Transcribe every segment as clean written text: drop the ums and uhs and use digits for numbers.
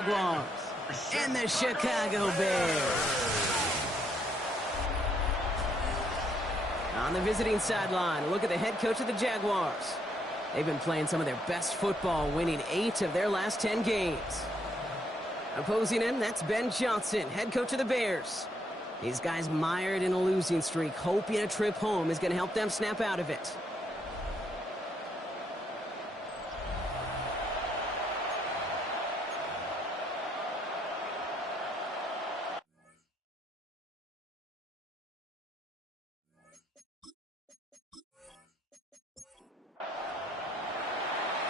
Jaguars and the Chicago Bears. On the visiting sideline, a look at the head coach of the Jaguars. They've been playing some of their best football, winning 8 of their last 10 games. Opposing him, that's Ben Johnson, head coach of the Bears. These guys mired in a losing streak, hoping a trip home is going to help them snap out of it.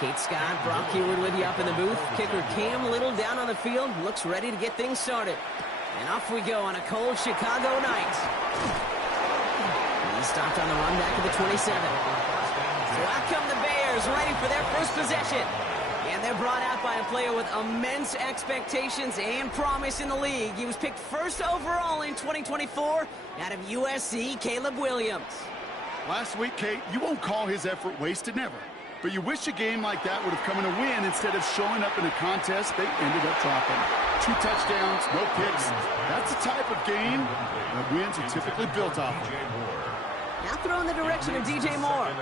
Kate Scott, Brock Heward with you up in the booth. Kicker Cam Little down on the field, looks ready to get things started. And off we go on a cold Chicago night. He stopped on the run back at the 27. So out come the Bears, ready for their first possession. And they're brought out by a player with immense expectations and promise in the league. He was picked first overall in 2024 out of USC, Caleb Williams. Last week, Kate, you won't call his effort wasted, never. But you wish a game like that would have come in a win instead of showing up in a contest they ended up dropping. 2 touchdowns, no picks. That's the type of game that wins are typically built off of. Now throw in the direction of DJ Moore.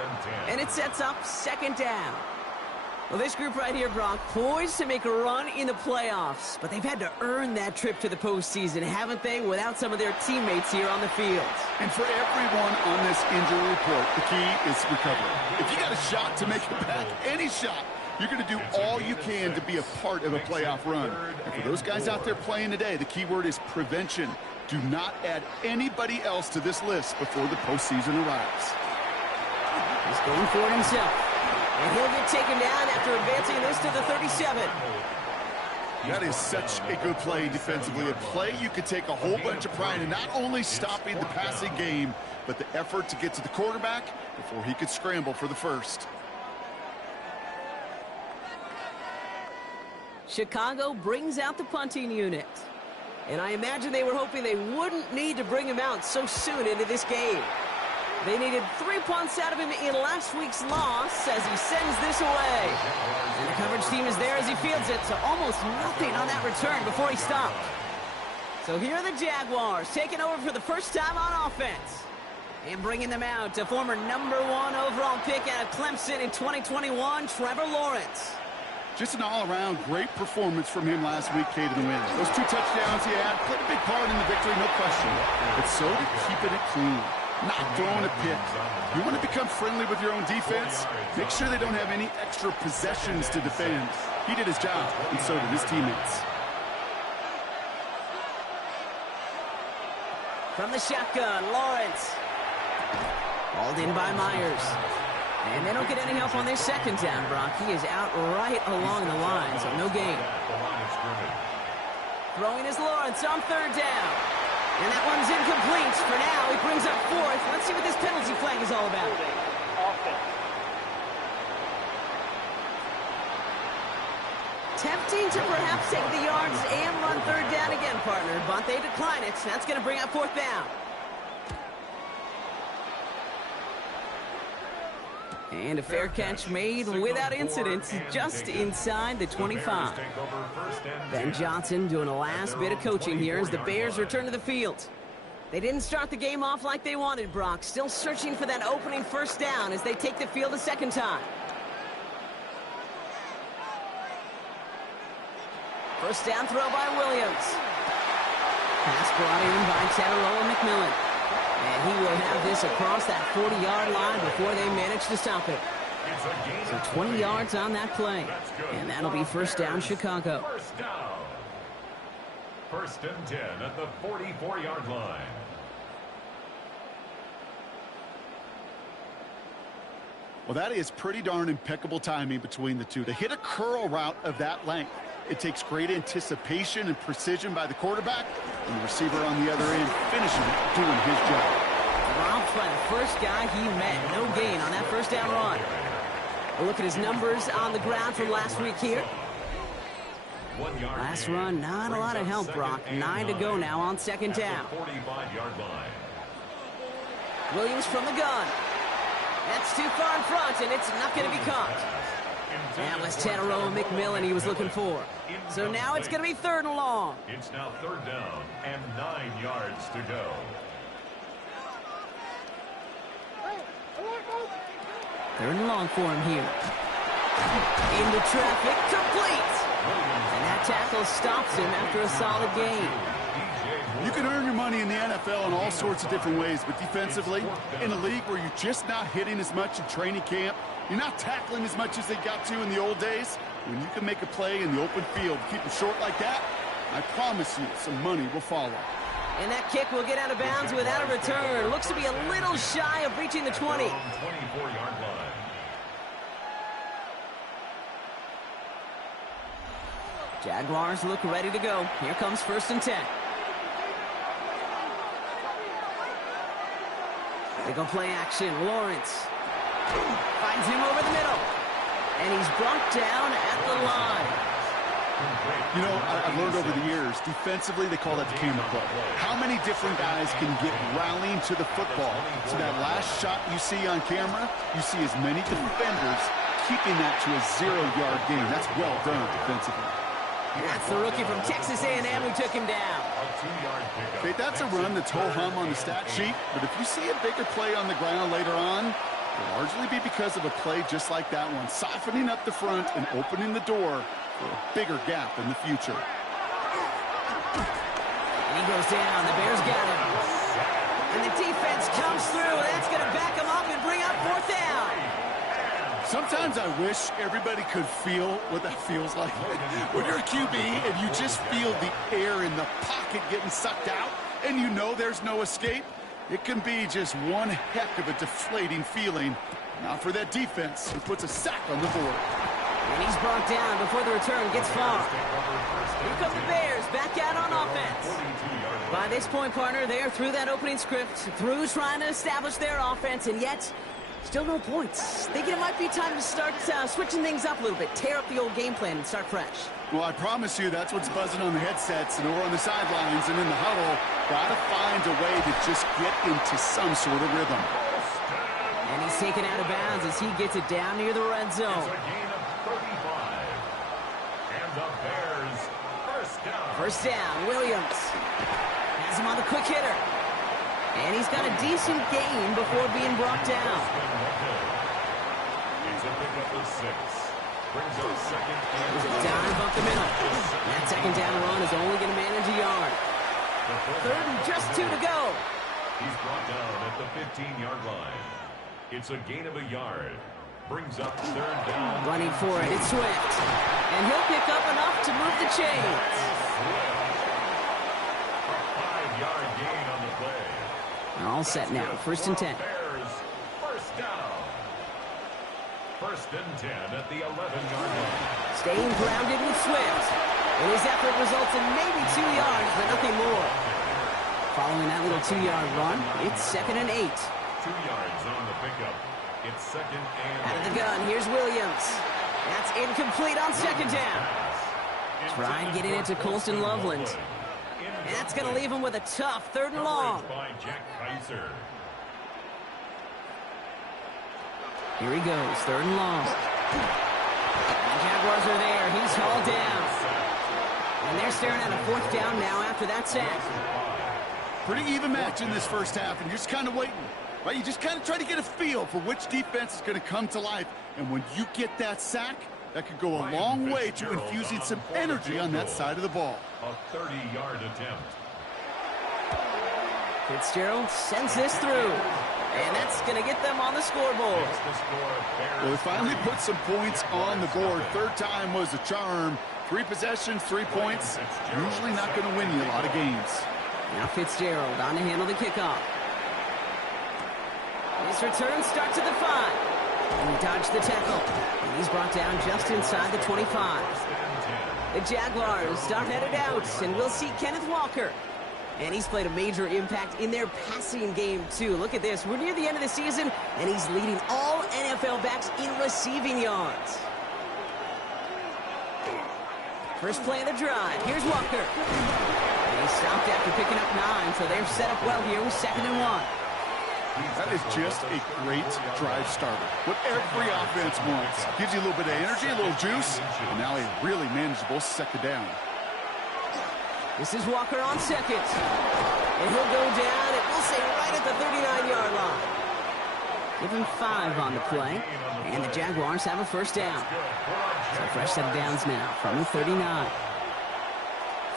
And it sets up second down. Well, this group right here, Brock, poised to make a run in the playoffs. But they've had to earn that trip to the postseason, haven't they, without some of their teammates here on the field. And for everyone on this injury report, the key is recovery. If you got a shot to make it back, any shot, you're going to do all you can to be a part of a playoff run. And for those guys out there playing today, the key word is prevention. Do not add anybody else to this list before the postseason arrives. He's going for it himself. And he'll get taken down after advancing this to the 37. That is such a good play defensively. A play you could take a whole bunch of pride in, not only stopping the passing game, but the effort to get to the quarterback before he could scramble for the first. Chicago brings out the punting unit. And I imagine they were hoping they wouldn't need to bring him out so soon into this game. They needed 3 punts out of him in last week's loss as he sends this away. And the coverage team is there as he fields it, so almost nothing on that return before he stopped. So here are the Jaguars taking over for the first time on offense. And bringing them out to former #1 overall pick out of Clemson in 2021, Trevor Lawrence. Just an all-around great performance from him last week, Kate, in the win. Those 2 touchdowns he had played a big part in the victory, no question. But so did keeping it clean. Not throwing a pick. You want to become friendly with your own defense? Make sure they don't have any extra possessions to defend. He did his job, and so did his teammates. From the shotgun, Lawrence. Hauled in by Myers. And they don't get any help on this second down, Brock. He is out right along the line, so no gain. Throwing is Lawrence on third down. And that one's incomplete. For now, he brings up fourth. Let's see what this penalty flag is all about. Tempting to perhaps take the yards and run third down again, partner. But they decline it. That's going to bring up fourth down. And a fair catch made without incident, just inside the 25. Ben Johnson doing a last bit of coaching here as the Bears return to the field. They didn't start the game off like they wanted, Brock. Still searching for that opening first down as they take the field a second time. First down throw by Williams. Pass brought in by Tadaloa McMillan. And he will have this across that 40-yard line before they manage to stop it. So 20 yards on that play. And that'll be first down, Chicago. First down. First and 10 at the 44-yard line. Well, that is pretty darn impeccable timing between the two. To hit a curl route of that length, it takes great anticipation and precision by the quarterback, and the receiver on the other end finishing it, doing his job. Dropped by the first guy he met. No gain on that first down run. A look at his numbers on the ground from last week here. Last run, not a lot of help, Brock. 9 to go now on second down. 45-yard line. Williams from the gun. That's too far in front, and it's not going to be caught. That was Tataroa McMillan he was looking for. So now it's going to be 3rd and long. It's now 3rd down and 9 yards to go. Third and long for him here. Into traffic, complete. And that tackle stops him after a solid gain. You can earn your money in the NFL in all sorts of different ways, but defensively, in a league where you're just not hitting as much in training camp, you're not tackling as much as they got to in the old days, when you can make a play in the open field, keep it short like that, I promise you some money will follow. And that kick will get out of bounds without a return. Looks to be a little shy of reaching the 20. 24-yard line. Jaguars look ready to go. Here comes 1st and 10. They go play action. Lawrence finds him over the middle. And he's brought down at the line. You know, I've learned over the years, defensively, they call that the camera play. How many different guys can get rallying to the football? So that last shot you see on camera, you see as many defenders keeping that to a 0-yard gain. That's well done defensively. That's the rookie from Texas A&M who took him down. Okay, that's a run that's ho-hum on the stat sheet, but if you see a bigger play on the ground later on, it'll largely be because of a play just like that one, softening up the front and opening the door for a bigger gap in the future. And he goes down. The Bears got him. And the defense comes through. That's going to back him up and bring up 4th down. Sometimes I wish everybody could feel what that feels like. When you're a QB and you just feel the air in the pocket getting sucked out and you know there's no escape, it can be just one heck of a deflating feeling. Not for that defense who puts a sack on the board. And he's brought down before the return gets far. Here come the Bears back out on offense. By this point, partner, they're through that opening script, through trying to establish their offense, and yet still no points. Thinking it might be time to start switching things up a little bit, tear up the old game plan and start fresh. Well, I promise you that's what's buzzing on the headsets and over on the sidelines and in the huddle. Got to find a way to just get into some sort of rhythm. And he's taken out of bounds as he gets it down near the red zone. It's a gain of 35. And the Bears, 1st down. 1st down, Williams has him on the quick hitter. And he's got a decent gain before being brought down. It's a pickup of 6. Brings up 2nd and There's a dive up the middle. And that 2nd down run is only going to manage a yard. 3rd and just 2 to go. He's brought down at the 15-yard line. It's a gain of a yard. Brings up 3rd down. Running for it, it's Swift. And he'll pick up enough to move the chains. A 5-yard gain on the play. All set now, 1st and 10. Bears, 1st down. 1st and 10 at the 11-yard line. Staying grounded with Swift. And his effort results in maybe 2 yards, but nothing more. Following that little 2-yard run, it's 2nd and 8. 2 yards on the pickup. It's 2nd and Out of the gun, here's Williams. That's incomplete on 2nd down. Trying getting it to Colston Loveland. And that's going to leave him with a tough 3rd and long. By Jack Kaiser. Here he goes, 3rd and long. The Jaguars are there. He's hauled down. And they're staring at a 4th down now after that sack. Pretty even match in this first half, and you're just kind of waiting. Right? You just kind of try to get a feel for which defense is going to come to life. And when you get that sack, that could go a long way to infusing some energy on that side of the ball. A 30-yard attempt. Fitzgerald sends this through. And that's going to get them on the scoreboard. Well, they finally put some points on the board. 3rd time was a charm. 3 possessions, 3 points. Usually not going to win you a lot of games. Now Fitzgerald on to handle the kickoff. His return starts at the 5. And he dodged the tackle. And he's brought down just inside the 25. The Jaguars start headed out, and we'll see Kenneth Walker. And he's played a major impact in their passing game, too. Look at this. We're near the end of the season, and he's leading all NFL backs in receiving yards. First play of the drive. Here's Walker. And he stopped after picking up 9, so they're set up well here with 2nd and 1. That is just a great drive starter. What every offense wants. Gives you a little bit of energy, a little juice, and now a really manageable second down. This is Walker on second. And he'll go down, and we'll say right at the 39-yard line. Give him 5 on the play, and the Jaguars have a first down. So a fresh set of downs now from the 39.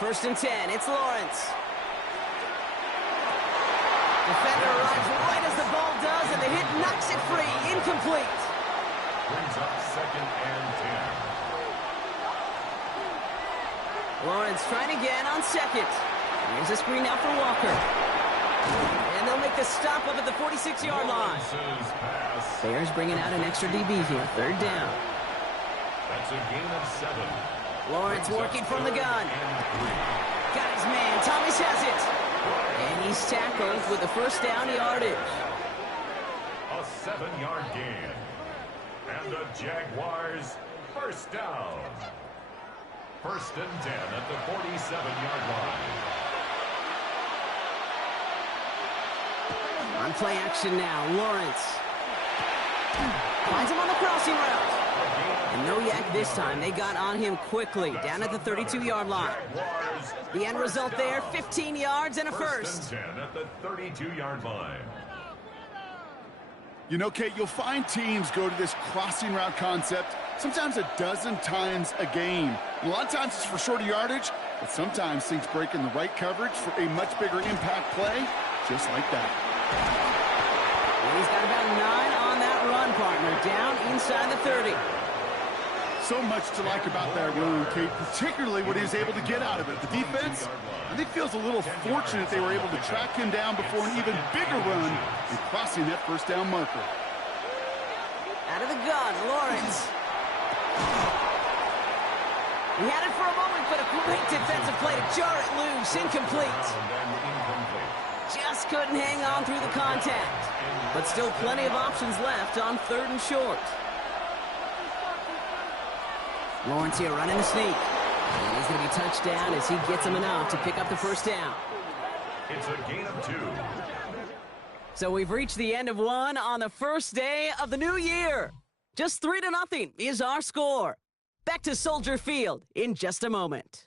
First and 10, it's Lawrence. Defender arrives right as the ball does, and the hit knocks it free. Incomplete. Brings up second and 10. Lawrence trying again on second. Here's a screen now for Walker. And they'll make the stop up at the 46-yard line. Bears bringing out an extra DB here. Third down. That's a gain of 7. Lawrence working from the gun. Got his man. Thomas has it. And he's tackled with the first down yardage. A 7-yard gain. And the Jaguars first down. First and 10 at the 47-yard line. On play action now, Lawrence. Finds him on the crossing route. And no yak this time. They got on him quickly, down at the 32-yard line. The end result there, 15 yards and a first. First and 10 at the 32-yard line. You know, Kate, you'll find teams go to this crossing route concept sometimes a dozen times a game. A lot of times it's for shorter yardage, but sometimes things break in the right coverage for a much bigger impact play, just like that. And he's got about 9 on that run, partner, down inside the 30. So much to like about that run, Kate, particularly what he was able to get out of it. The defense, I think, feels a little fortunate they were able to track him down before an even bigger run and crossing that first down marker. Out of the gun, Lawrence. He had it for a moment, but a great defensive play to jar it loose. Incomplete. Just couldn't hang on through the contact. But still plenty of options left on third and short. Lawrence here running the sneak. And he's going to be touched down as he gets him enough to pick up the first down. It's a gain of 2. So we've reached the end of one on the first day of the new year. Just 3-0 is our score. Back to Soldier Field in just a moment.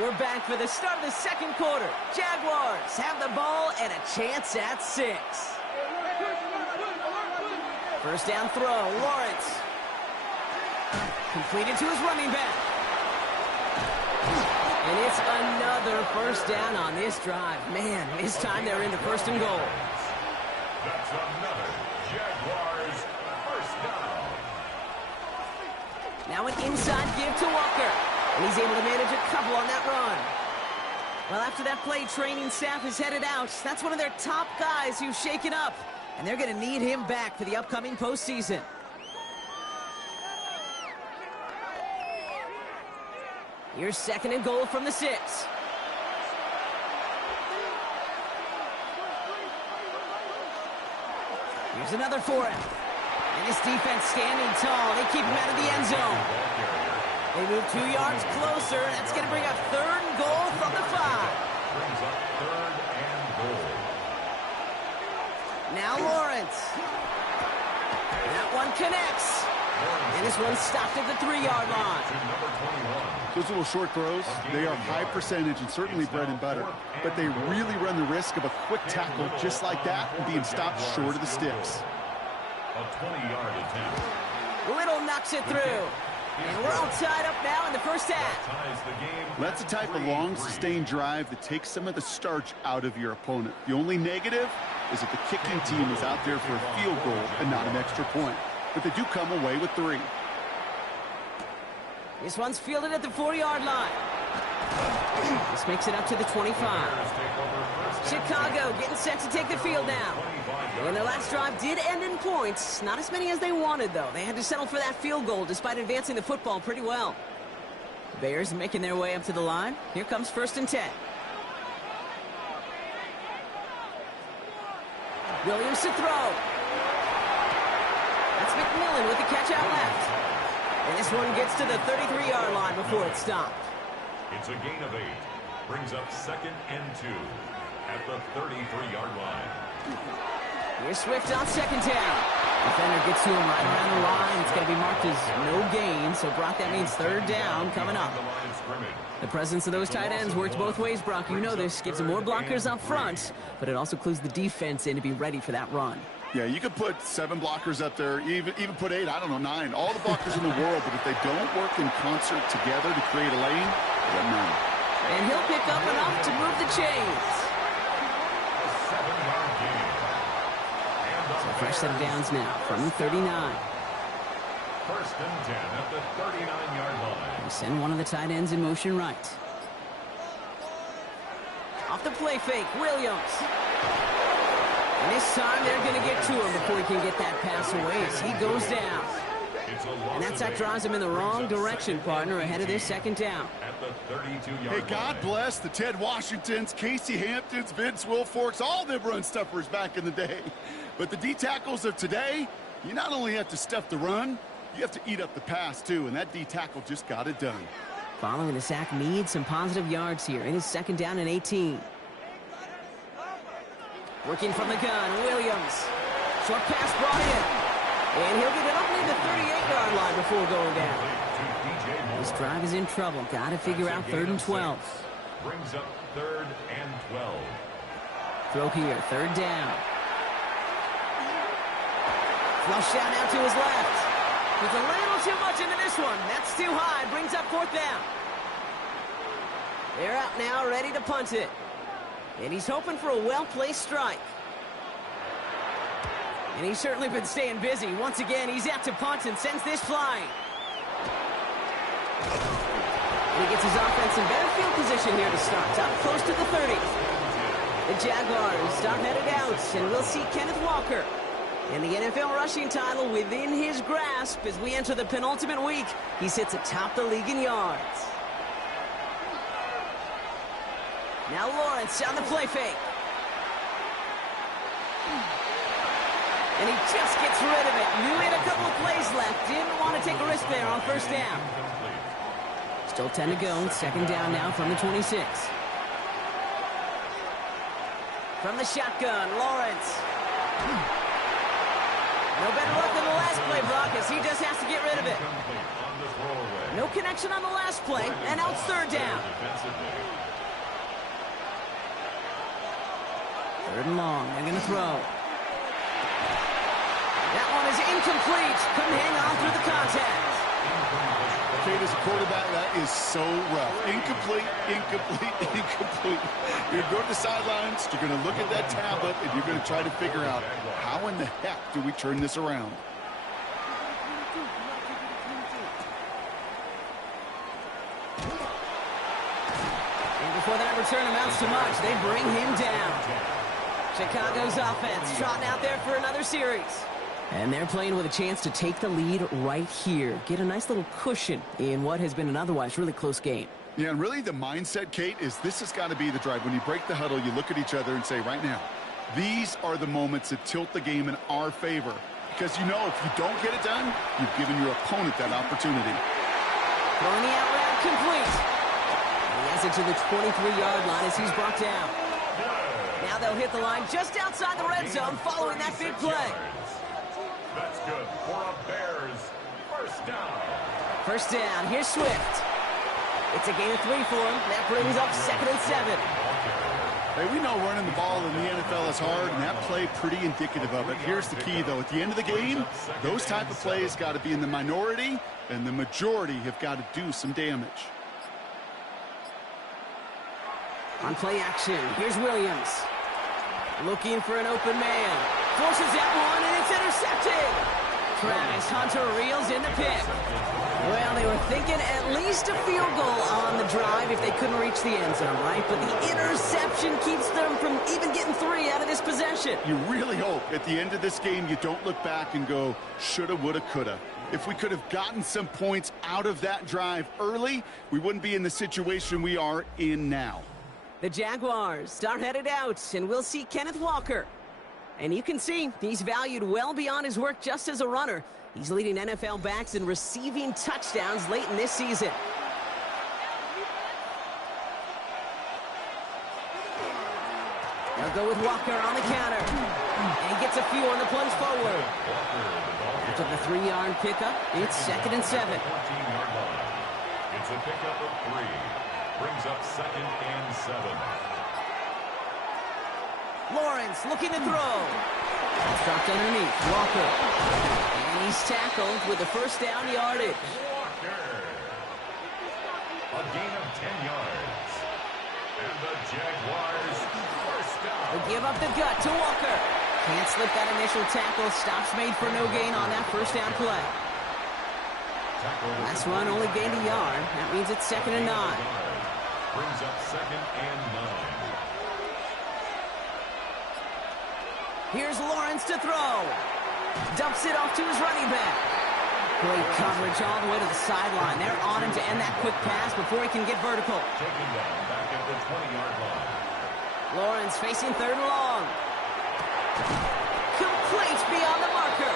We're back for the start of the second quarter. Jaguars have the ball and a chance at 6. First down throw, Lawrence. Completed to his running back. And it's another first down on this drive. Man, this time they're into first and goal. That's another Jaguars first down. Now an inside give to Walker. And he's able to manage a couple on that run. Well, after that play, training staff is headed out. That's one of their top guys who's shaken up. And they're going to need him back for the upcoming postseason. Here's second and goal from the 6. Here's another for him. And this defense standing tall. They keep him out of the end zone. They move 2 yards closer. That's going to bring up third and goal from the 5. Brings up third and goal. Now Lawrence. That one connects. And this one's stopped at the 3-yard line. Those little short throws, they are high percentage and certainly bread and butter. But they really run the risk of a quick tackle just like that and being stopped short of the sticks. A 20-yard attempt. Little knocks it through. And we're all tied up now in the first half. That's the type of long, sustained drive that takes some of the starch out of your opponent. The only negative is that the kicking team is out there for a field goal and not an extra point. But they do come away with 3. This one's fielded at the 4-yard line. This makes it up to the 25. Chicago getting set to take the field now. And their last drive did end in points. Not as many as they wanted, though. They had to settle for that field goal despite advancing the football pretty well. The Bears making their way up to the line. Here comes first and 10. Williams to throw. That's McMillan with the catch out left. And this one gets to the 33-yard line before it's stopped. It's a gain of 8. Brings up 2nd and 2 at the 33-yard line. Here's Swift on 2nd down. Defender gets to him right around the line. It's going to be marked as no gain. So, Brock, that means 3rd down coming up. The presence of those tight ends works both ways, Brock. You know this. Gives them more blockers up front, but it also clues the defense in to be ready for that run. Yeah, you could put 7 blockers up there, even put 8, I don't know, 9. All the blockers in the world, but if they don't work in concert together to create a lane, it doesn't matter. And he'll pick up enough to move the chains. So fresh set of downs now from the 39. 1st and 10 at the 39-yard line. They send one of the tight ends in motion right. Off the play fake, Williams. And this time they're going to get to him before he can get that pass away as he goes down. And that sack drives him in the wrong direction, partner, ahead of this 2nd down. At the 32-yard Hey, God bless the Ted Washingtons, Casey Hamptons, Vince Wilforks, all them run stuffers back in the day. But the D-tackles of today, you not only have to stuff the run, you have to eat up the pass, too, and that D-tackle just got it done. Following the sack needs some positive yards here. It is 2nd down and 18. Working from the gun, Williams. Short pass brought in. And he'll get it up near the 38-yard line before going down. This drive is in trouble. Got to figure out 3rd and 12. Brings up 3rd and 12. Throw here, 3rd down. Flush out now to his left. He's a little too much into this one. That's too high. Brings up 4th down. They're out now, ready to punt it. And he's hoping for a well-placed strike. And he's certainly been staying busy. Once again, he's out to punt and sends this flying. And he gets his offense in better field position here to start. Up close to the 30. The Jaguars start headed out, and we'll see Kenneth Walker and the NFL rushing title within his grasp as we enter the penultimate week. He sits atop the league in yards. Now Lawrence on the play fake. And he just gets rid of it. Knew he had a couple of plays left. Didn't want to take a risk there on 1st down. Still 10 to go. 2nd down now from the 26. From the shotgun, Lawrence. No better luck than the last play, Brock, as he just has to get rid of it. No connection on the last play, and now it's 3rd down. 3rd and long. They're going to throw. That one is incomplete. Couldn't hang on through the contact. Kate, as a quarterback, that is so rough. Incomplete, incomplete, incomplete. You're going to go to the sidelines, you're going to look at that tablet, and you're going to try to figure out how in the heck do we turn this around. And before that return amounts to much, they bring him down. Chicago's offense trotting out there for another series. And they're playing with a chance to take the lead right here. Get a nice little cushion in what has been an otherwise really close game. Yeah, and really the mindset, Kate, is this has got to be the drive. When you break the huddle, you look at each other and say, right now, these are the moments that tilt the game in our favor. Because you know if you don't get it done, you've given your opponent that opportunity. Throwing the out route complete. And he has it to the 23-yard line as he's brought down. Now they'll hit the line just outside the red zone following that big play. That's good for a Bears 1st down. 1st down. Here's Swift. It's a gain of 3 for him. That brings up 2nd and 7. Hey, we know running the ball in the NFL is hard, and that play pretty indicative of it. Here's the key, though. At the end of the game, those type of plays got to be in the minority, and the majority have got to do some damage. On play action, here's Williams. Looking for an open man. Forces that one, and it's intercepted. Travis Hunter reels in the pick. Well, they were thinking at least a field goal on the drive if they couldn't reach the end zone, right? But the interception keeps them from even getting 3 out of this possession. You really hope at the end of this game you don't look back and go, shoulda, woulda, coulda. If we could have gotten some points out of that drive early, we wouldn't be in the situation we are in now. The Jaguars start headed out, and we'll see Kenneth Walker And you can see he's valued well beyond his work just as a runner. He's leading NFL backs in receiving touchdowns late in this season. They'll go with Walker on the counter. And he gets a few on the plunge forward. After the 3-yard pickup, it's 2nd and 7. 14-yard line. It's a pickup of 3. Brings up 2nd and 7. Lawrence looking to throw. It's dropped underneath. Walker. And he's tackled with the first down yardage. Walker. A gain of 10 yards. And the Jaguars first down. They give up the gut to Walker. Can't slip that initial tackle. Stops made for no gain on that first down play. Last run only gained a yard. That means it's 2nd and 9. Brings up 2nd and 9. Here's Lawrence to throw. Dumps it off to his running back. Great coverage all the way to the sideline. They're on him to end that quick pass before he can get vertical. Taken down back at the 20-yard line. Lawrence facing 3rd and long. Complete beyond the marker.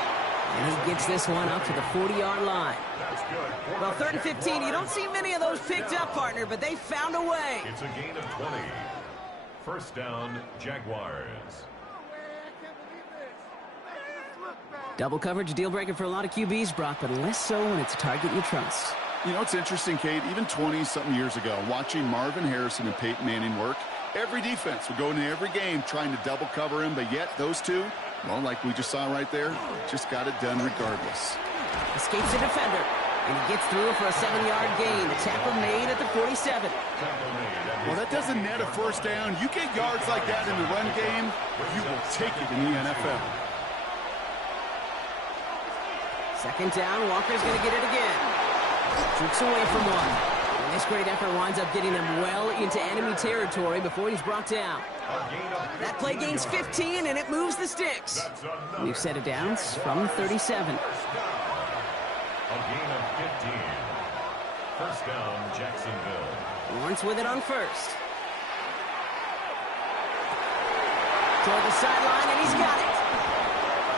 And he gets this one up to the 40-yard line. That's good. Well, 3rd and 15. You don't see many of those picked up, partner, but they found a way. It's a gain of 20. First down, Jaguars. Double coverage, deal breaker for a lot of QBs, Brock, but less so when it's a target you trust. You know, it's interesting, Kate, even 20-something years ago, watching Marvin Harrison and Peyton Manning work, every defense would go into every game trying to double cover him, but yet those two, well, like we just saw right there, just got it done regardless. Escapes the defender, and he gets through for a 7-yard gain. The tackle made at the 47. Well, that doesn't net a first down. You get yards like that in the run game, you will take it in the NFL. 2nd down, Walker's going to get it again. Troops away from one. And this great effort winds up getting him well into enemy territory before he's brought down. That play gains 15, and it moves the sticks. We've set it down from 37. A gain of 15. First down, Jacksonville. Lawrence with it on first. Toward the sideline, and he's got it.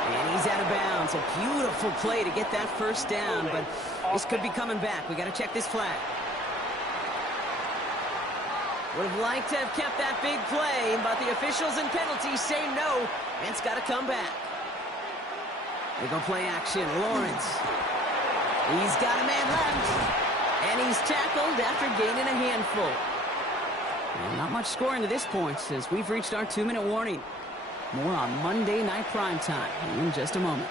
And he's out of bounds. A beautiful play to get that first down, but this could be coming back. We got to check this flag. Would have liked to have kept that big play, but the officials and penalties say no, and it's got to come back. They go play action. Lawrence. He's got a man left, and he's tackled after gaining a handful. And not much scoring to this point as we've reached our 2-minute warning. More on Monday Night Primetime in just a moment.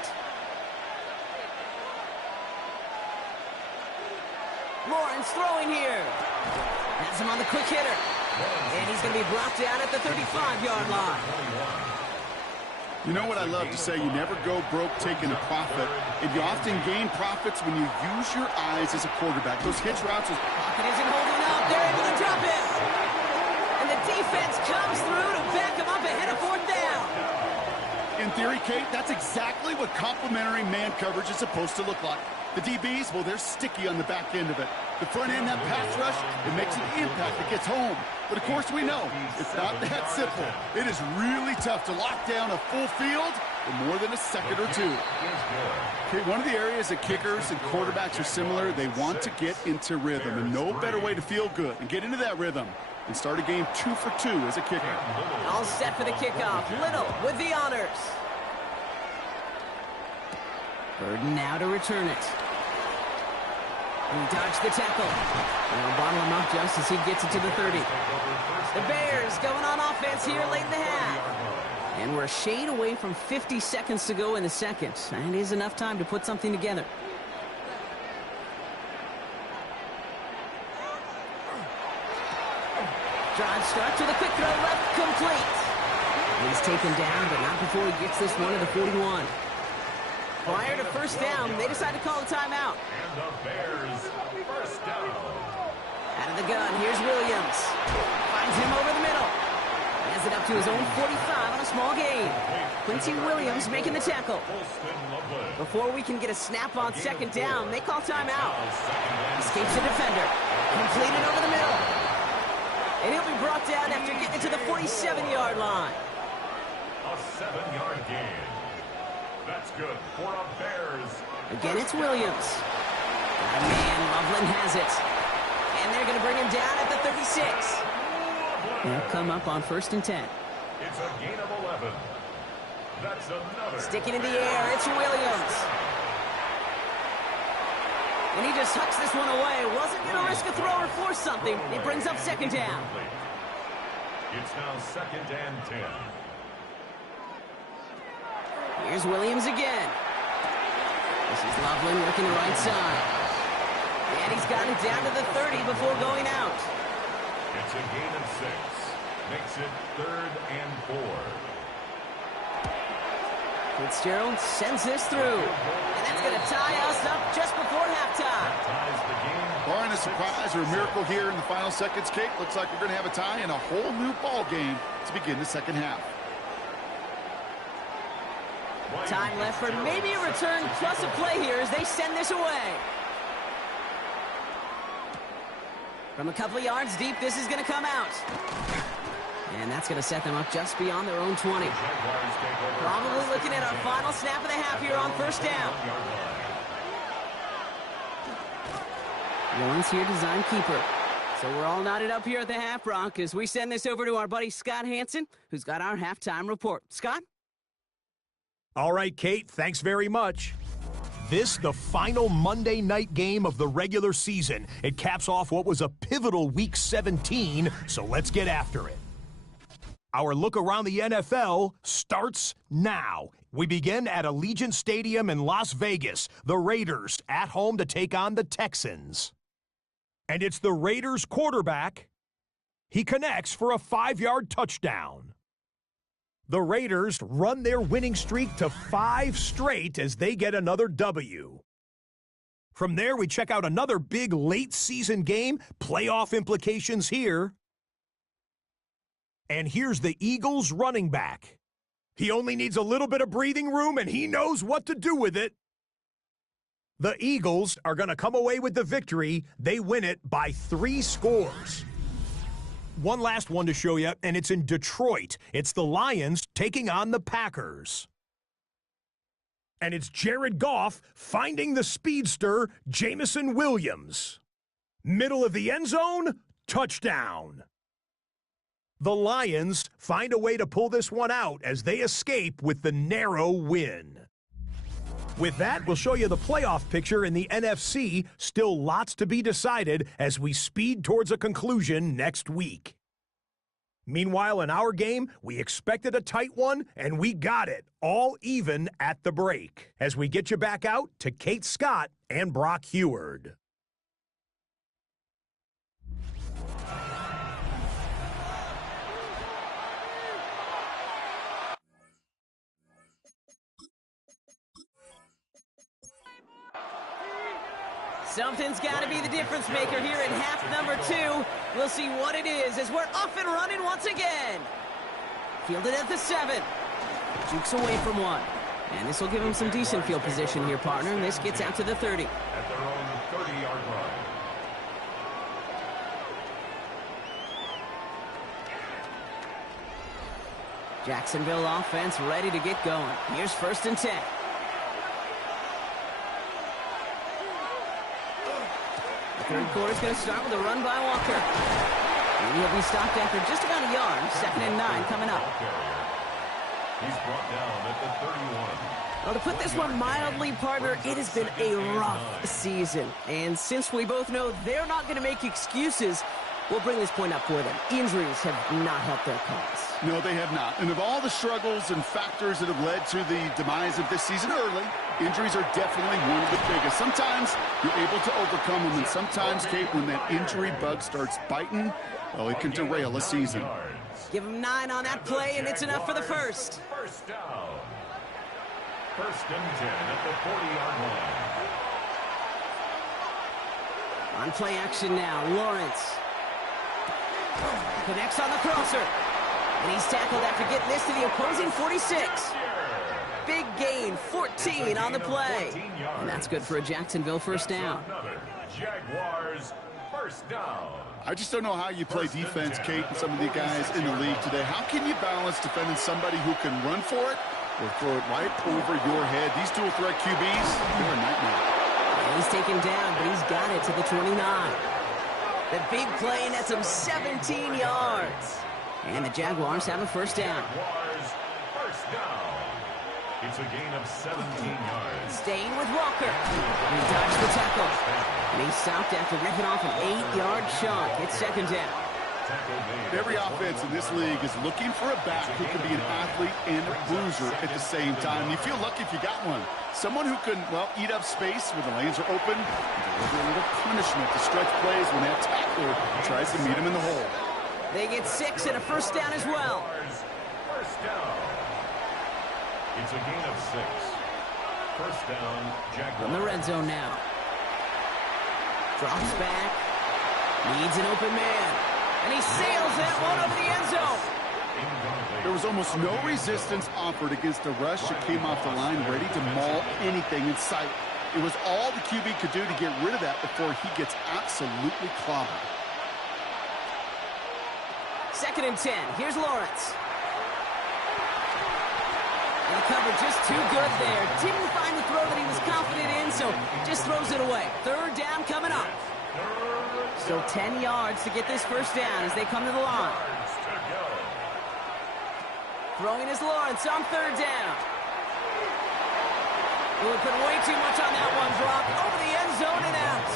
Lawrence throwing here. Has him on the quick hitter. And he's going to be brought down at the 35-yard line. You know what I love to say? You never go broke taking a profit, and you often gain profits when you use your eyes as a quarterback. Those hitch routes... Pocket isn't holding up. They're able to drop it. And the defense comes through to back him up ahead of 4th down. In theory, Kate, that's exactly what complementary man coverage is supposed to look like. The DBs, well, they're sticky on the back end of it. The front end, that pass rush, it makes an impact that gets home. But, of course, we know it's not that simple. It is really tough to lock down a full field in more than a second or two. Okay, one of the areas that kickers and quarterbacks are similar, they want to get into rhythm. And no better way to feel good and get into that rhythm and start a game 2 for 2 as a kicker. All set for the kickoff. Little with the honors. Burden now to return it. He dodged the tackle. They'll bottle him up just as he gets it to the 30. The Bears going on offense here late in the half. And we're a shade away from 50 seconds to go in the second. And it is enough time to put something together. Drive start to the quick throw left, complete. He's taken down, but not before he gets this one to the 41. Prior to first down, they decide to call a timeout. And the Bears first down. Out of the gun, here's Williams. Finds him over the middle. Has it up to his own 45 on a small gain. Quincy Williams making the tackle. Before we can get a snap on second down, they call timeout. Escapes the defender. Completed over the middle. And he'll be brought down after getting to the 47-yard line. A 7-yard gain. That's good for a Bears. Again, it's Williams. Got a man, Loveland has it. And they're going to bring him down at the 36. They'll come up on 1st and 10. It's a gain of 11. That's another. Sticking in the air, it's Williams. And he just hucks this one away. Wasn't going to risk a throw or force something. It brings up 2nd down. It's now 2nd and 10. Here's Williams again. This is Loveland working the right side. And he's got it down to the 30 before going out. It's a gain of 6. Makes it 3rd and 4. Fitzgerald sends this through. And that's going to tie us up just before halftime. Ties the game. Barring a surprise or a miracle here in the final seconds, Kate, looks like we're going to have a tie and a whole new ball game to begin the second half. Time left for maybe a return plus a play here as they send this away. From a couple of yards deep, this is going to come out. And that's going to set them up just beyond their own 20. Probably looking at our final snap of the half here on 1st down. Lawrence here, design keeper. So we're all knotted up here at the half, Brock, as we send this over to our buddy Scott Hansen, who's got our halftime report. Scott? All right, Kate, thanks very much. This, the final Monday night game of the regular season. It caps off what was a pivotal Week 17, so let's get after it. Our look around the NFL starts now. We begin at Allegiant Stadium in Las Vegas. The Raiders at home to take on the Texans. And it's the Raiders quarterback. He connects for a 5-yard touchdown. The Raiders run their winning streak to 5 straight as they get another W. From there, we check out another big late-season game, playoff implications here. And here's the Eagles running back. He only needs a little bit of breathing room, and he knows what to do with it. The Eagles are going to come away with the victory. They win it by 3 scores. One last one to show you, and it's in Detroit. It's the Lions taking on the Packers. And it's Jared Goff finding the speedster, Jameson Williams. Middle of the end zone, touchdown. The Lions find a way to pull this one out as they escape with the narrow win. With that, we'll show you the playoff picture in the NFC. Still lots to be decided as we speed towards a conclusion next week. Meanwhile, in our game, we expected a tight one, and we got it, all even at the break. As we get you back out to Kate Scott and Brock Heward. Something's got to be the difference maker here in half number 2. We'll see what it is as we're off and running once again. Fielded at the 7. Jukes away from 1. And this will give him some decent field position here, partner. And this gets out to the 30. At their own 30-yard line. Jacksonville offense ready to get going. Here's 1st and 10. Third quarter's going to start with a run by Walker. And he'll be stopped after just about a yard. 2nd and 9 coming up. He's brought down at the 31. Well, to put this one mildly, partner, it has been a rough season. And since we both know they're not going to make excuses, we'll bring this point up for them. Injuries have not helped their cause. No, they have not. And of all the struggles and factors that have led to the demise of this season early, injuries are definitely one of the biggest. Sometimes you're able to overcome them, and sometimes, Kate, when that injury bug starts biting, well, it can derail a season. Give him 9 on that play, and it's enough for the first. First down. 1st and 10 at the 40-yard line. On play action now, Lawrence. Connects on the crosser. And he's tackled after getting this to the opposing 46. Big gain, 14 on the play. And that's good for a Jacksonville first down. Jaguars first down. I just don't know how you play defense, Kate, and some of the guys in the league today. How can you balance defending somebody who can run for it or throw it right over your head? These dual threat QBs, they're a nightmare. He's taken down, but he's got it to the 29. The big play nets him 17 yards. And the Jaguars have a first down. Jaguars, first down. It's a gain of 17 yards. Staying with Walker. He dodged the tackle. And he stopped after ripping off an 8-yard chunk. It's second down. Every offense in this league is looking for a back who can be an athlete and a bruiser at the same time. You feel lucky if you got one. Someone who can, well, eat up space when the lanes are open and deliver a little punishment to stretch plays when that tackler tries to meet him in the hole. They get 6 and a first down as well. First down. It's a gain of 6. First down, Jaguars. In the red zone now. Drops back. Needs an open man. And he sails that one over the end zone. There was almost no resistance offered against a rush that came off the line ready to maul anything in sight. It was all the QB could do to get rid of that before he gets absolutely clobbered. Second and 10. Here's Lawrence. And the cover just too good there. Didn't find the throw that he was confident in, so just throws it away. Third down coming up. Still 10 yards to get this first down as they come to the line. Throwing is Lawrence on third down. Well, we put way too much on that one, Brock. Over the end zone and out.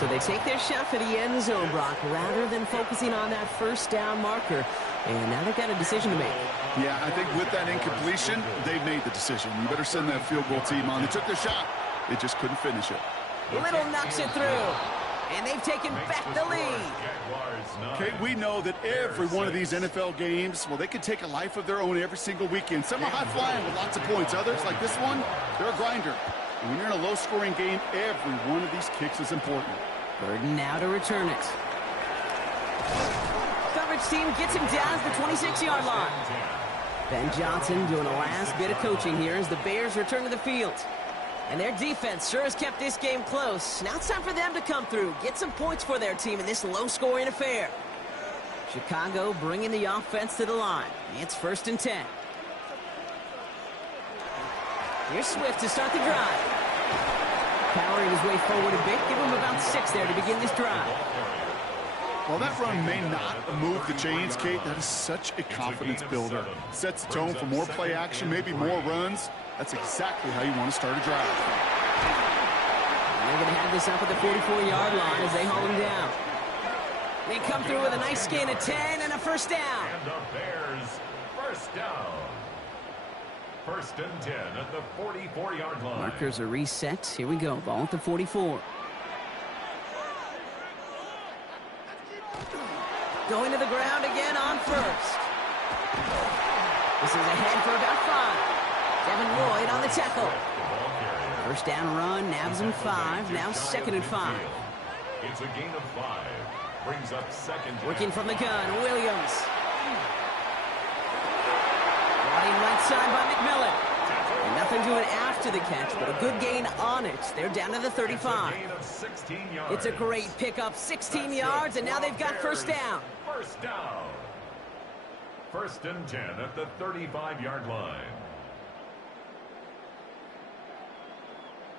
So they take their shot for the end zone, Brock, rather than focusing on that first down marker. And now they've got a decision to make. Yeah, I think with that incompletion, they made the decision. You better send that field goal team on. They took their shot. They just couldn't finish it. Little knocks it through. And they've taken back the lead. Okay, we know that every one of these NFL games, well, they can take a life of their own every single weekend. Some are high-flying with lots of points. Others, like this one, they're a grinder. And when you're in a low-scoring game, every one of these kicks is important. Burden now to return it. Coverage team gets him down at the 26-yard line. Ben Johnson doing the last bit of coaching here as the Bears return to the field. And their defense sure has kept this game close. Now it's time for them to come through, get some points for their team in this low-scoring affair. Chicago bringing the offense to the line. It's first and 10. Here's Swift to start the drive. Powering his way forward a bit. Give him about 6 there to begin this drive. While that run may not move the chains, Kate, that is such a confidence builder. Sets the tone for more play action, maybe more runs. That's exactly how you want to start a drive. They're going to have this up at the 44-yard line as they haul him down. They come through with a nice gain of 10 and a first down. And the Bears, first down. First and 10 at the 44-yard line. Markers are reset. Here we go. Ball at the 44. Going to the ground again on first. This is ahead for about 5. Devin Lloyd on the tackle. First down run, nabs him 5. Now second and 5. It's a gain of 5. Brings up second down. Working from the gun, Williams. Brought in right side by McMillan. And nothing doing after the catch, but a good gain on it. They're down to the 35. It's a great pickup, 16 yards, and now they've got first down. First down. First and 10 at the 35-yard line.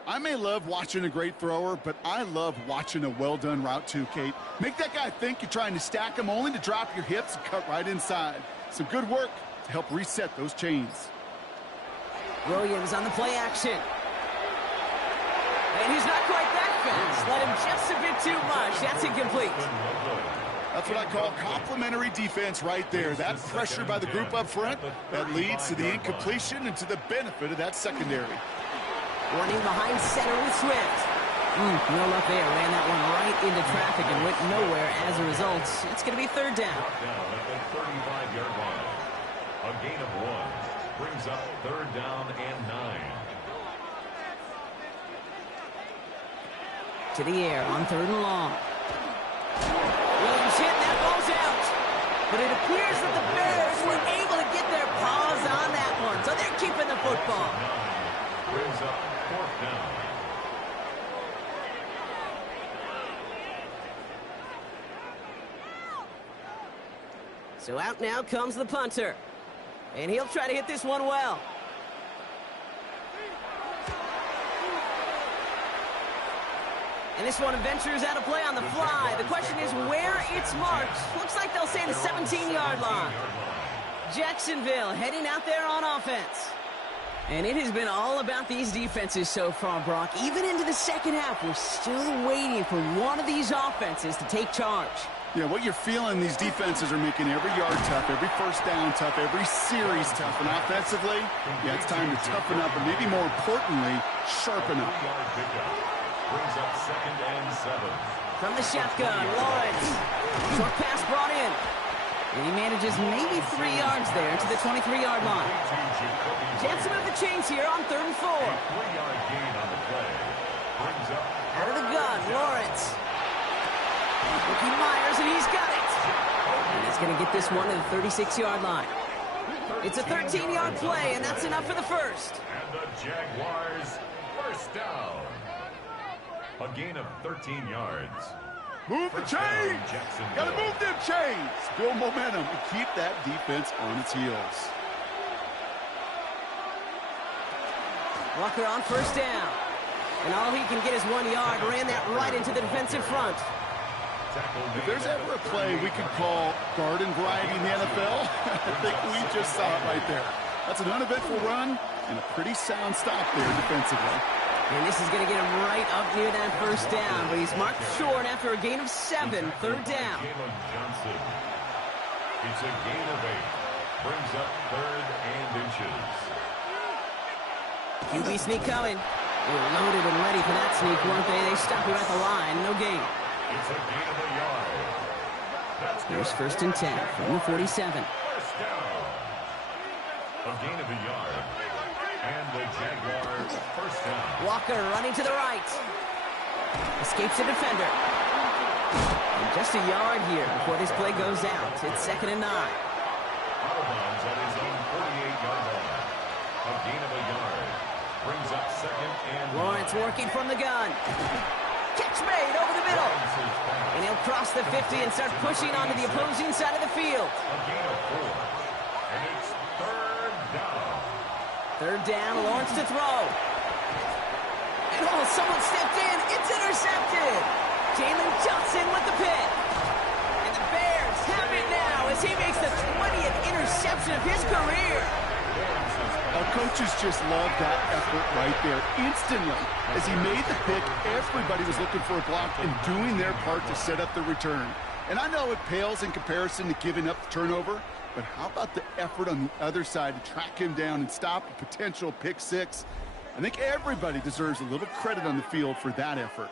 I may love watching a great thrower, but I love watching a well-done route too, Kate. Make that guy think you're trying to stack him only to drop your hips and cut right inside. Some good work to help reset those chains. Williams on the play action. And he's not quite that fast. Let him just a bit too much. That's incomplete. That's what I call complimentary defense right there. That pressure by the group up front, that leads to the incompletion and to the benefit of that secondary. Running behind center with Swift. No luck there. Ran that one right into traffic and went nowhere as a result. It's going to be third down. Down at the 35-yard line. A gain of 1 brings up third down and 9. To the air on third and long. Williams hit, that ball's out. But it appears that the Bears were able to get their paws on that one, so they're keeping the football. 9 brings up fourth down. So out now comes the punter. And he'll try to hit this one well. And this one ventures out of play on the fly. The question is where it's marked. Looks like they'll say the 17-yard line. Jacksonville heading out there on offense. And it has been all about these defenses so far, Brock. Even into the second half, we're still waiting for one of these offenses to take charge. Yeah, what you're feeling, these defenses are making every yard tough, every first down tough, every series tough. And offensively, yeah, it's time to toughen up, and maybe more importantly, sharpen up. Brings up 2nd and 7. From the shotgun, Lawrence. Short pass brought in. And he manages maybe 3 yards there to the 23-yard line. Chance to move the chains here on 3rd and 4. 3-yard gain on the play. Brings up out of the gun, Lawrence. Rookie Myers, and he's got it. And he's going to get this one to the 36-yard line. It's a 13-yard play, and that's enough for the first. And the Jaguars first down. A gain of 13 yards. Move the chains! Gotta move them chains! Build momentum and keep that defense on its heels. Walker on first down. And all he can get is 1 yard. Ran that right into the defensive front. If there's ever a play we could call garden variety in the NFL, I think we just saw it right there. That's an uneventful run and a pretty sound stop there defensively. And this is going to get him right up near that first down, but he's marked short after a gain of 7, 3rd down. It's a gain of 8. Brings up 3rd and inches. QB sneak coming. They were loaded and ready for that sneak, weren't they? They stopped him at the line. No gain. It's a gain of a yard. Here's 1st and 10 from the 47. First down. A gain of a yard. And the Jaguars first down. Walker running to the right. Escapes the defender. And just a yard here before this play goes out. It's 2nd and 9. Out of bounds at his own 48-yard line. A gain of a yard. Brings up 2nd and 9. Lawrence working from the gun. Catch made over the middle. And he'll cross the 50 and start pushing onto the opposing side of the field. A gain of 4. And it's 3rd down. 3rd down, Lawrence to throw. And oh, someone stepped in. It's intercepted. Jalen Johnson with the pick. And the Bears have it now as he makes the 20th interception of his career. Our coaches just love that effort right there. Instantly, as he made the pick, everybody was looking for a block and doing their part to set up the return. And I know it pales in comparison to giving up the turnover, but how about the effort on the other side to track him down and stop a potential pick six? I think everybody deserves a little credit on the field for that effort.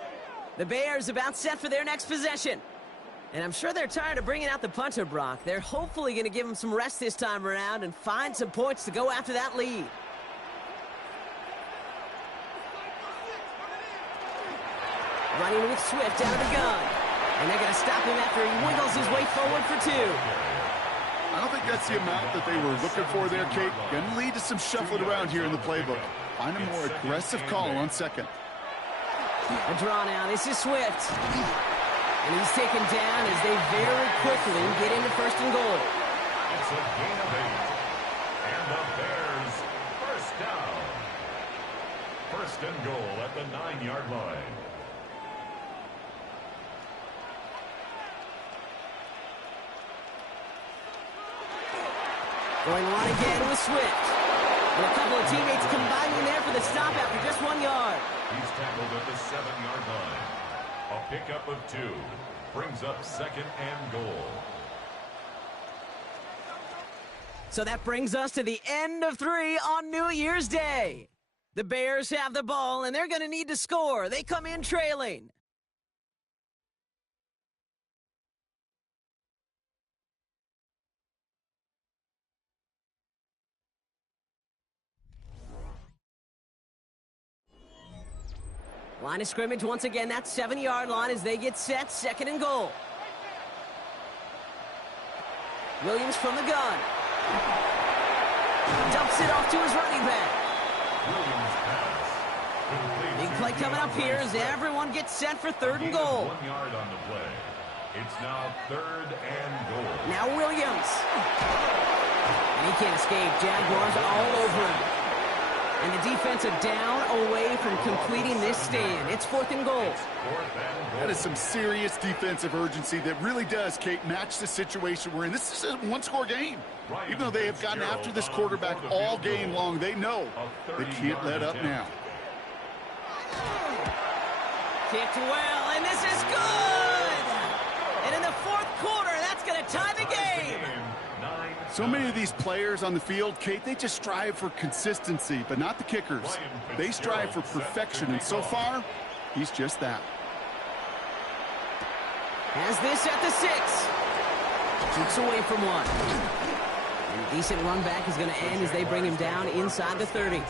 The Bears about set for their next possession. And I'm sure they're tired of bringing out the punter, Brock. They're hopefully going to give him some rest this time around and find some points to go after that lead. Running with Swift out of the gun. And they're going to stop him after he wiggles his way forward for 2. I don't think that's the amount that they were looking for there, Kate. Going to lead to some shuffling around here in the playbook. Find a more aggressive call on 2nd. A draw now. This is Swift. And he's taken down as they very quickly get into 1st and goal. It's a gain of 8. And the Bears first down. 1st and goal at the 9-yard line. Going on again with Swift. And a couple of teammates combining there for the stop after just 1 yard. He's tackled at the 7-yard line. A pickup of 2. Brings up 2nd and goal. So that brings us to the end of 3 on New Year's Day. The Bears have the ball, and they're going to need to score. They come in trailing. Line of scrimmage once again, that 7-yard line as they get set, 2nd and goal. Williams from the gun. Dumps it off to his running back. Williams pass. Big play coming up here as everyone gets set for 3rd and goal. 1 yard on the play. It's now 3rd and goal. Now Williams. And he can't escape. Jaguars all over him. And the defense are down away from completing this stand. It's 4th and goal. That is some serious defensive urgency that really does, Kate, match the situation we're in. This is a one-score game. Even though they have gotten after this quarterback all game long, they know they can't let up now. Kicked well, and this is good! And in the 4th quarter, that's going to tie the game! So many of these players on the field, Kate, they just strive for consistency, but not the kickers. They strive for perfection, and so far, he's just that. Has this at the 6. Keeps away from one. And a decent run back is going to end as they bring him down inside the 30.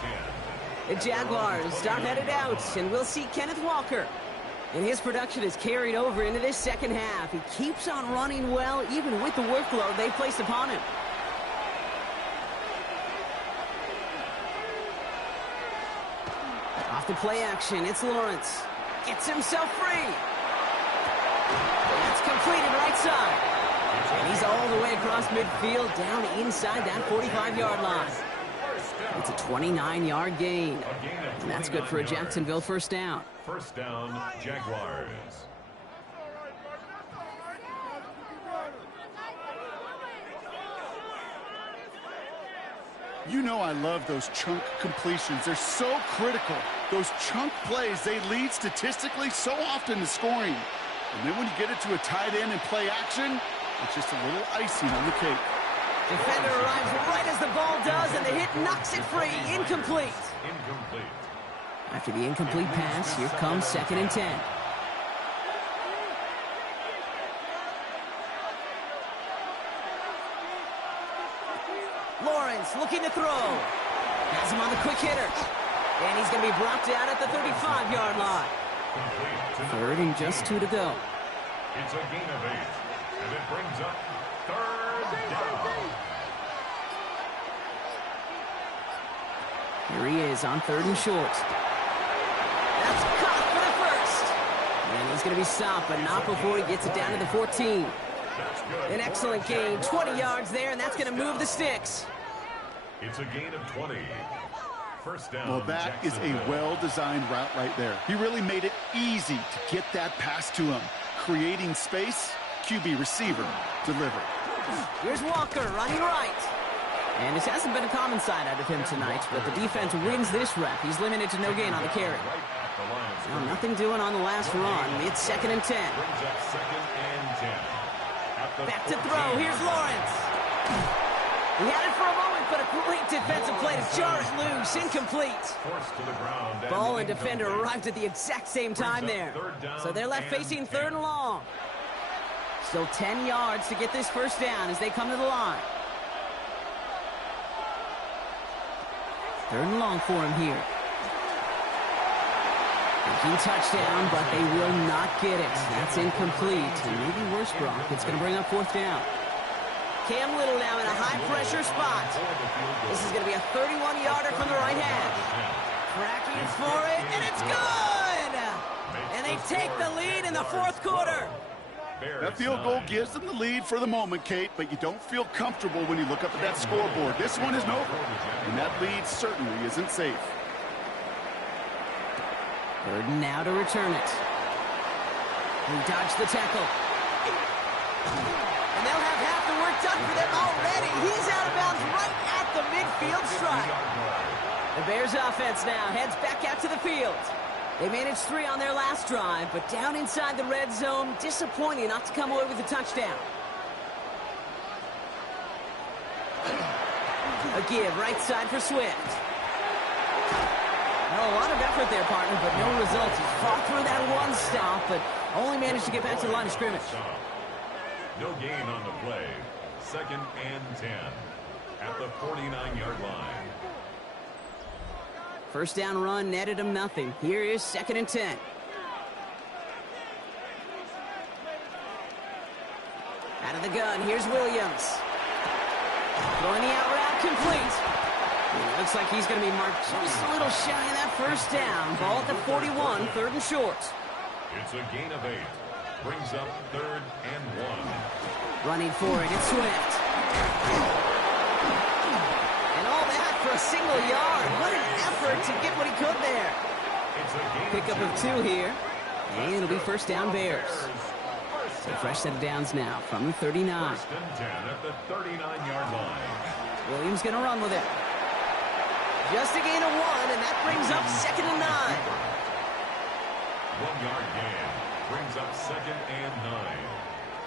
The Jaguars start headed out, and we'll see Kenneth Walker. And his production is carried over into this second half. He keeps on running well, even with the workload they placed upon him. Off the play action, it's Lawrence. Gets himself free. That's completed right side. And he's all the way across midfield, down inside that 45-yard line. It's a 29-yard gain. And that's good for a Jacksonville first down. First down, Jaguars. You know I love those chunk completions. They're so critical. Those chunk plays, they lead statistically so often to scoring. And then when you get it to a tight end and play action, it's just a little icing on the cake. Defender arrives right as the ball does, and the hit knocks it free. Incomplete. After the incomplete pass, here comes 2nd and 10. Lawrence looking to throw. Has him on the quick hitter. And he's going to be brought down at the 35-yard line. 3rd and just 2 to go. It's a gain of 8, and it brings up 3rd down. Here he is on 3rd and short. That's caught for the first. And he's going to be stopped, but not before he gets it down to the 14. An excellent gain, 20 yards there, and that's going to move the sticks. It's a gain of 20. First down. Well, that is a well-designed route right there. He really made it easy to get that pass to him. Creating space, QB receiver, deliver. Here's Walker running right. And this hasn't been a common side out of him tonight, but the defense wins this rep. He's limited to no gain on the carry. Now, nothing doing on the last run. It's 2nd and 10. Back to throw. Here's Lawrence. He had it for a moment, but a great defensive play to jar it loose. Incomplete. Ball and defender arrived at the exact same time there. So they're left facing 3rd and long. Still 10 yards to get this first down as they come to the line. 3rd and long for him here. Thinking touchdown, but they will not get it. That's incomplete. And maybe worse, Brock. It's going to bring up 4th down. Cam Little now in a high-pressure spot. This is going to be a 31-yarder from the right half. Cracking for it, and it's good! And they take the lead in the 4th quarter. That field goal gives them the lead for the moment, Kate, but you don't feel comfortable when you look up at that scoreboard. This one isn't over, and that lead certainly isn't safe. 3rd and now to return it. He dodged the tackle. And they'll have half the work done for them already. He's out of bounds right at the midfield stripe. The Bears offense now heads back out to the field. They managed 3 on their last drive, but down inside the red zone, disappointing not to come away with a touchdown. A give right side for Swift. Well, a lot of effort there, partner, but no results. He fought through that one stop, but only managed to get back to the line of scrimmage. No gain on the play. 2nd and 10 at the 49-yard line. First down run netted him nothing. Here is 2nd and 10. Out of the gun, here's Williams. Throwing the out route complete. It looks like he's going to be marked just a little shy of that first down. Ball at the 41, 3rd and short. It's a gain of 8, Brings up 3rd and 1. Running for it, it's Swift. And all that for a single yard. What an effort to get what he could there. It's a gain Pickup of 2 here. And it'll be first down Bears. So fresh set of downs now from the 39. 1st and 10 at the 39-yard line. Williams going to run with it. Just a gain of 1, and that brings up 2nd and 9. 1-yard gain. Brings up 2nd and 9.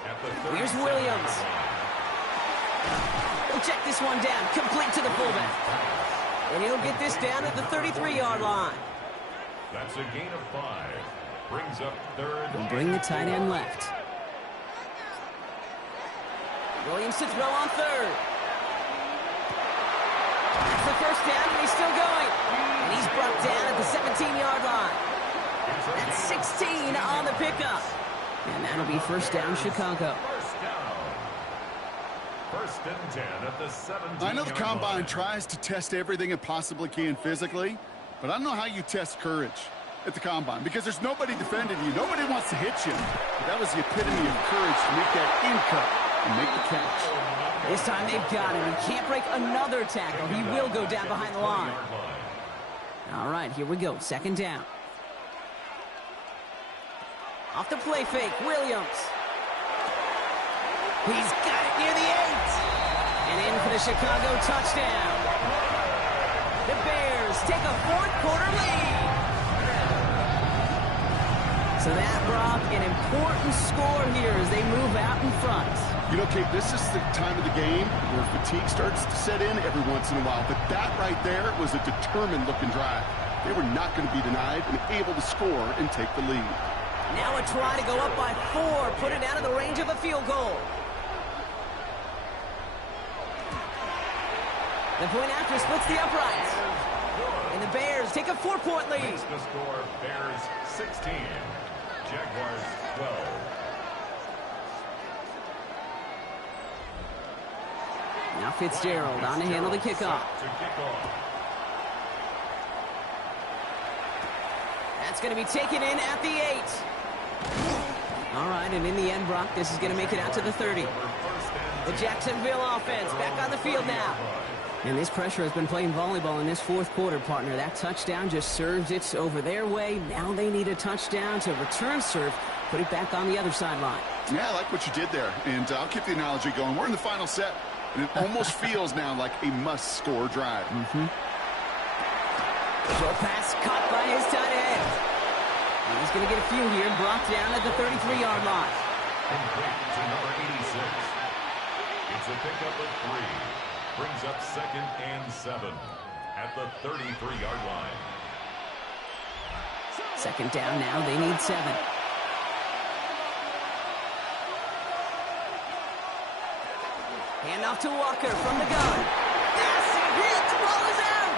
At the Here's Williams. He'll check this one down, complete to the fullback. And he'll get this down at the 33-yard line. That's a gain of 5. Brings up 3rd. We'll bring the tight end left. Williams to throw on 3rd. That's the first down, and he's still going. And he's brought down at the 17-yard line. That's 16 on the pickup. And that'll be first down Chicago. First down. 1st and 10 at the 17-yard I know the Combine line. tries to test everything it possibly can physically, but I don't know how you test courage at the Combine, because there's nobody defending you. Nobody wants to hit you. But that was the epitome of courage to make that in cut and make the catch. This time they've got him. He can't break another tackle. He will go down behind the line. All right, here we go. 2nd down. Off the play fake, Williams. He's got it near the 8. And in for the Chicago touchdown. The Bears take a 4th quarter lead. So that brought an important score here as they move out in front. You know, Kate, this is the time of the game where fatigue starts to set in every once in a while. But that right there was a determined-looking drive. They were not going to be denied and able to score and take the lead. Now a try to go up by 4, put it out of the range of a field goal. The point after splits the uprights. And the Bears take a 4-point lead. Makes the score Bears 16, Jaguars 12. Now Fitzgerald on to handle the kickoff. To kick off. That's going to be taken in at the 8. All right, and in the end, Brock, this is going to make it out to the 30. The Jacksonville offense back on the field now. And this pressure has been playing volleyball in this 4th quarter, partner. That touchdown just serves it over their way. Now they need a touchdown to return serve, put it back on the other sideline. Yeah, I like what you did there. And I'll keep the analogy going. We're in the final set, and it almost feels now like a must-score drive. Short pass caught by his tight end. He's going to get a few here, brought down at the 33-yard line. Complete to number 86. It's a pickup of 3. Brings up 2nd and 7 at the 33-yard line. 2nd down now. They need 7. Hand off to Walker from the gun. Yes, he hit. The ball is out.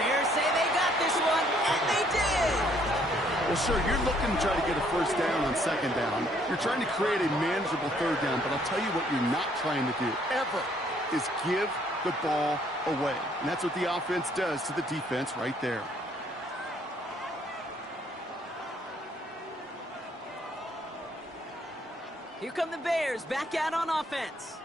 Bears say they got this one, and they did. Well, sure, you're looking to try to get a first down on 2nd down. You're trying to create a manageable 3rd down, but I'll tell you what you're not trying to do, ever, is give the ball away. And that's what the offense does to the defense right there. Here come the Bears back out on offense.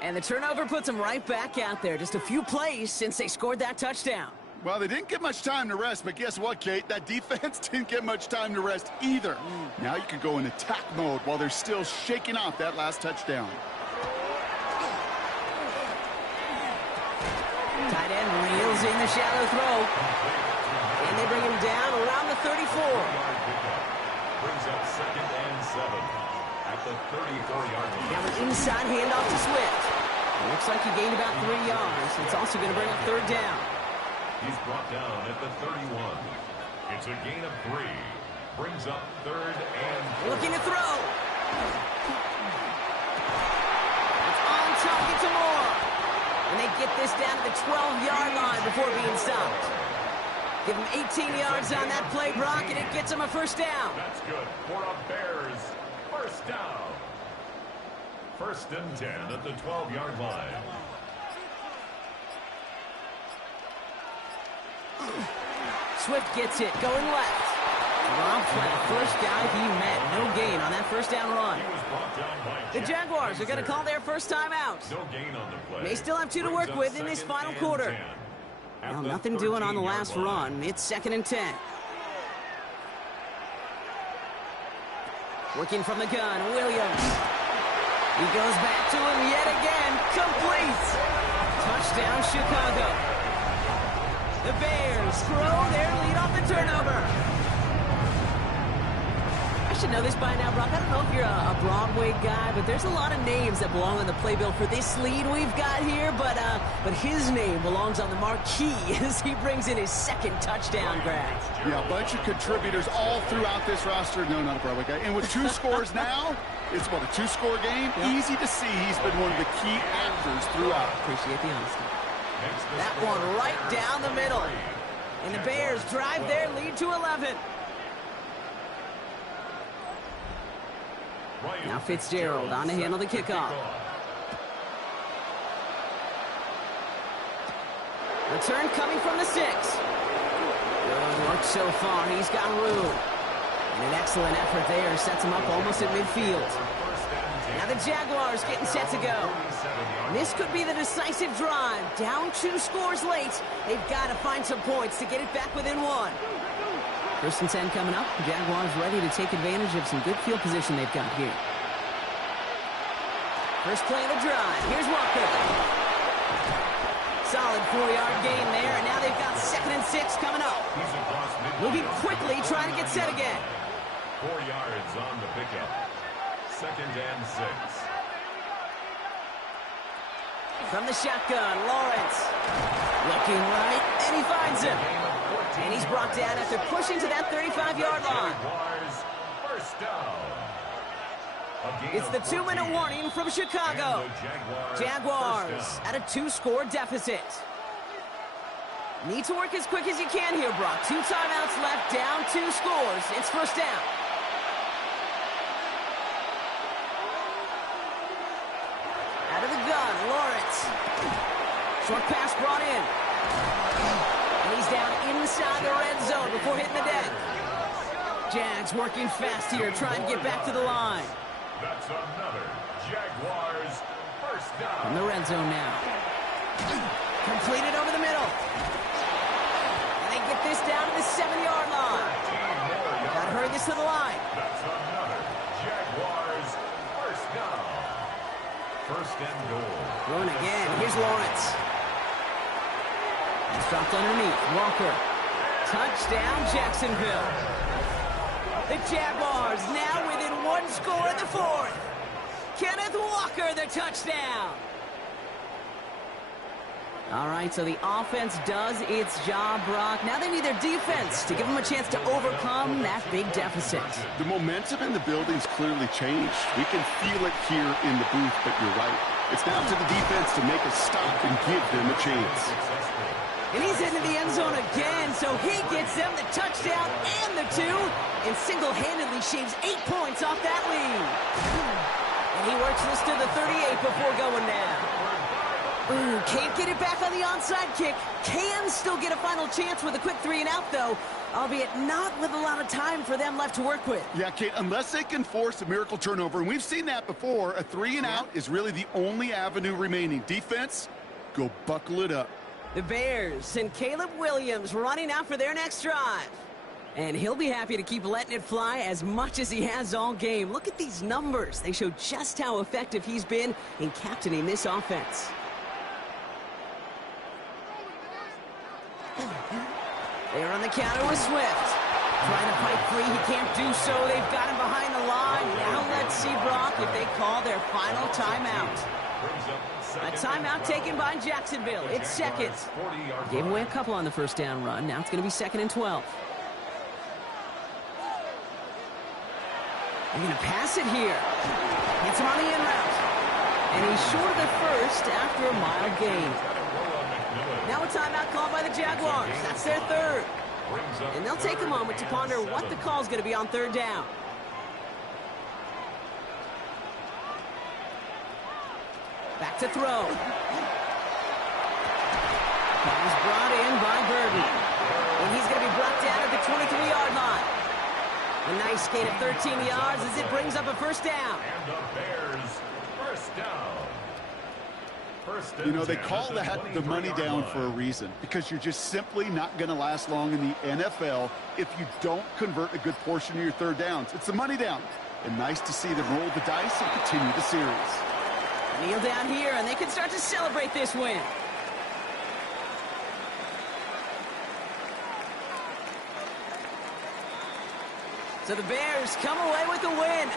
And the turnover puts them right back out there. Just a few plays since they scored that touchdown. Well, they didn't get much time to rest, but guess what, Kate? That defense didn't get much time to rest either. Now you can go in attack mode while they're still shaking off that last touchdown. Tight end reels in the shallow throw. And they bring him down around the 34. Brings up 2nd and 7 at the 34-yard line. Now an inside handoff to Swift. It looks like he gained about 3 yards. It's also going to bring up 3rd down. He's brought down at the 31. It's a gain of 3. Brings up 3rd and 4. Looking to throw. It's on target to Moore. And they get this down to the 12-yard line before being stopped. Give him 18 yards on that play, Brock, and it gets him a first down. That's good for a Bears first down. 1st and 10 at the 12-yard line. Swift gets it, going left. Rob Flat, first guy he met. No gain on that first down run. The Jaguars are going to call their first time out. No gain on the play. They still have 2 to work with in this final quarter. Well, nothing doing on the last run. It's 2nd and 10. Working from the gun, Williams. He goes back to him yet again. Complete. Touchdown, Chicago. The Bears throw their lead off the turnover. I should know this by now, Brock. I don't know if you're a Broadway guy, but there's a lot of names that belong on the playbill for this lead we've got here. But his name belongs on the marquee as he brings in his 2nd touchdown grab. Yeah, a bunch of contributors all throughout this roster. No, not a Broadway guy. And with 2 scores now, it's what, a 2-score game? Yep. Easy to see he's been one of the key actors throughout. Appreciate the honesty. That one right down the middle. And the Bears drive their lead to 11. Now Fitzgerald on to handle the kickoff. Return coming from the 6. Good work so far. He's got room. And an excellent effort there. Sets him up almost at midfield. Now the Jaguars getting set to go. And this could be the decisive drive. Down 2 scores late. They've got to find some points to get it back within 1. 1st and 10 coming up. Jaguars ready to take advantage of some good field position they've got here. First play of the drive. Here's Walker. Solid 4-yard gain there, and now they've got 2nd and 6 coming up. Moving quickly, trying to get set again. 4 yards on the pickup. 2nd and 6. From the shotgun, Lawrence. Looking right, and he finds him. And he's brought down after pushing to that 35-yard line. First down. It's the 2-minute warning from Chicago. Jaguars at a 2-score deficit. Need to work as quick as you can here, Brock. 2 timeouts left, down 2 scores. It's first down. Out of the gun, Lawrence. Short pass brought in. And he's down inside the red zone before hitting the deck. Jags working fast here, trying to get back to the line. That's another Jaguars first down. In the red zone now. Completed over the middle. And they get this down to the 7-yard line. Gotta hurry this to the line. That's another Jaguars first down. 1st and goal. Throwing again. Here's Lawrence. He's dropped underneath. Walker. Touchdown, Jacksonville. The Jaguars now within 1 score in the 4th. Kenneth Walker, the touchdown. All right, so the offense does its job, Brock. Now they need their defense to give them a chance to overcome that big deficit. The momentum in the building's clearly changed. We can feel it here in the booth, but you're right. It's now to the defense to make a stop and give them a chance. And he's into the end zone again, so he gets them the touchdown and the 2, and single-handedly shaves 8 points off that lead. And he works this to the 38 before going down. Ooh, can't get it back on the onside kick. Can still get a final chance with a quick 3-and-out, though, albeit not with a lot of time for them left to work with. Yeah, Kate, unless they can force a miracle turnover, and we've seen that before, a 3-and-out is really the only avenue remaining. Defense, go buckle it up. The Bears and Caleb Williams running out for their next drive. And he'll be happy to keep letting it fly as much as he has all game. Look at these numbers. They show just how effective he's been in captaining this offense. They're on the counter with Swift. Trying to fight free. He can't do so. They've got him behind the line. Now let's see, Brock, if they call their final timeout. A timeout taken by Jacksonville. It's 2nd. Gave away a couple on the first down run. Now it's going to be 2nd and 12. They're going to pass it here. Gets him on the in route. And he's short of the first after a mild gain. Now a timeout called by the Jaguars. That's their 3rd. And they'll take a moment to ponder what the call is going to be on 3rd down. Back to throw. He's brought in by Burden. And he's going to be brought down at the 23-yard line. 15 yards as it brings up a first down. And the Bears, first down. You know, they call that the money down for a reason, because you're just simply not going to last long in the NFL if you don't convert a good portion of your third downs. It's the money down. And nice to see them roll the dice and continue the series. Kneel down here, and they can start to celebrate this win. So the Bears come away with the win.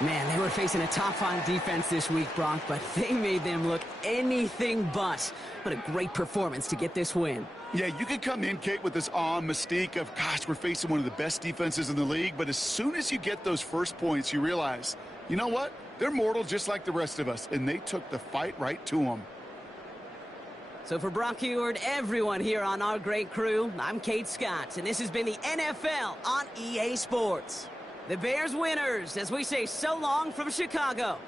Man, they were facing a top-5 defense this week, Bronk, but they made them look anything but. What a great performance to get this win. Yeah, you can come in, Kate, with this awe and mystique of, gosh, we're facing one of the best defenses in the league, but as soon as you get those first points, you realize, you know what? They're mortal just like the rest of us, and they took the fight right to them. So for Brock Heward, everyone here on our great crew, I'm Kate Scott, and this has been the NFL on EA Sports. The Bears winners, as we say so long from Chicago.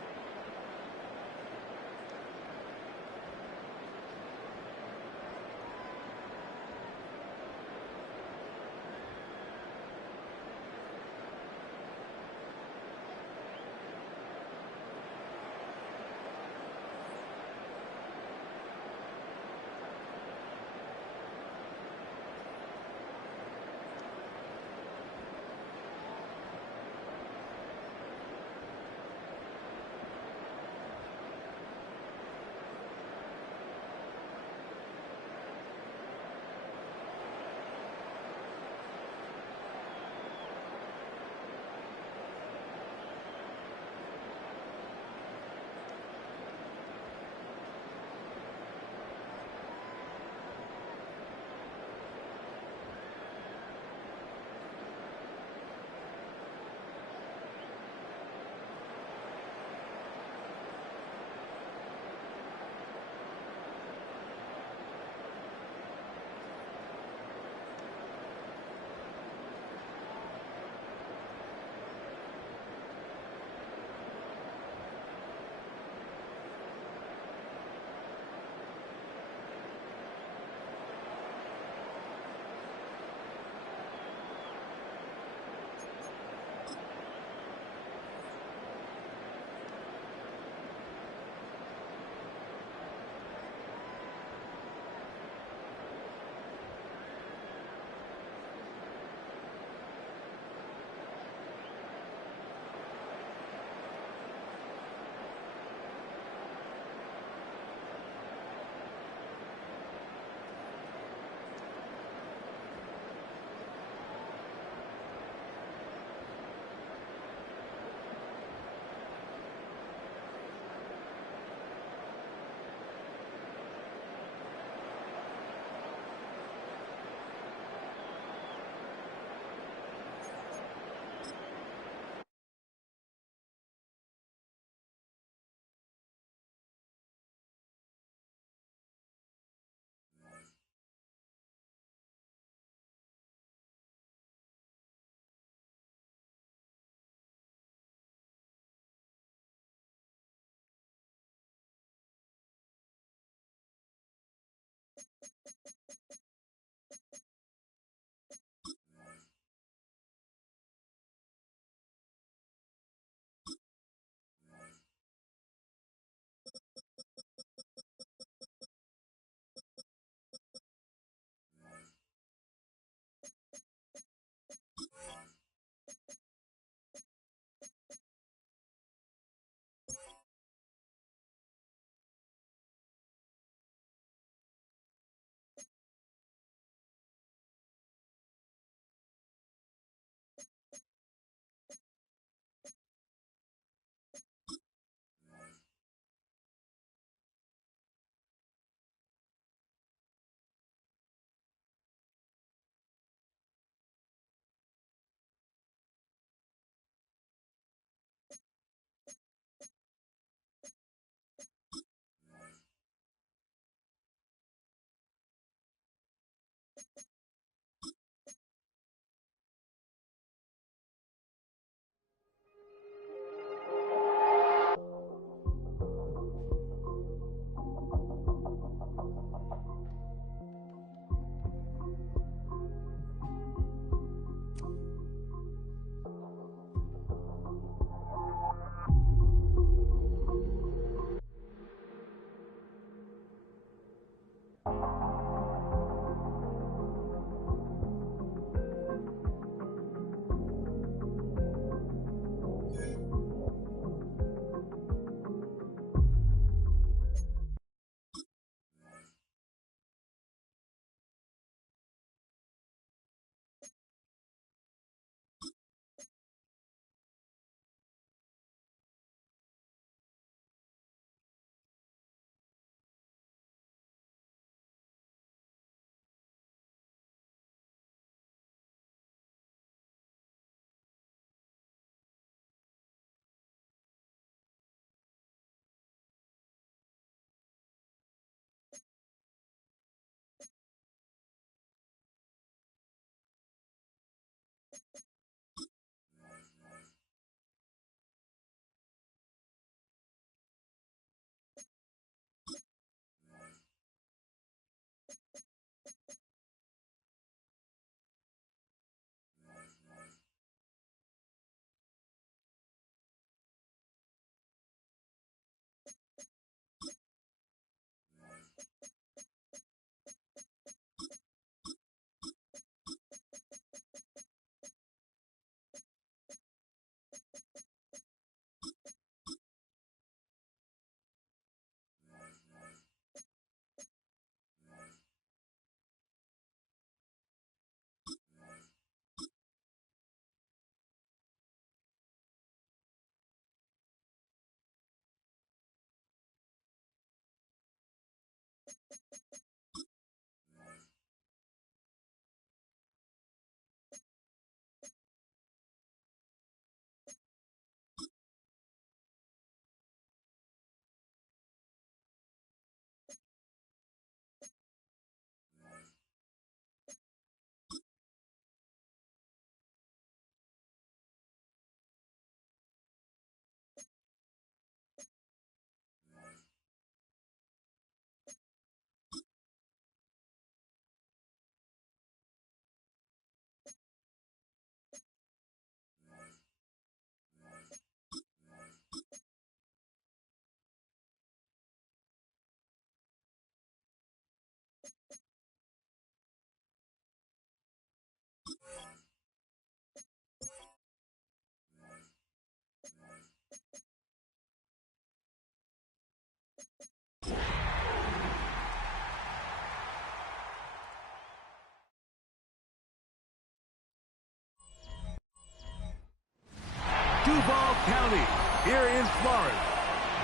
Duval County, here in Florida.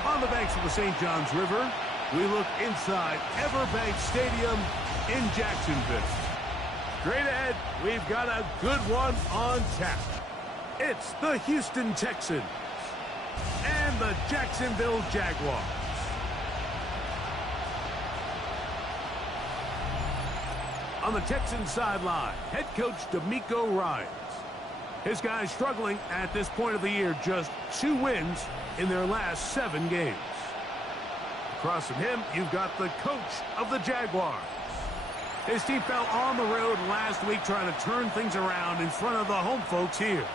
On the banks of the St. Johns River, we look inside Everbank Stadium in Jacksonville. Straight ahead, we've got a good one on tap. It's the Houston Texans and the Jacksonville Jaguars. On the Texans sideline, head coach D'Amico Ryans. His guys struggling at this point of the year, just 2 wins in their last 7 games. Across from him, you've got the coach of the Jaguars. His team fell on the road last week trying to turn things around in front of the home folks here.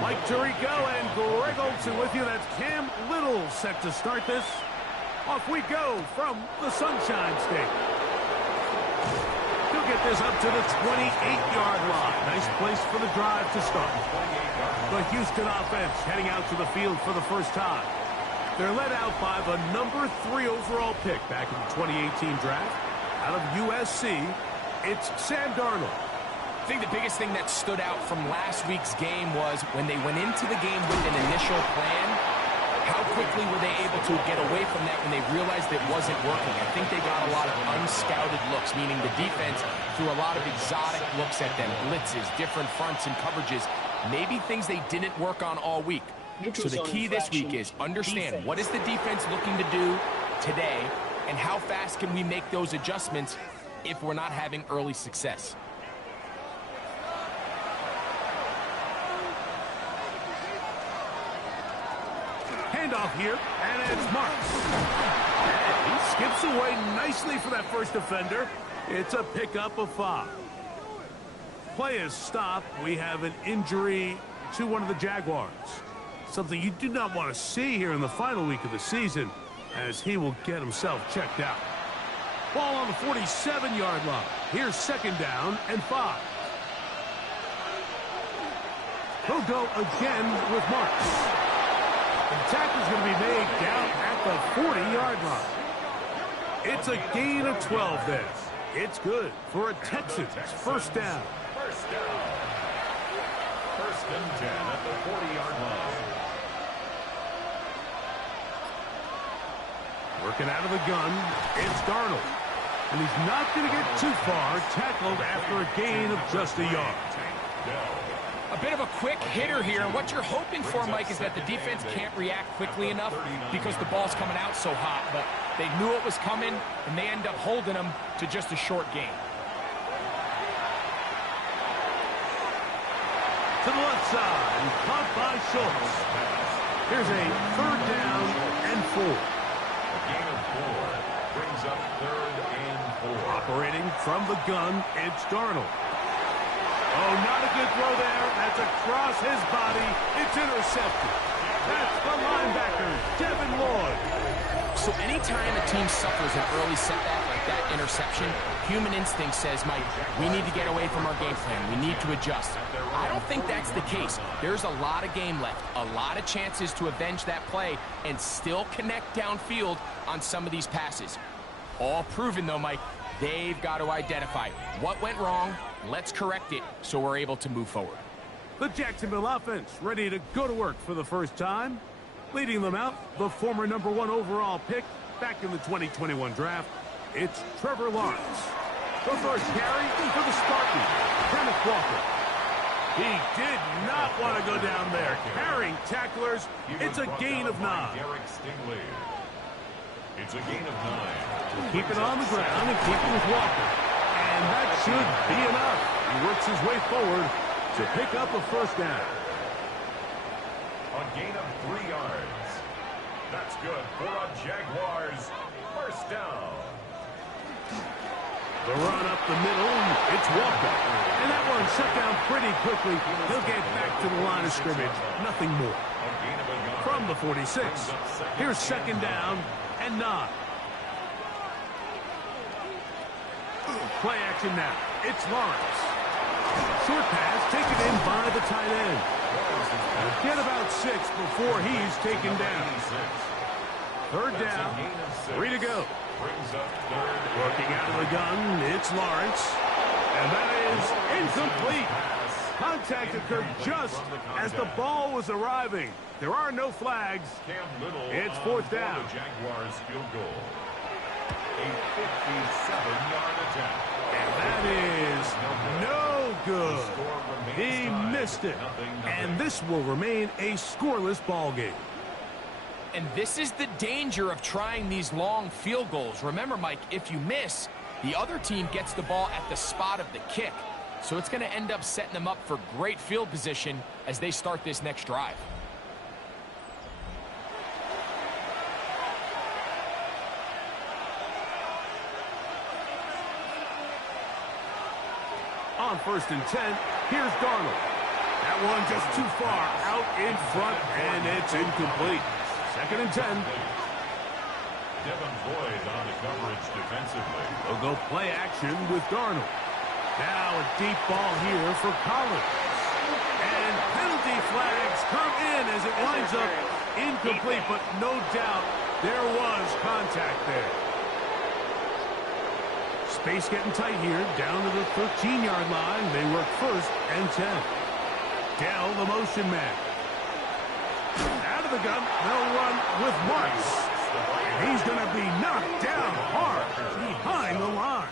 Mike Tirico and Greg Olson with you. That's Cam Little set to start this. Off we go from the Sunshine State. He'll get this up to the 28-yard line. Nice place for the drive to start. The Houston offense heading out to the field for the first time. They're led out by the number 3 overall pick back in the 2018 draft. Out of USC, it's Sam Darnold. I think the biggest thing that stood out from last week's game was when they went into the game with an initial plan, how quickly were they able to get away from that when they realized it wasn't working? I think they got a lot of unscouted looks, meaning the defense threw a lot of exotic looks at them, blitzes, different fronts and coverages, maybe things they didn't work on all week. So the key this week is understand what is the defense looking to do today and how fast can we make those adjustments if we're not having early success. Handoff here, and it's Marks. And he skips away nicely for that first defender. It's a pickup of 5. Play is stopped. We have an injury to one of the Jaguars. Something you do not want to see here in the final week of the season, as he will get himself checked out. Ball on the 47-yard line. Here's 2nd down and 5. He'll go again with Marks. The tackle's going to be made down at the 40-yard line. It's a gain of 12 there. It's good for a Texans first down. First down. 1st and 10 at the 40-yard line. Working out of the gun, it's Darnold. And he's not going to get too far, tackled after a gain of just a yard. A bit of a quick hitter here, and what you're hoping for, Mike, is that the defense can't react quickly enough because the ball's coming out so hot, but they knew it was coming, and they end up holding them to just a short gain. To the left side, caught by Schultz. Here's a 3rd down and 4. A gain of 4 brings up 3rd and 4. Operating from the gun, it's Darnold. Oh, not a good throw there. That's across his body. It's intercepted. That's the linebacker, Devin Lloyd. So anytime a team suffers an early setback like that interception, human instinct says, Mike, we need to get away from our game plan. We need to adjust. I don't think that's the case. There's a lot of game left, a lot of chances to avenge that play and still connect downfield on some of these passes. All proven, though, Mike, they've got to identify what went wrong. Let's correct it so we're able to move forward. The Jacksonville offense ready to go to work for the first time. Leading them out, the former number 1 overall pick back in the 2021 draft, it's Trevor Lawrence. The first carry for the Spartan, Kenneth Walker. He did not want to go down there. Carrying tacklers, it's a gain of 9. It's a gain of 9. Keep it on the ground and keep it with Walker. And that should be enough. He works his way forward to pick up a 1st down. A gain of 3 yards. That's good for a Jaguars 1st down. The run up the middle, it's Walker. And that one shut down pretty quickly. He'll get back to the line of scrimmage. Nothing more. From the 46, here's 2nd down and 9. Play action now. It's Lawrence. Short pass taken in by the tight end. Get about 6 before he's taken down. Third That's a down, gain of 6. 3 to go. Brings up third. Working out of the gun, it's Lawrence. And that is incomplete. Contact occurred just as the ball was arriving. There are no flags. Cam Little It's on fourth for down. The Jaguars field goal. A 57-yard attempt. And that is no good. He missed it. And this will remain a scoreless ball game. And this is the danger of trying these long field goals. Remember, Mike, if you miss, the other team gets the ball at the spot of the kick. So it's going to end up setting them up for great field position as they start this next drive. On 1st and 10, here's Darnold. That one just too far out in front, and it's incomplete. 2nd and 10. Devin Boyd on the coverage defensively. They'll go play action with Darnold. Now a deep ball here for Collins. And penalty flags come in as it winds up incomplete, but no doubt there was contact there. Space getting tight here, down to the 13-yard line. They work 1st and 10. Dell, the motion man. Out of the gun, they'll run with Marks. And he's going to be knocked down hard behind the line.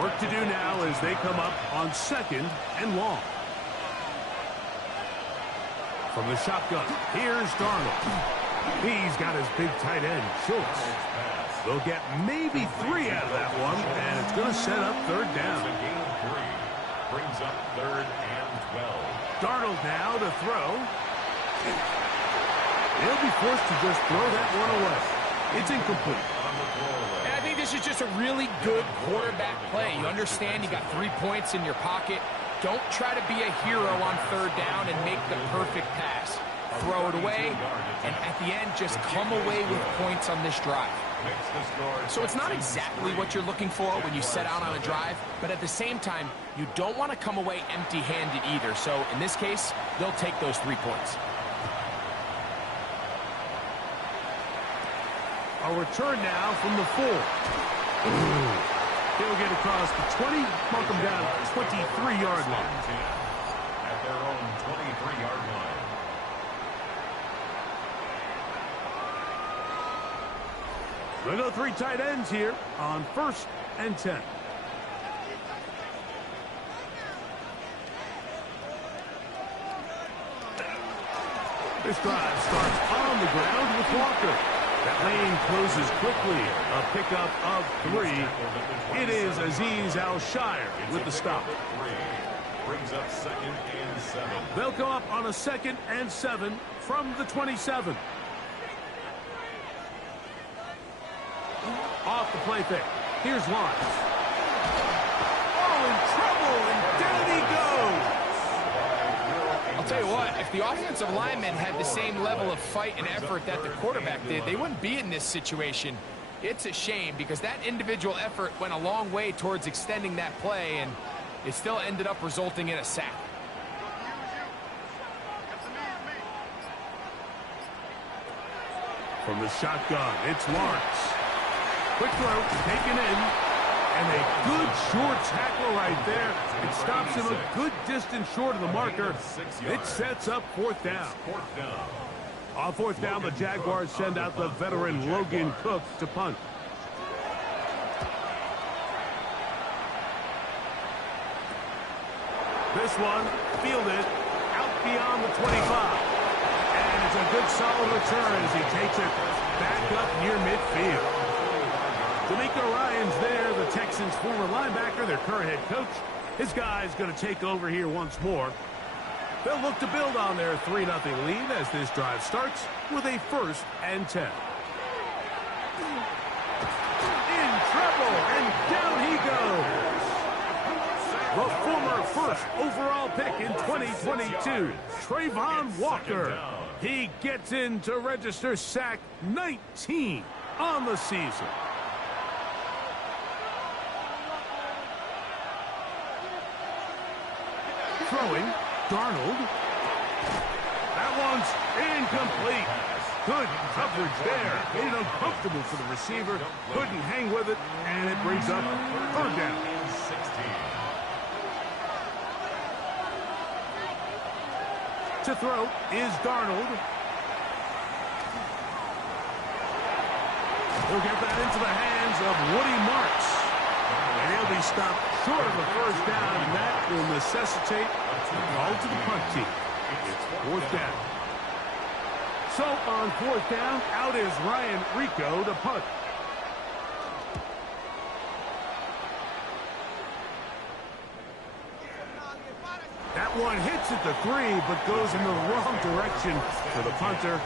Work to do now as they come up on 2nd and long. From the shotgun, here's Darnold. He's got his big tight end, Schultz. They'll get maybe 3 out of that one, and it's going to set up 3rd down. Brings up 3rd and 12. Darnold now to throw. He'll be forced to just throw that one away. It's incomplete. And I think this is just a really good quarterback play. You understand you got 3 points in your pocket. Don't try to be a hero on 3rd down and make the perfect pass. Throw it away, and at the end, just come away with points on this drive. So it's not exactly what you're looking for when you set out on a drive, but at the same time, you don't want to come away empty-handed either. So in this case, they'll take those 3 points. A return now from the 4. He'll get across the 20, mark him down at the 23-yard line. At their own 23-yard line. They go 3 tight ends here on 1st and 10. This drive starts on the ground with Walker. That lane closes quickly. A pickup of 3. It is Azeez Al-Shire with the stop. Brings up 2nd and 7. They'll go up on a 2nd and 7 from the 27. Off the play fake. Here's Lawrence. Oh, in trouble, and down he goes. I'll tell you what, if the offensive linemen had the same level of fight and effort that the quarterback did, they wouldn't be in this situation. It's a shame because that individual effort went a long way towards extending that play, and it still ended up resulting in a sack. From the shotgun, it's Lawrence. Quick throw, taken in, and a good short tackle right there. It stops him a good distance short of the marker. It sets up 4th down. On 4th down, the Jaguars send out the veteran Logan Cook to punt. This one fielded out beyond the 25. And it's a good solid return as he takes it back up near midfield. D'Amico Ryan's there, the Texans' former linebacker, their current head coach. His guy's going to take over here once more. They'll look to build on their 3-0 lead as this drive starts with a 1st and 10. In trouble, and down he goes. The former 1st overall pick in 2022, Trayvon Walker. He gets in to register sack 19 on the season. Throwing, Darnold. That one's incomplete. Good coverage there. Made it uncomfortable for the receiver. Couldn't hang with it, and it brings up third down. 16. To throw is Darnold. He'll get that into the hands of Woody Marks. And he'll be stopped short of a first down, and that will necessitate a call to the punt team. It's fourth down. So on fourth down, out is Ryan Rico to punt. That one hits at the 3, but goes in the wrong direction for the punter.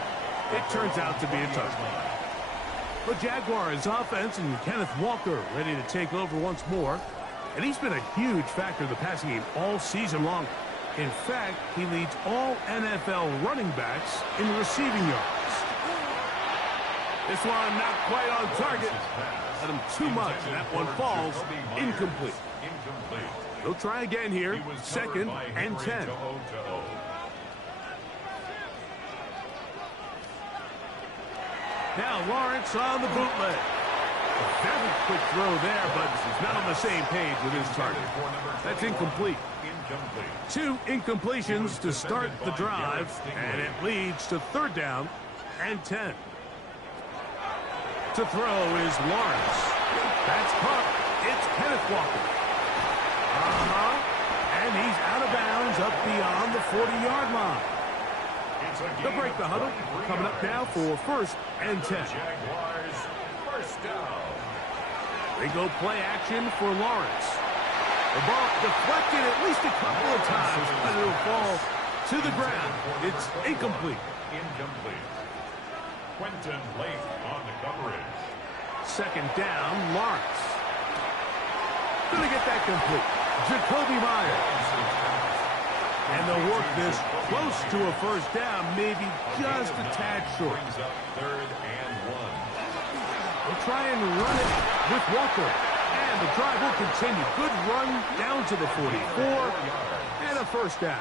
It turns out to be a touchdown. The Jaguars offense and Kenneth Walker ready to take over once more. And he's been a huge factor in the passing game all season long. In fact, he leads all NFL running backs in receiving yards. This one not quite on target. Let him too much, and that one falls incomplete. He'll try again here, second and 10. Now Lawrence on the bootleg. A very quick throw there, but he's not on the same page with his target. That's incomplete. Two incompletions to start the drive, and it leads to third down and 10. To throw is Lawrence. That's caught. It's Kenneth Walker. And he's out of bounds up beyond the 40-yard line. They'll break the huddle. Coming up now for first and 10. Jaguars, first down. They go play action for Lawrence. The ball deflected at least a couple of times, but it'll fall to the ground. It's incomplete. Incomplete. Quentin Lake on the coverage. Second down, Lawrence. Gonna get that complete. Jacoby Myers. And they'll work this close to a first down, maybe just a tad short. Brings up third and 1. They'll try and run it with Walker. And the drive will continue. Good run down to the 44. And a first down.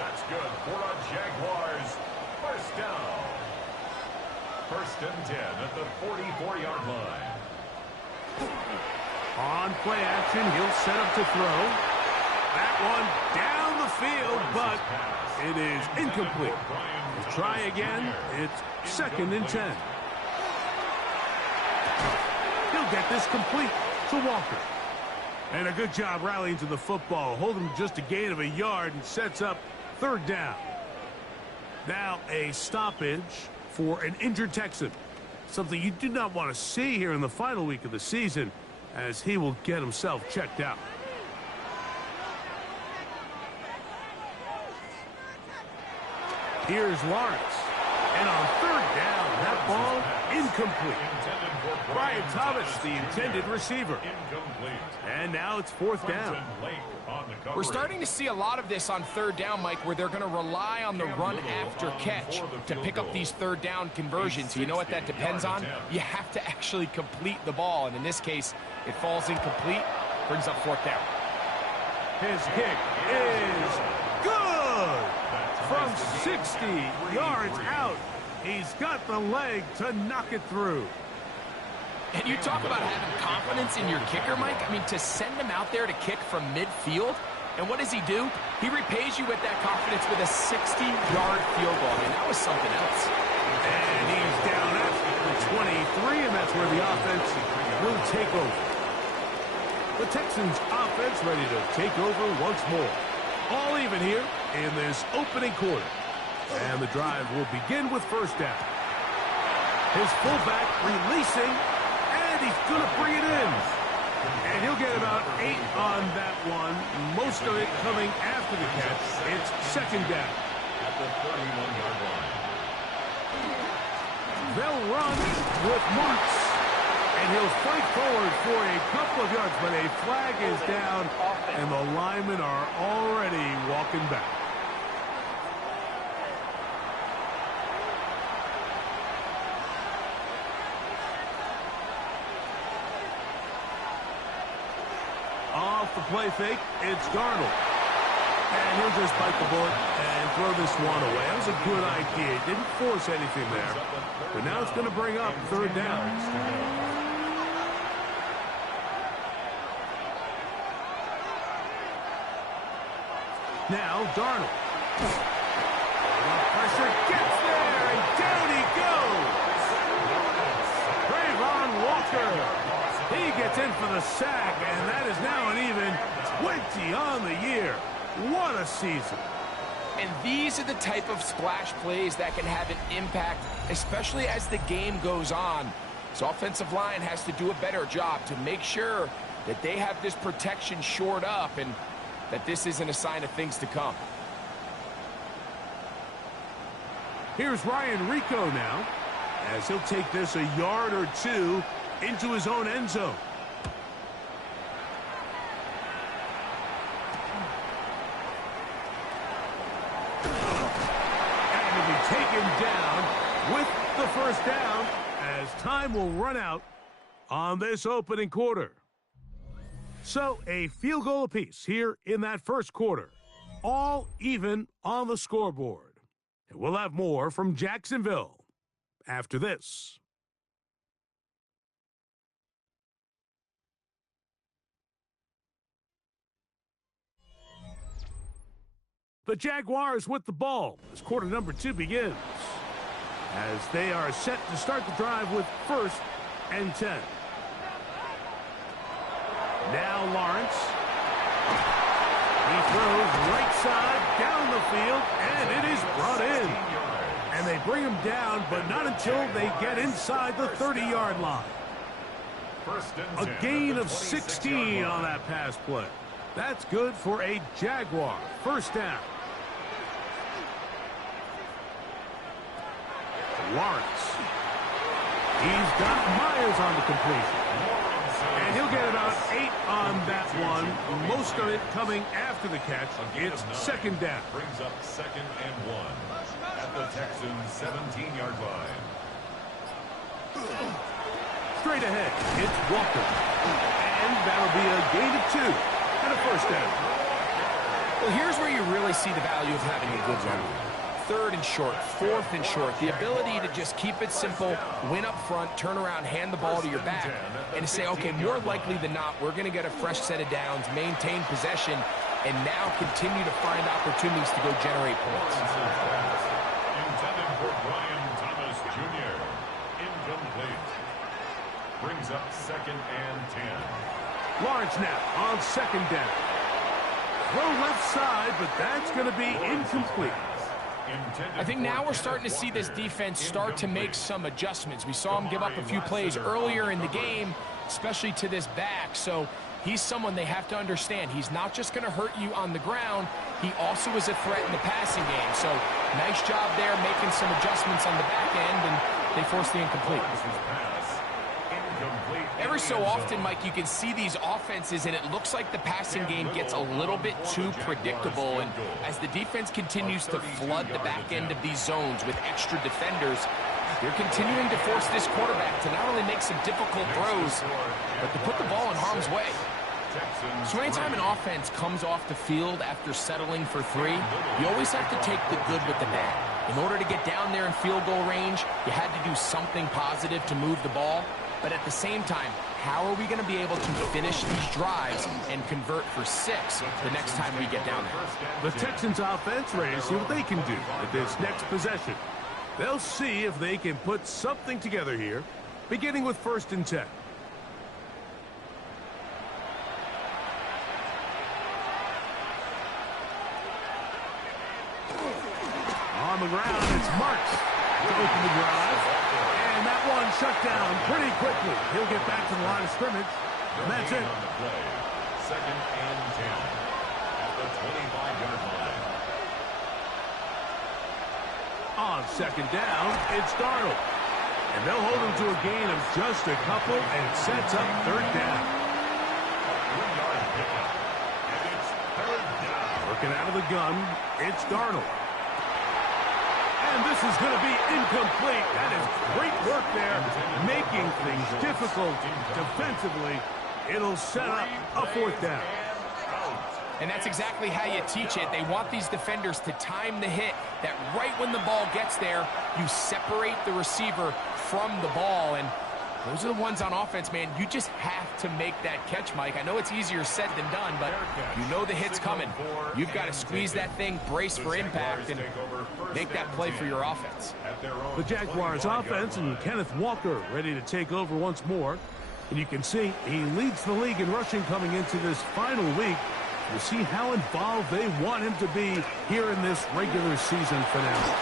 That's good for the Jaguars. First down. First and 10 at the 44-yard line. On play action, he'll set up to throw. That one down the field, but it is incomplete. We'll try again. It's second and 10. He'll get this complete to Walker. And a good job rallying to the football. Holding just a gain of a yard and sets up third down. Now a stoppage for an injured Texan. Something you do not want to see here in the final week of the season, as he will get himself checked out. Here's Lawrence. And on third down, that ball incomplete. Brian Thomas, the intended receiver. And now it's fourth down. We're starting to see a lot of this on third down, Mike, where they're going to rely on the run after catch to pick up these third down conversions. You know what that depends on? You have to actually complete the ball, and in this case, it falls incomplete, brings up fourth down. His kick is good! From 60 yards out, he's got the leg to knock it through. And you talk about having confidence in your kicker, Mike. I mean, to send him out there to kick from midfield, and what does he do? He repays you with that confidence with a 60-yard field goal. I mean, that was something else. And he's down at the 23, and that's where the offense will take over. The Texans offense ready to take over once more. All even here in this opening quarter. And the drive will begin with first down. His fullback releasing, and he's going to bring it in. And he'll get about 8 on that one, most of it coming after the catch. It's second down. At the 31-yard line. They'll run with Marks. And he'll fight forward for a couple of yards, but a flag is down, and the linemen are already walking back. Off the play fake, it's Darnold. And he'll just bite the bullet and throw this one away. That was a good idea. He didn't force anything there. But now it's going to bring up third down. Now, Darnold. Pressure gets there, and down he goes. Trayvon Walker. He gets in for the sack, and that is now an even 20 on the year. What a season. And these are the type of splash plays that can have an impact, especially as the game goes on. This offensive line has to do a better job to make sure that they have this protection shored up and that this isn't a sign of things to come. Here's Ryan Rico now, as he'll take this a yard or two into his own end zone. And he'll be taken down with the first down as time will run out on this opening quarter. So a field goal apiece here in that first quarter. All even on the scoreboard. And we'll have more from Jacksonville after this. The Jaguars with the ball as quarter number 2 begins. As they are set to start the drive with 1st and 10. Now Lawrence. He throws right side down the field, and it is brought in. And they bring him down, but not until they get inside the 30-yard line. A gain of 16 on that pass play. That's good for a Jaguar. First down. Lawrence. He's got Myers on the completion. And he'll get about 8 on that one. Most of it coming after the catch. It's second down. Brings up 2nd and 1 at the Texans' 17-yard line. Straight ahead, it's Walker. And that'll be a gain of 2 and a first down. Well, here's where you really see the value of having a good run. 3rd and short, 4th and short. The ability to just keep it simple, win up front, turn around, hand the ball to your back, and to say, okay, more likely than not, we're going to get a fresh set of downs, maintain possession, and now continue to find opportunities to go generate points. Intended for Brian Thomas Jr. Incomplete. Brings up 2nd and 10. Lawrence now on second down. Throw left side, but that's going to be incomplete. I think now we're starting to see this defense start to make some adjustments. We saw him give up a few plays earlier in the game, especially to this back. So he's someone they have to understand. He's not just going to hurt you on the ground. He also is a threat in the passing game. So nice job there making some adjustments on the back end, and they forced the incomplete. Every so often, Mike, you can see these offenses, and it looks like the passing game gets a little bit too predictable. And as the defense continues to flood the back end of these zones with extra defenders, they're continuing to force this quarterback to not only make some difficult throws, but to put the ball in harm's way. So anytime an offense comes off the field after settling for 3, you always have to take the good with the bad. In order to get down there in field goal range, you had to do something positive to move the ball. But at the same time, how are we going to be able to finish these drives and convert for 6 the next time we get down there? The Texans offense ready to see what they can do with this next possession. They'll see if they can put something together here, beginning with 1st and 10. On the ground, it's Marks to open the drive. And that one shut down pretty quickly. He'll get back to the line of scrimmage. And that's it. 2nd and 10 at the 25-yard line. On second down, it's Darnold. And they'll hold him to a gain of just a couple and sets up 3rd down. 3-yard pickup. And it's 3rd down. Looking out of the gun, it's Darnold. And this is going to be incomplete. That is great work there, making things difficult defensively. It'll set up a 4th down. And that's exactly how you teach it. They want these defenders to time the hit, that right when the ball gets there, you separate the receiver from the ball. And those are the ones on offense, man. You just have to make that catch, Mike. I know it's easier said than done, but you know the hit's coming. You've got to squeeze that thing, brace for impact, and make that play for your offense. The Jaguars offense and Kenneth Walker ready to take over once more. And you can see he leads the league in rushing coming into this final week. We'll see how involved they want him to be here in this regular season finale.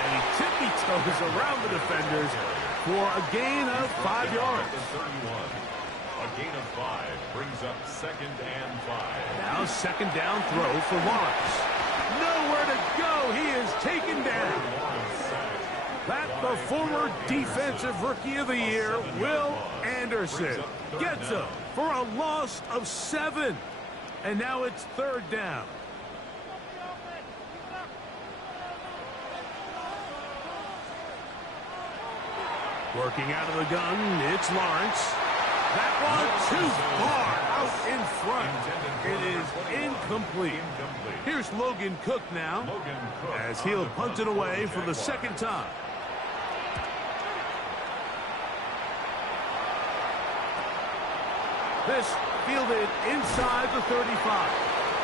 And he tippy-toes around the defenders for a gain of 5 yards. A gain of 5 brings up 2nd and 5. Now second down throw for Lawrence. Nowhere to go. He is taken down. That the former defensive rookie of the year, Will Anderson, gets him for a loss of 7. And now it's 3rd down. Working out of the gun, it's Lawrence. That one too far out in front. It is incomplete. Here's Logan Cook now as he'll punt it away for the 2nd time. This fielded inside the 35.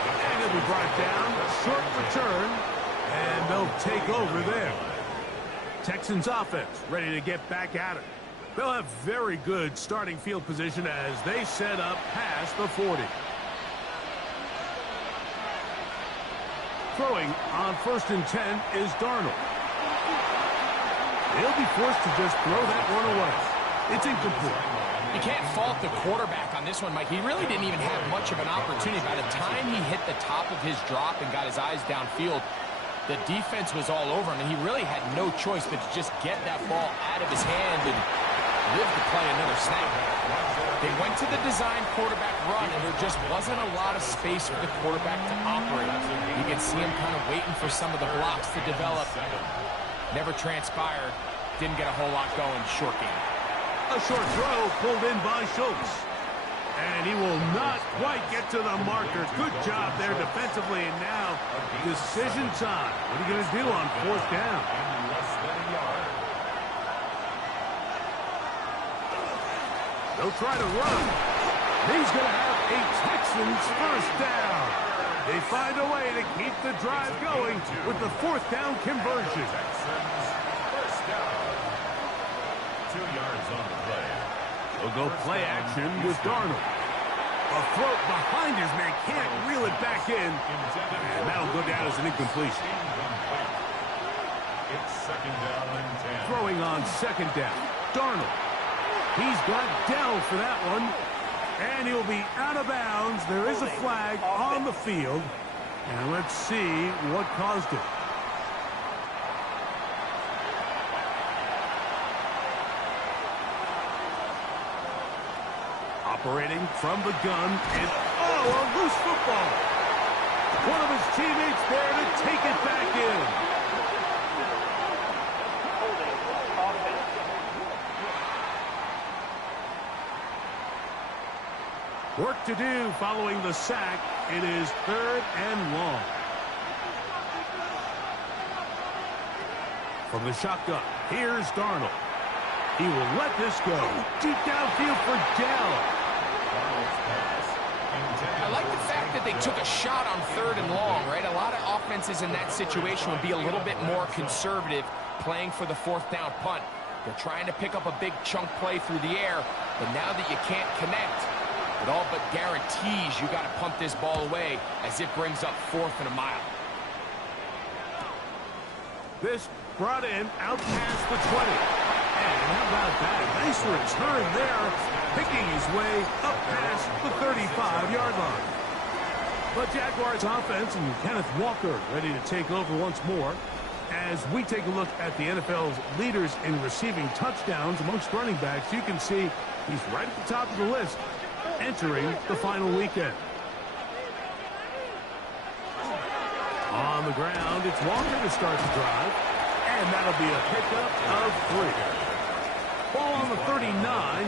And it'll be brought down, short return, and they'll take over there. Texans offense ready to get back at it. They'll have very good starting field position as they set up past the 40. Throwing on 1st and 10 is Darnold. He'll be forced to just throw that one away. It's incomplete. You can't fault the quarterback on this one, Mike. He really didn't even have much of an opportunity. By the time he hit the top of his drop and got his eyes downfield, the defense was all over him, and he really had no choice but to just get that ball out of his hand and live to play another snap. They went to the design quarterback run, and there just wasn't a lot of space for the quarterback to operate. You can see him kind of waiting for some of the blocks to develop. Never transpired. Didn't get a whole lot going. Short game. A short throw pulled in by Schultz. And he will not quite get to the marker. Good job there defensively. And now, decision time. What are you going to do on 4th down? They'll try to run. He's going to have a Texans 1st down. They find a way to keep the drive going with the 4th down conversion. 2 yards on the play. They'll go play action with Darnold. A throw behind his man, can't reel it back in. And that'll go down as an incompletion. It's 2nd down and 10. Throwing on 2nd down. Darnold. He's got Dell for that one. And he'll be out of bounds. There is a flag on the field. And let's see what caused it. Operating from the gun, and a loose football. One of his teammates there to take it back in. Work to do following the sack. It is 3rd and long. From the shotgun, here's Darnold. He will let this go. Deep downfield for Dell. I like the fact that they took a shot on 3rd and long, right? A lot of offenses in that situation would be a little bit more conservative playing for the 4th down punt. They're trying to pick up a big chunk play through the air, but now that you can't connect, it all but guarantees you got to punt this ball away as it brings up 4th and a mile. This brought in out past the 20. And how about that? Nice return there, picking his way up past the 35-yard line. But Jaguars offense and Kenneth Walker ready to take over once more. As we take a look at the NFL's leaders in receiving touchdowns amongst running backs, you can see he's right at the top of the list entering the final weekend. On the ground, it's Walker to start the drive. And that'll be a pickup of 3. Ball on the 39.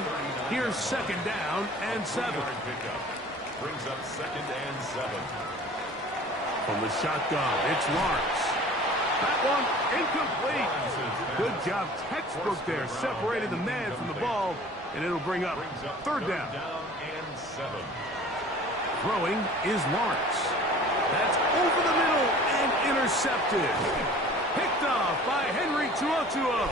Here's 2nd down and 7. Brings up 2nd and 7. From the shotgun, it's Lawrence. That one incomplete. Good job, textbook there, separating the man from the ball, and it'll bring up 3rd down. And 7. Throwing is Lawrence. That's over the middle and intercepted. Picked off by Henry Tuotua.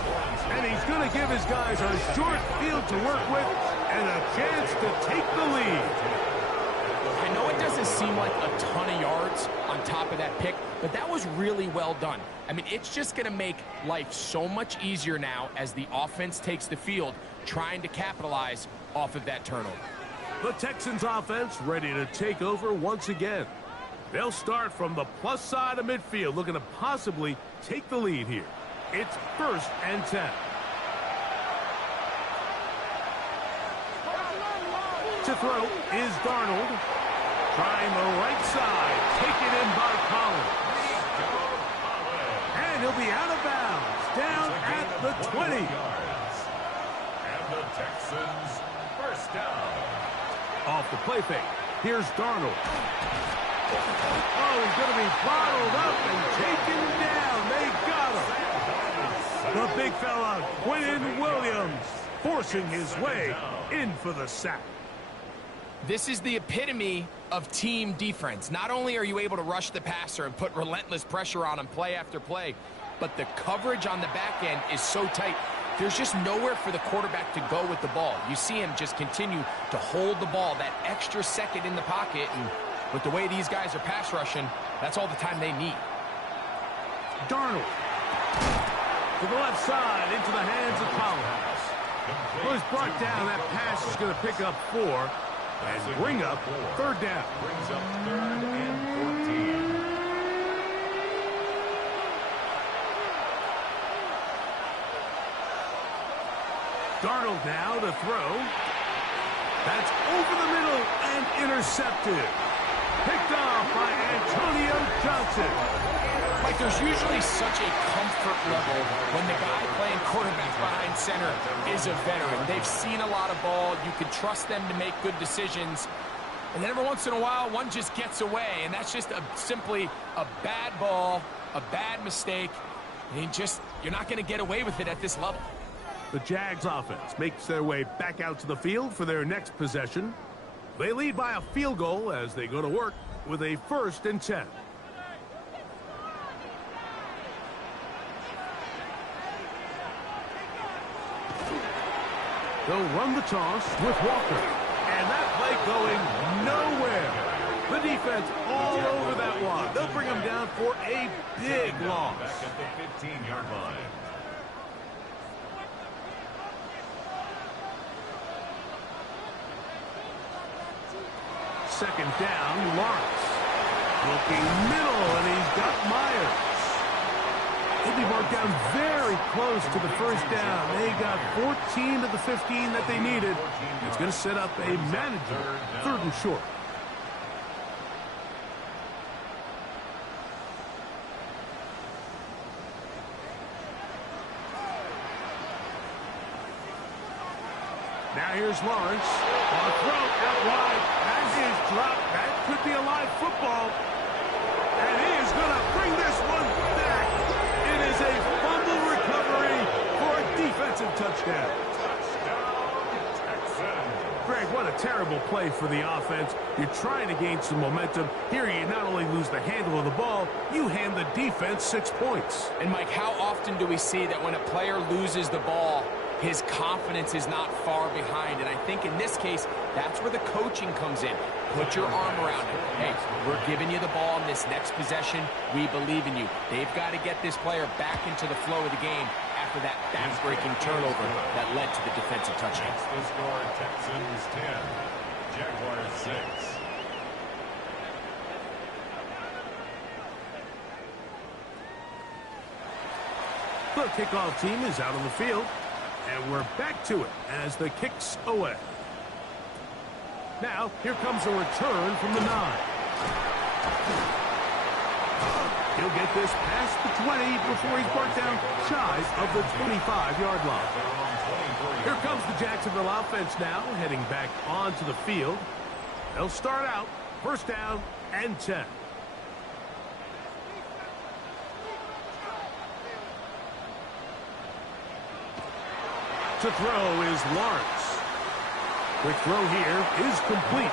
And he's going to give his guys a short field to work with and a chance to take the lead. I know it doesn't seem like a ton of yards on top of that pick, but that was really well done. I mean, it's just going to make life so much easier now as the offense takes the field, trying to capitalize off of that turnover. The Texans offense ready to take over once again. They'll start from the plus side of midfield, looking to possibly take the lead here. It's 1st and 10. To throw is Darnold. Trying the right side. Taken in by Collins. And he'll be out of bounds. Down at the 20. And the Texans 1st down. Off the play fake. Here's Darnold. Oh, he's going to be bottled up and taken down. They got him. The big fella, Quinn Williams, forcing his way in for the sack. This is the epitome of team defense. Not only are you able to rush the passer and put relentless pressure on him play after play, but the coverage on the back end is so tight. There's just nowhere for the quarterback to go with the ball. You see him just continue to hold the ball that extra second in the pocket, and with the way these guys are pass rushing, that's all the time they need. Darnold to the left side into the hands of Collins. Well, he's brought down. That pass is going to pick up 4 and bring up 3rd down. Brings up 3rd and 14. Darnold now to throw. That's over the middle and intercepted. Picked off by Antonio Johnson. Like, there's usually such a comfort level when the guy playing quarterback behind center is a veteran. They've seen a lot of ball. You can trust them to make good decisions. And then every once in a while, one just gets away, and that's just simply a bad ball, a bad mistake. And you're not going to get away with it at this level. The Jags offense makes their way back out to the field for their next possession. They lead by a field goal as they go to work with a 1st and 10. They'll run the toss with Walker. And that play going nowhere. The defense all over that one. They'll bring him down for a big loss. Back at the 15-yard line. Second down, Lawrence. Looking middle, and he's got Myers. He'll be marked down very close to the 1st down. They got 14 to the 15 that they needed. It's going to set up a manageable 3rd and short. Now here's Lawrence. On throw out wide. That is dropped. That could be a live football. And he is going to bring this one back. It is a fumble recovery for a defensive touchdown. Greg, what a terrible play for the offense. You're trying to gain some momentum. Here you not only lose the handle of the ball, you hand the defense 6 points. And, Mike, how often do we see that when a player loses the ball, his confidence is not far behind? And I think in this case, that's where the coaching comes in. Put your arm around him. Hey, we're giving you the ball in this next possession. We believe in you. They've got to get this player back into the flow of the game after that back-breaking turnover that led to the defensive touchdown. That's the score. Texans 10, Jaguars 6. The kickoff team is out on the field. And we're back to it as the kick's away. Now, here comes a return from the 9. He'll get this past the 20 before he's brought down shy of the 25-yard line. Here comes the Jacksonville offense now, heading back onto the field. They'll start out first down and 10. To throw is Lawrence. Quick throw here is complete.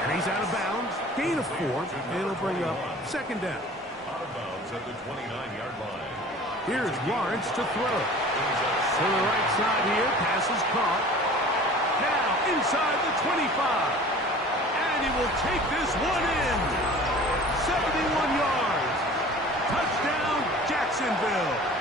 And he's out of bounds. Gain of 4. It'll bring up second down. Out of bounds at the 29-yard line. Here's Lawrence to throw. To the right side here. Pass is caught. Now inside the 25. And he will take this one in. 71 yards. Touchdown, Jacksonville.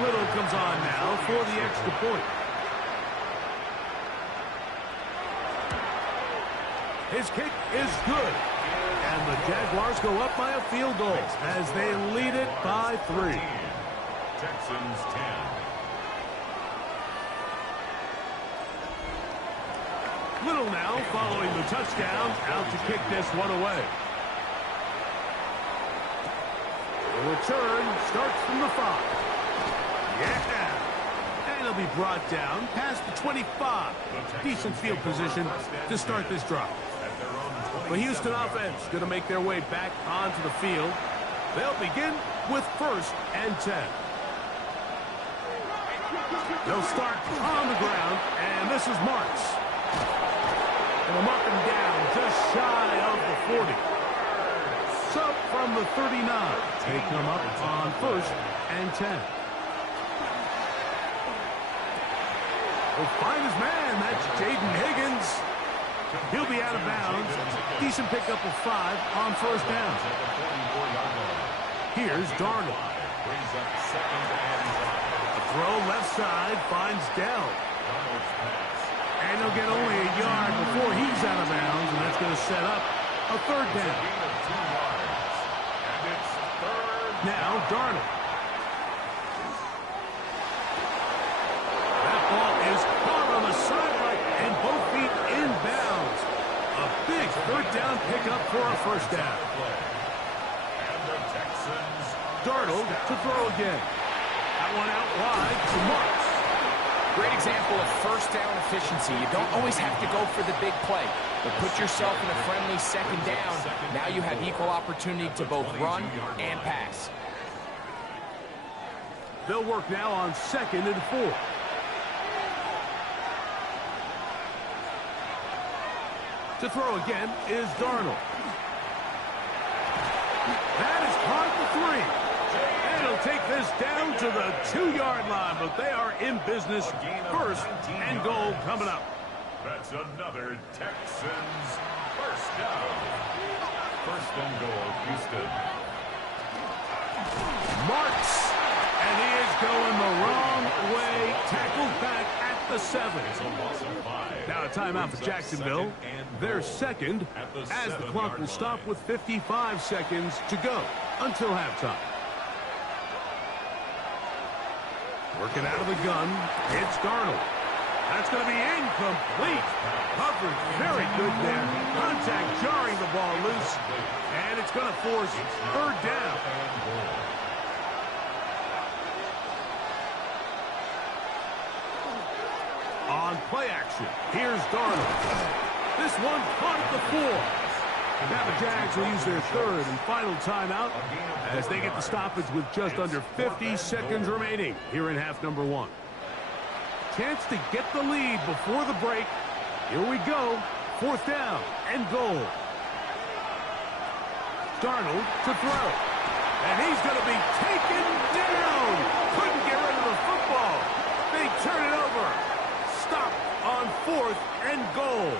Little comes on now for the extra point. His kick is good. And the Jaguars go up by a field goal as they lead it by 3. Texans 10. Little now following the touchdown, out to kick this one away. The return starts from the 5. Yeah! And he'll be brought down past the 25. Decent field position to start this drive. The Houston offense going to make their way back onto the field. They'll begin with first and 10. They'll start on the ground, and this is Marks. And they'll mark him down just shy of the 40. So from the 39, they come up on first and 10. Will find his man. That's Jaden Higgins. He'll be out of bounds. Decent pickup of 5 on first down. Here's Darnold. A throw left side finds Dell. And he'll get only a yard before he's out of bounds, and that's going to set up a third down. Now Darnold. Third down pickup for a first down. And the Texans. Darnold to throw again. That one out wide to Marks. Great example of first down efficiency. You don't always have to go for the big play, but put yourself in a friendly second down. Now you have equal opportunity to both run and pass. They'll work now on second and 4. To throw again is Darnold. That is caught at the 3. And he'll take this down to the 2-yard line, but they are in business. First and goal coming up. That's another Texans first down. First and goal, Houston. Marks. And he is going the wrong way. Tackled back at the 7. Now a timeout for Jacksonville. Their second, as the clock will stop with 55 seconds to go until halftime. Working out of the gun, it's Darnold. That's going to be incomplete. Coverage very good there. Contact jarring the ball loose. And it's going to force third down. On play action, here's Darnold. This one caught at the 4. Now the Jags will use their third and final timeout as they get the stoppage with just under 50 seconds remaining here in half number 1. Chance to get the lead before the break. Here we go. Fourth down and goal. Darnold to throw. And he's going to be taken down. Couldn't get rid of the football. They turn it over. Stop on fourth and goal.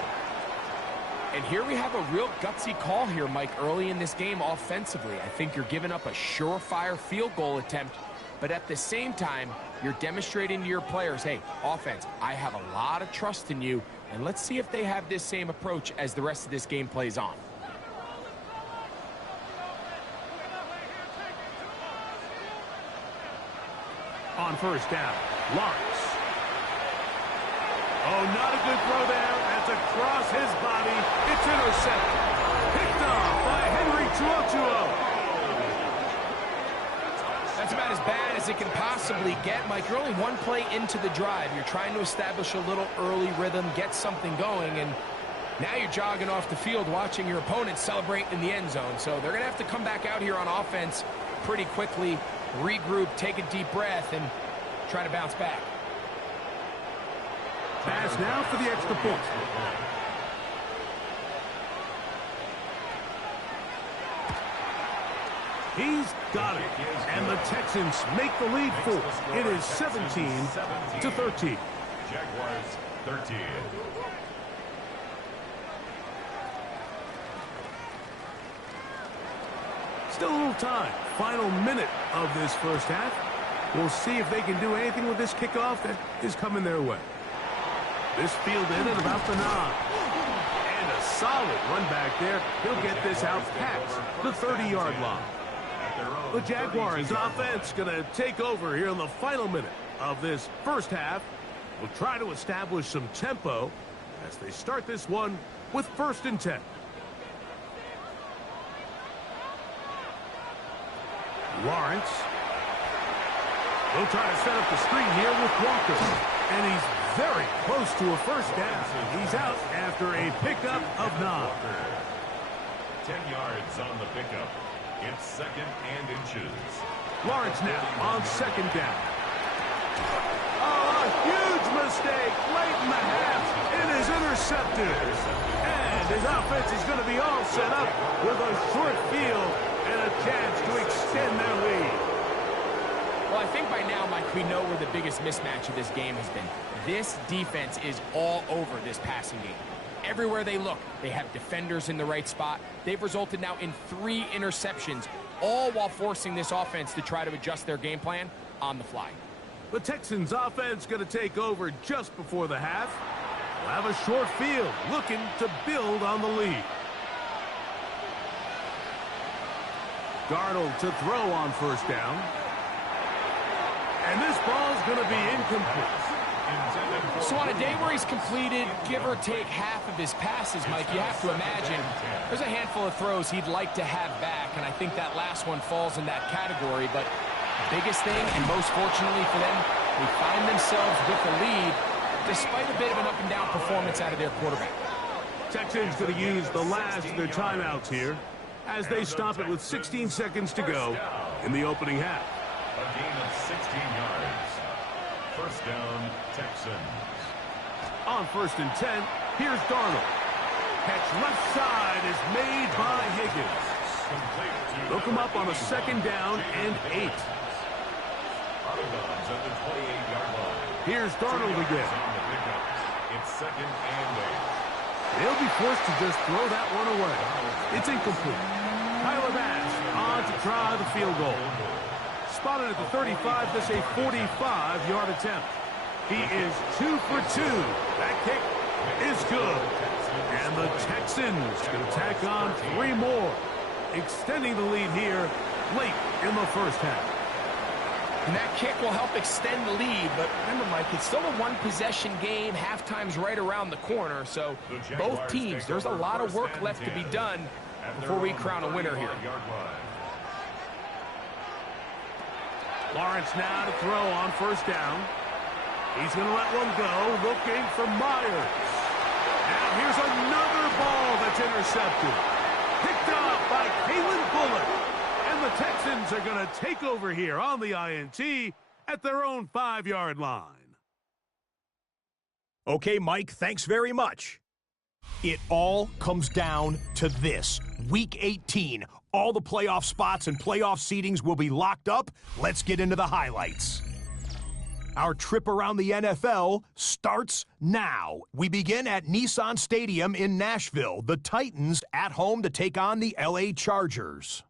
And here we have a real gutsy call here, Mike, early in this game offensively. I think you're giving up a surefire field goal attempt, but at the same time, you're demonstrating to your players, hey, offense, I have a lot of trust in you, and let's see if they have this same approach as the rest of this game plays on. On first down, Lawrence. Oh, not a good throw there. That's across his body. It's intercepted. Picked off by Henry Chuochuo. That's about as bad as it can possibly get, Mike. You're only one play into the drive. You're trying to establish a little early rhythm, get something going, and now you're jogging off the field watching your opponent celebrate in the end zone. So they're going to have to come back out here on offense pretty quickly, regroup, take a deep breath, and try to bounce back. Pass now for the extra point. He's got it. And the Texans make the lead 4. It is 17-13. Jaguars 13. Still a little time. Final minute of this first half. We'll see if they can do anything with this kickoff that is coming their way. This fielded at about the 9. And a solid run back there. He'll get this out past the 30-yard line. The Jaguars offense going to take over here in the final minute of this first half. We'll try to establish some tempo as they start this one with 1st and 10. Lawrence. They'll try to set up the screen here with Walker. And he's very close to a first down. He's out after a pickup of 9. 10 yards on the pickup. It's 2nd and inches. Lawrence now on 2nd down. Oh, a huge mistake late in the half. It is intercepted. And his offense is going to be all set up with a short field and a chance to extend their lead. Well, I think by now, Mike, we know where the biggest mismatch of this game has been. This defense is all over this passing game. Everywhere they look, they have defenders in the right spot. They've resulted now in 3 interceptions, all while forcing this offense to try to adjust their game plan on the fly. The Texans offense going to take over just before the half. We'll have a short field looking to build on the lead. Darnold to throw on 1st down. And this ball's going to be incomplete. So on a day where he's completed, give or take half of his passes, Mike, you have to imagine there's a handful of throws he'd like to have back, and I think that last one falls in that category. But the biggest thing, and most fortunately for them, they find themselves with the lead despite a bit of an up-and-down performance out of their quarterback. Texans going to use the last of their timeouts here as they stop it with 16 seconds to go in the opening half. A gain of 16 yards. 1st down, Texans. On 1st and 10, here's Darnold. Catch left side is made by Higgins. They'll come up on a 2nd down and 8. Out of bounds at the 28-yard line. Here's Darnold again. On the pickup. It's 2nd and 8. They'll be forced to just throw that one away. It's incomplete. Tyler Bass on to try the field goal. Spotted at the 35, this a 45-yard attempt. He is 2 for 2. That kick is good. And the Texans can tack on 3 more, extending the lead here late in the first half. And that kick will help extend the lead, but remember, Mike, it's still a one-possession game. Halftime's right around the corner, so both teams, there's a lot of work left to be done before we crown a winner here. Lawrence now to throw on 1st down. He's going to let one go, looking for Myers. Now here's another ball that's intercepted. Picked up by Kalen Bullock. And the Texans are going to take over here on the INT at their own 5-yard line. Okay, Mike, thanks very much. It all comes down to this. Week 18. All the playoff spots and playoff seedings will be locked up. Let's get into the highlights. Our trip around the NFL starts now. We begin at Nissan Stadium in Nashville. The Titans at home to take on the LA Chargers.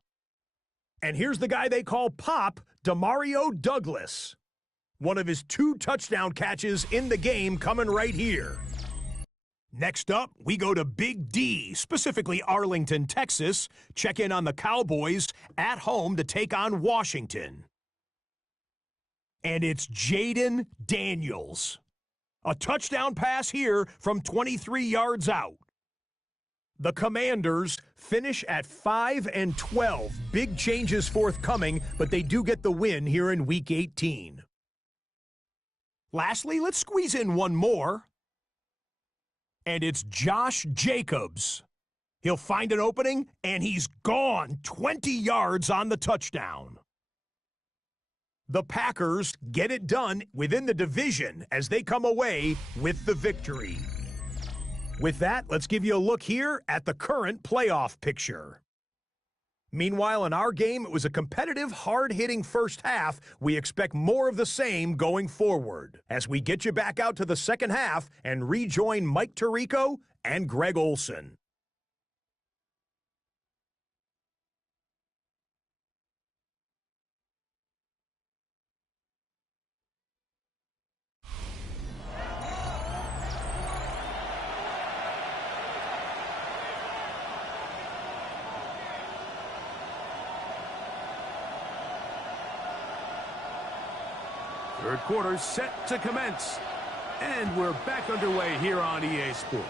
And here's the guy they call Pop, Demario Douglas. One of his 2 touchdown catches in the game coming right here. Next up, we go to Big D, specifically Arlington, Texas. Check in on the Cowboys at home to take on Washington. And it's Jaden Daniels. A touchdown pass here from 23 yards out. The Commanders finish at 5-12. Big changes forthcoming, but they do get the win here in Week 18. Lastly, let's squeeze in one more. And it's Josh Jacobs. He'll find an opening, and he's gone 20 yards on the touchdown. The Packers get it done within the division as they come away with the victory. With that, let's give you a look here at the current playoff picture. Meanwhile, in our game, it was a competitive, hard-hitting first half. We expect more of the same going forward as we get you back out to the second half and rejoin Mike Tirico and Greg Olson. Third quarter set to commence. And we're back underway here on EA Sports.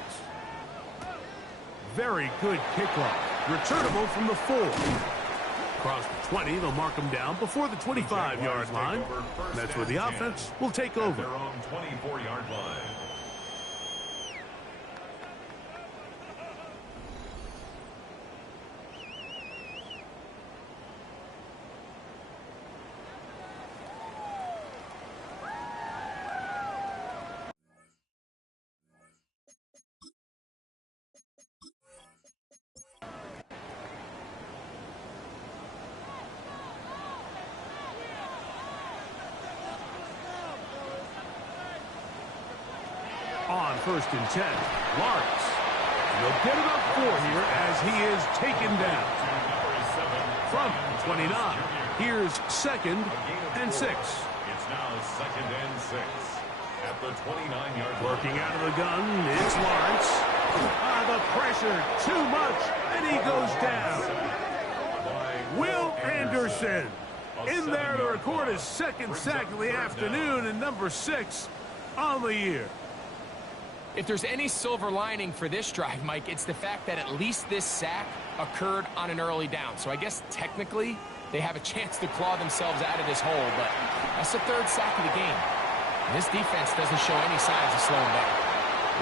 Very good kickoff. Returnable from the 4. Across the 20, they'll mark them down before the 25-yard line. And that's where the offense will take over. Their own 24-yard line. On 1st and 10, Lawrence. And they'll get about 4 here as he is taken down. From 29, here's 2nd and 6. It's now 2nd and 6 at the 29-yard line. Working out of the gun, it's Lawrence. The pressure, too much, and he goes down. Will Anderson in there to record his 2nd sack of the afternoon and number 6 on the year. If there's any silver lining for this drive, Mike, it's the fact that at least this sack occurred on an early down. So I guess technically they have a chance to claw themselves out of this hole, but that's the 3rd sack of the game. And this defense doesn't show any signs of slowing down.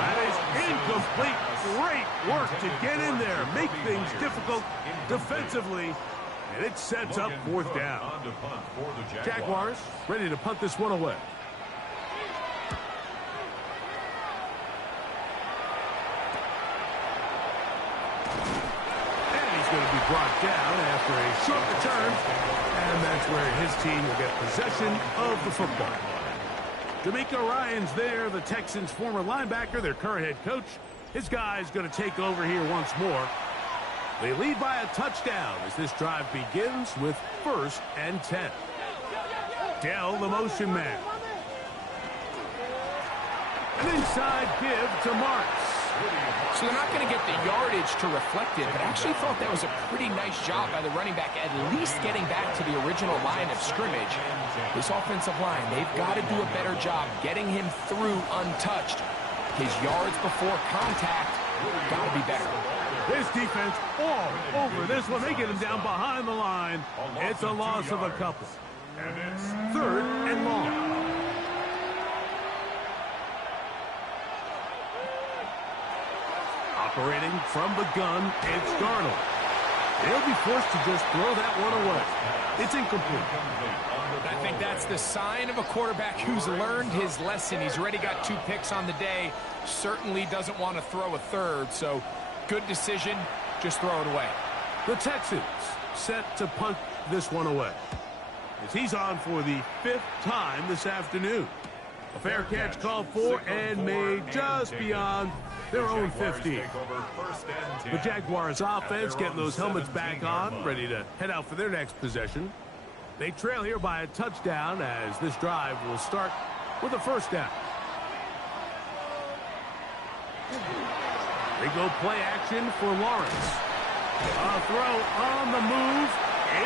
That is incomplete. Great work to get in there, make things difficult defensively, and it sets up 4th down. Jaguars ready to punt this one away. Going to be brought down after a short return, and that's where his team will get possession of the football. D'Amico Ryan's there, the Texans' former linebacker, their current head coach. His guy's going to take over here once more. They lead by a touchdown as this drive begins with 1st and 10. Dell, the motion man. An inside give to Marks. So they're not going to get the yardage to reflect it, but I actually thought that was a pretty nice job by the running back, at least getting back to the original line of scrimmage. This offensive line, they've got to do a better job getting him through untouched. His yards before contact got to be better. This defense all over this one. They get him down behind the line. It's a loss of a couple. 3rd and long. Operating from the gun, it's Darnold. They'll be forced to just throw that one away. It's incomplete. I think that's the sign of a quarterback who's learned his lesson. He's already got 2 picks on the day. Certainly doesn't want to throw a 3rd, so good decision. Just throw it away. The Texans set to punt this one away, as he's on for the 5th time this afternoon. A fair catch called for and made just beyond their own 50. The Jaguars offense getting those helmets back on, ready to head out for their next possession. They trail here by a touchdown as this drive will start with a 1st down. They go play action for Lawrence. A throw on the move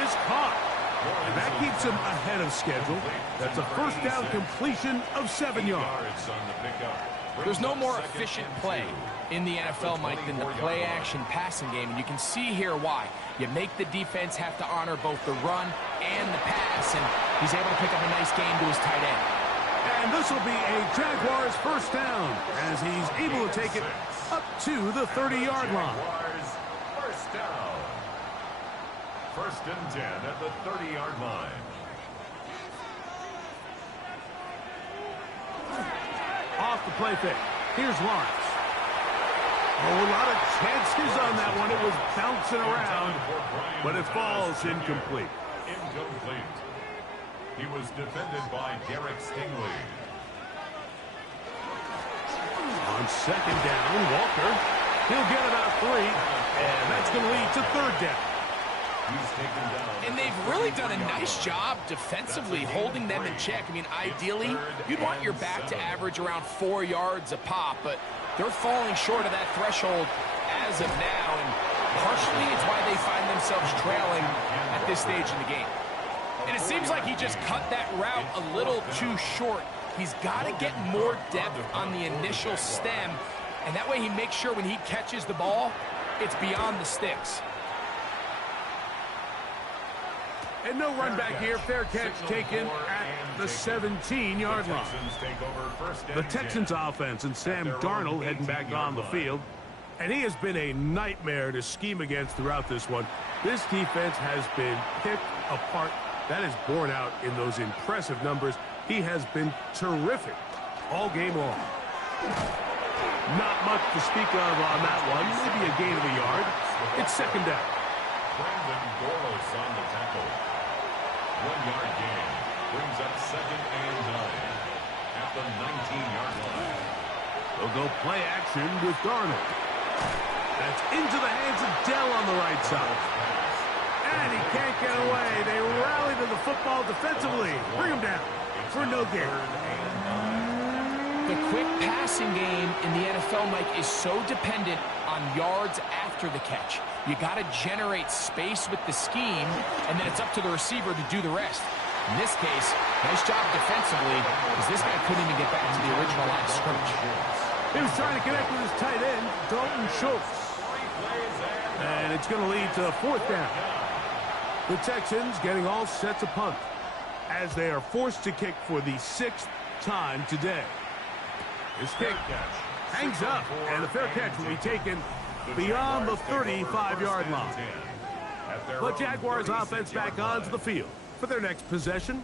is caught. And that keeps him ahead of schedule. That's a first down completion of 7 yards. There's no more efficient play in the NFL, Mike, than the play-action passing game, and you can see here why. You make the defense have to honor both the run and the pass, and he's able to pick up a nice gain to his tight end. And this will be a Jaguars first down as he's able to take it up to the 30-yard line. First down. First and 10 at the 30-yard line. Off the play fake. Here's Lawrence. Oh, a lot of chances on that one. It was bouncing around, but it falls incomplete. Incomplete. He was defended by Derek Stingley. On second down, Walker. He'll get about 3, and that's going to lead to third down. He's taken down. And they've really done a nice job defensively holding them in check. I mean, ideally, you'd want your back to average around 4 yards a pop, but they're falling short of that threshold as of now, and partially it's why they find themselves trailing at this stage in the game. And it seems like he just cut that route a little too short. He's got to get more depth on the initial stem, and that way he makes sure when he catches the ball, it's beyond the sticks. And no run back here. Fair catch taken at the 17-yard line. The Texans offense and Sam Darnold heading back on the field. And he has been a nightmare to scheme against throughout this one. This defense has been picked apart. That is borne out in those impressive numbers. He has been terrific all game long. Not much to speak of on that one. Maybe a gain of a yard. It's second down. Brandon Doros on the tackle. 1-yard gain. Brings up second and 9 at the 19-yard line. They'll go play action with Darnold. That's into the hands of Dell on the right side. And he can't get away. They rally to the football defensively. Bring him down for no gain. The quick passing game in the NFL, Mike, is so dependent on yards after the catch. You got to generate space with the scheme, and then it's up to the receiver to do the rest. In this case, nice job defensively, because this guy couldn't even get back to the original line of scrimmage. He was trying to connect with his tight end, Dalton Schultz. And it's going to lead to fourth down. The Texans getting all set to punt as they are forced to kick for the 6th time today. This kick hangs up, and the fair catch will be taken beyond the 35-yard line. The Jaguars offense back onto the field for their next possession.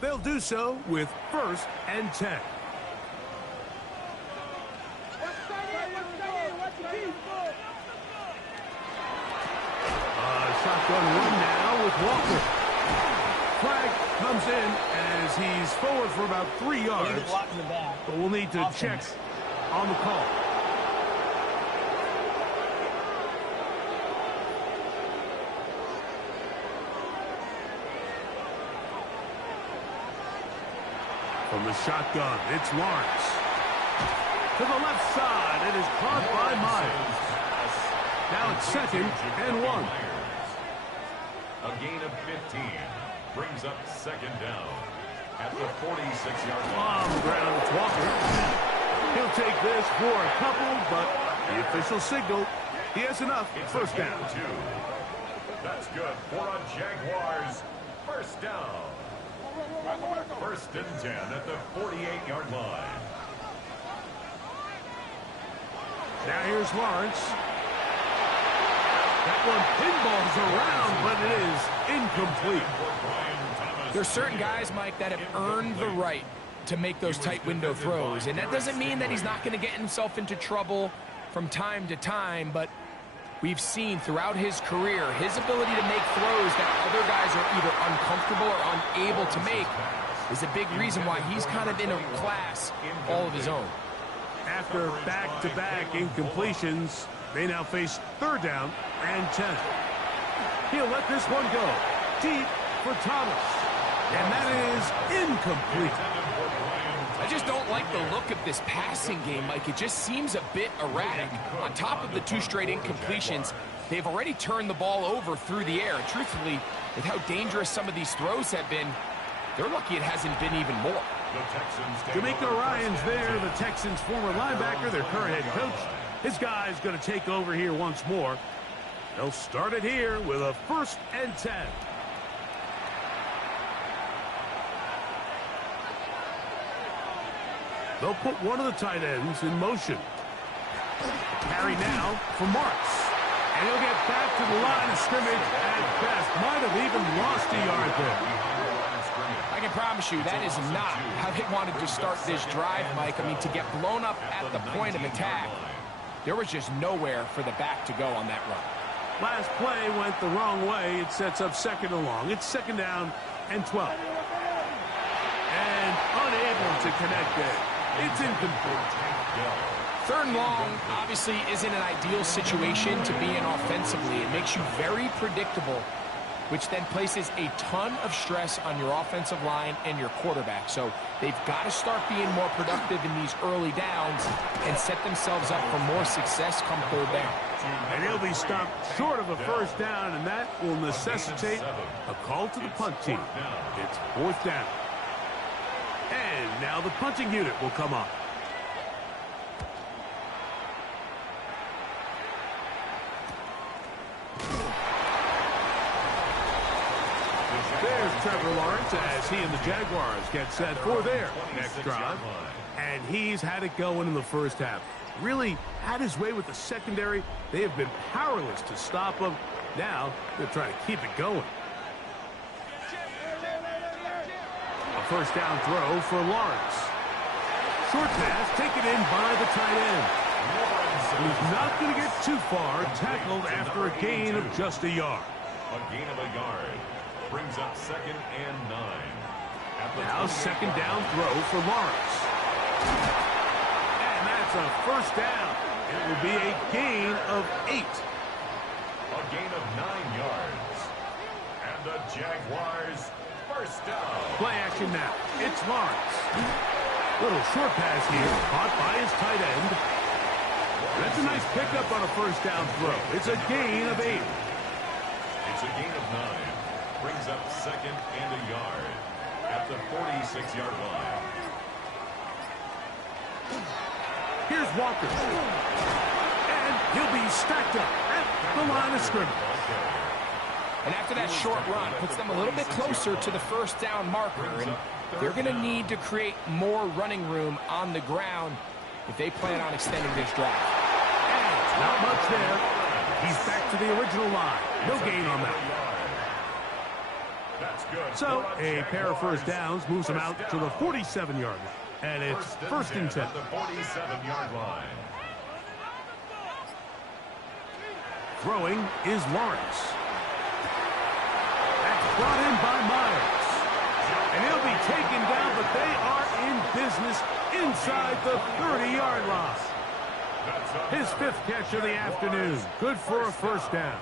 They'll do so with 1st and 10. Shotgun run now with Walker. Flag comes in as he's forward for about 3 yards. But we'll need to check on the call. From the shotgun, it's Lawrence. To the left side, it is caught by Myers. Now it's second and 1. A gain of 15 brings up second down at the 46-yard line. On the ground, it's Walker. He'll take this for a couple, but the official signal, he has enough. It's first down. 2. That's good for a Jaguars first down. First and 10 at the 48-yard line. Now here's Lawrence. That one pinballs around, but it is incomplete. There's certain guys, Mike, that have earned the right to make those tight window throws. And that doesn't mean that he's not going to get himself into trouble from time to time, but we've seen throughout his career his ability to make throws that other guys are either uncomfortable or unable to make is a big reason why he's kind of in a class all of his own. After back-to-back incompletions, they now face third down and 10. He'll let this one go deep for Thomas. And that is incomplete. I just don't like the look of this passing game, Mike. It just seems a bit erratic. On top of the 2 straight incompletions, they've already turned the ball over through the air. And truthfully, with how dangerous some of these throws have been, they're lucky it hasn't been even more. D'Amico Ryans there, the Texans' former linebacker, their current head coach. His guy's going to take over here once more. They'll start it here with a 1st and 10. They'll put one of the tight ends in motion. Carry now for Marks. And he'll get back to the line of scrimmage at best. Might have even lost a yard there. I can promise you that is not how they wanted to start this drive, Mike. I mean, to get blown up at the point of attack, there was just nowhere for the back to go on that run. Last play went the wrong way. It sets up 2nd and long. It's 2nd down and 12. And unable to connect there. It's incomplete. 3rd and long obviously isn't an ideal situation to be in offensively. It makes you very predictable, which then places a ton of stress on your offensive line and your quarterback. So they've got to start being more productive in these early downs and set themselves up for more success come 3rd down. And he'll be stopped short of a 1st down, and that will necessitate a call to the punt team. It's 4th down. And now the punting unit will come up. There's Trevor Lawrence as he and the Jaguars get set for their next drive. And he's had it going in the 1st half. Really had his way with the secondary. They have been powerless to stop him. Now they're trying to keep it going. A 1st down throw for Lawrence. Short pass taken in by the tight end. He's not going to get too far. Tackled after a gain of just a yard. A gain of a yard brings up 2nd and 9. Now 2nd down throw for Lawrence. And that's a 1st down. It will be a gain of 8. A gain of 9 yards. And the Jaguars 1st down. Play action now. It's Lawrence. Little short pass here, caught by his tight end. That's a nice pickup on a 1st down throw. It's a gain of 8. It's a gain of 9. Brings up 2nd and a yard at the 46-yard line. Here's Walker. And he'll be stacked up at the line of scrimmage. And after that short run, puts them a little bit closer to the 1st down marker. And they're going to need to create more running room on the ground if they plan on extending this drive. And not much there. He's back to the original line. No gain on that. So a pair of 1st downs moves him out to the 47-yard line. And it's 1st and 10. At the 47-yard line. Throwing is Lawrence. That's brought in by Myers. And he'll be taken down, but they are in business inside the 30-yard line. His 5th catch of the afternoon. Good for a 1st down.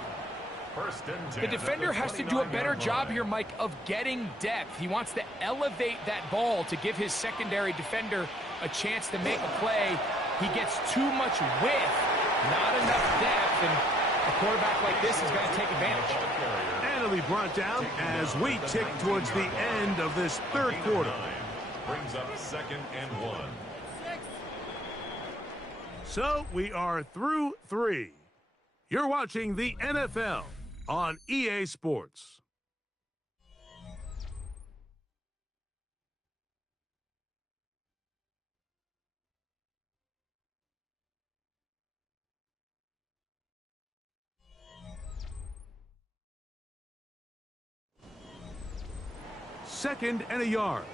The defender has to do a better job here, Mike, of getting depth. He wants to elevate that ball to give his secondary defender a chance to make a play. He gets too much width, not enough depth, and a quarterback like this is going to take advantage. And it'll be brought down as we tick towards the end of this 3rd quarter. Brings up 2nd and 1. So we are through 3. You're watching the NFL on EA Sports. Second and a yard.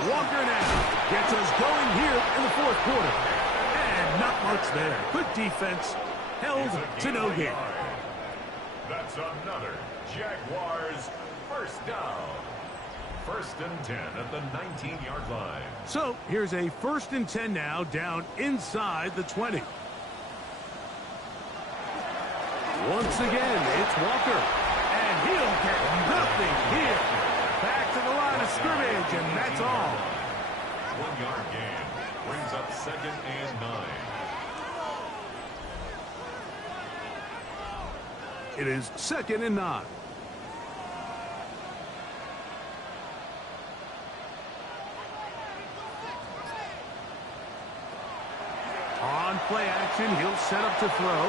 Walker now gets us going here in the 4th quarter. And not much there. Good defense. Held to no gain. That's another Jaguars 1st down. 1st and 10 at the 19-yard line. So here's a 1st and 10 now down inside the 20. Once again, it's Walker. And he'll get nothing here 2nd and 9. On play action, he'll set up to throw.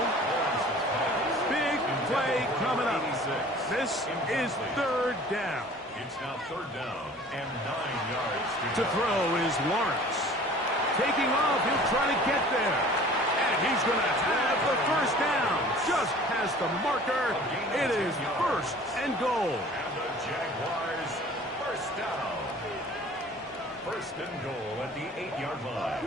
Big play coming up. This is 3rd down. It's now 3rd down and 9 yards To throw is Lawrence. Taking off, he'll try to get there. And he's going to have the 1st down. Just past the marker. It is 1st and goal. And the Jaguars 1st down. 1st and goal at the 8-yard line.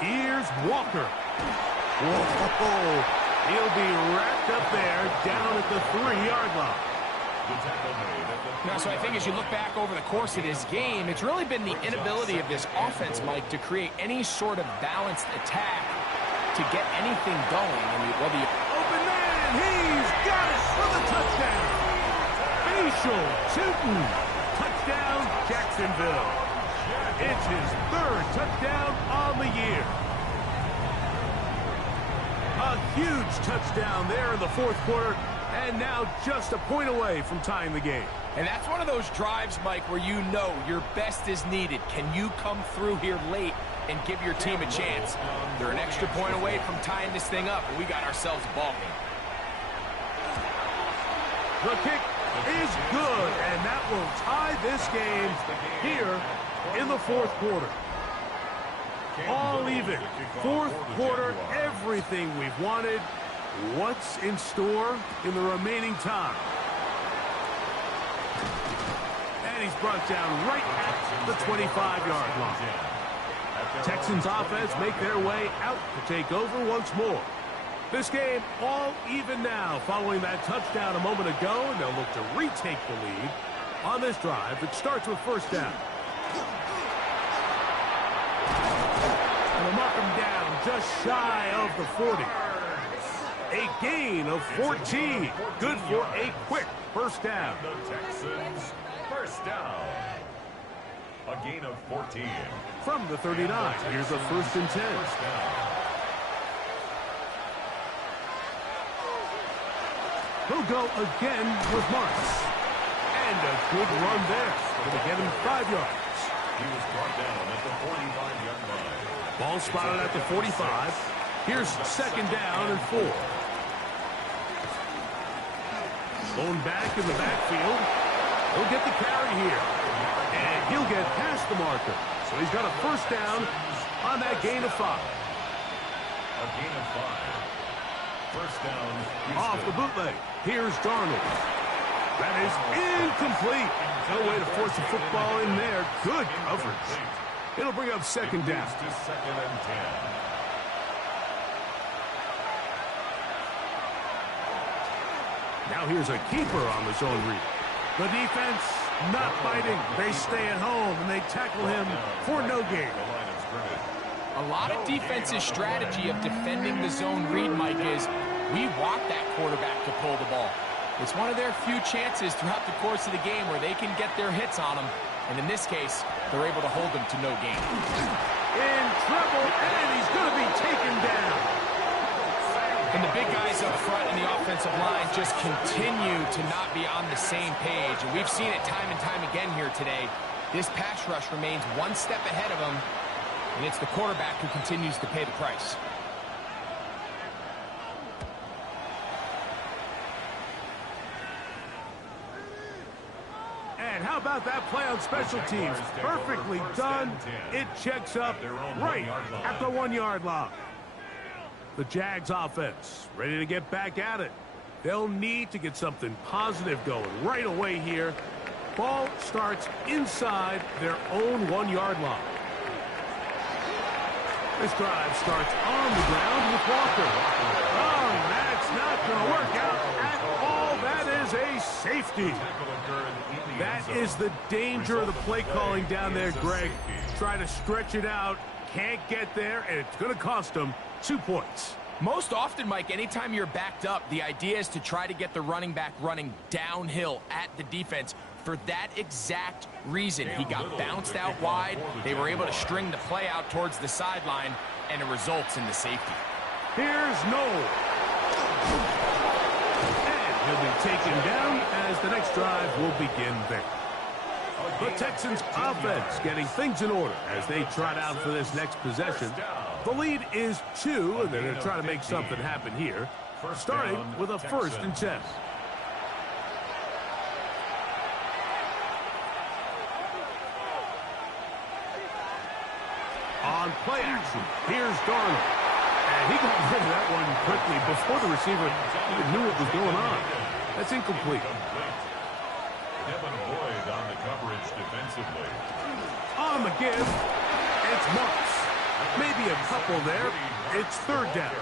Here's Walker. Whoa. He'll be wrapped up there down at the 3-yard line. Now, so I think as you look back over the course of this game, it's really been the inability of this offense, Mike, to create any sort of balanced attack to get anything going. I mean, whether you... Open man, he's got it for the touchdown. Facial Tootin. Touchdown, Jacksonville. It's his 3rd touchdown on the year. A huge touchdown there in the 4th quarter, and now just a point away from tying the game. And that's one of those drives, Mike, where you know your best is needed. Can you come through here late and give your team a chance? They're an extra point away from tying this thing up, and we got ourselves a ball game. The kick is good, and that will tie this game here in the 4th quarter. All even. 4th quarter, everything we've wanted. What's in store in the remaining time? And he's brought down right at the 25-yard line. Texans offense make their way out to take over once more. This game all even now following that touchdown a moment ago, and they'll look to retake the lead on this drive that starts with 1st down. And they'll mark him down just shy of the 40. A gain of 14. Good for a quick 1st down. The Texans 1st down. A gain of 14. From the 39, here's a 1st and 10. 1st down. He'll go again with Marks. And a good run there. Gonna get him 5 yards. He was brought down at the 45-yard line. Ball spotted at the 45. Here's 2nd down and 4. Going back in the backfield. He'll get the carry here. And he'll get past the marker. So he's got a 1st down on that gain of 5. A gain of 5. 1st down. Off the bootleg. Here's Darnold. That is incomplete. No way to force the football in there. Good coverage. It'll bring up 2nd down. To 2nd and 10. Now here's a keeper on the zone read. The defense not fighting. They stay at home and they tackle him for no gain. A lot of defense's strategy of defending the zone read, Mike, is we want that quarterback to pull the ball. It's one of their few chances throughout the course of the game where they can get their hits on them. And in this case, they're able to hold them to no gain. In trouble, and he's going to be taken down. And the big guys up front in the offensive line just continue to not be on the same page. And we've seen it time and time again here today. This pass rush remains one step ahead of them, and it's the quarterback who continues to pay the price. And how about that play on special teams? Perfectly done. It checks up right at the 1-yard line. The Jags offense ready to get back at it. They'll need to get something positive going right away here. Ball starts inside their own 1-yard line. This drive starts on the ground with Walker. Oh, that's not going to work out at all. That is a safety. That is the danger of the play calling down there, Greg. Try to stretch it out, can't get there, and it's going to cost them 2 points. Most often, Mike, anytime you're backed up, the idea is to try to get the running back running downhill at the defense, for that exact reason. He got bounced out wide. They were able to string the play out towards the sideline, and it results in the safety. Here's Noel. And he'll be taken down as the next drive will begin there. The Texans offense getting things in order as they trot out for this next possession. The lead is 2, and they're going to try to make something happen here, starting with a 1st and 10. On play action, here's Darnold. And he got rid of that one quickly before the receiver even knew what was going on. That's incomplete. Devin Lloyd on the coverage defensively. On the give, it's Marks. Maybe a couple there. It's 3rd down.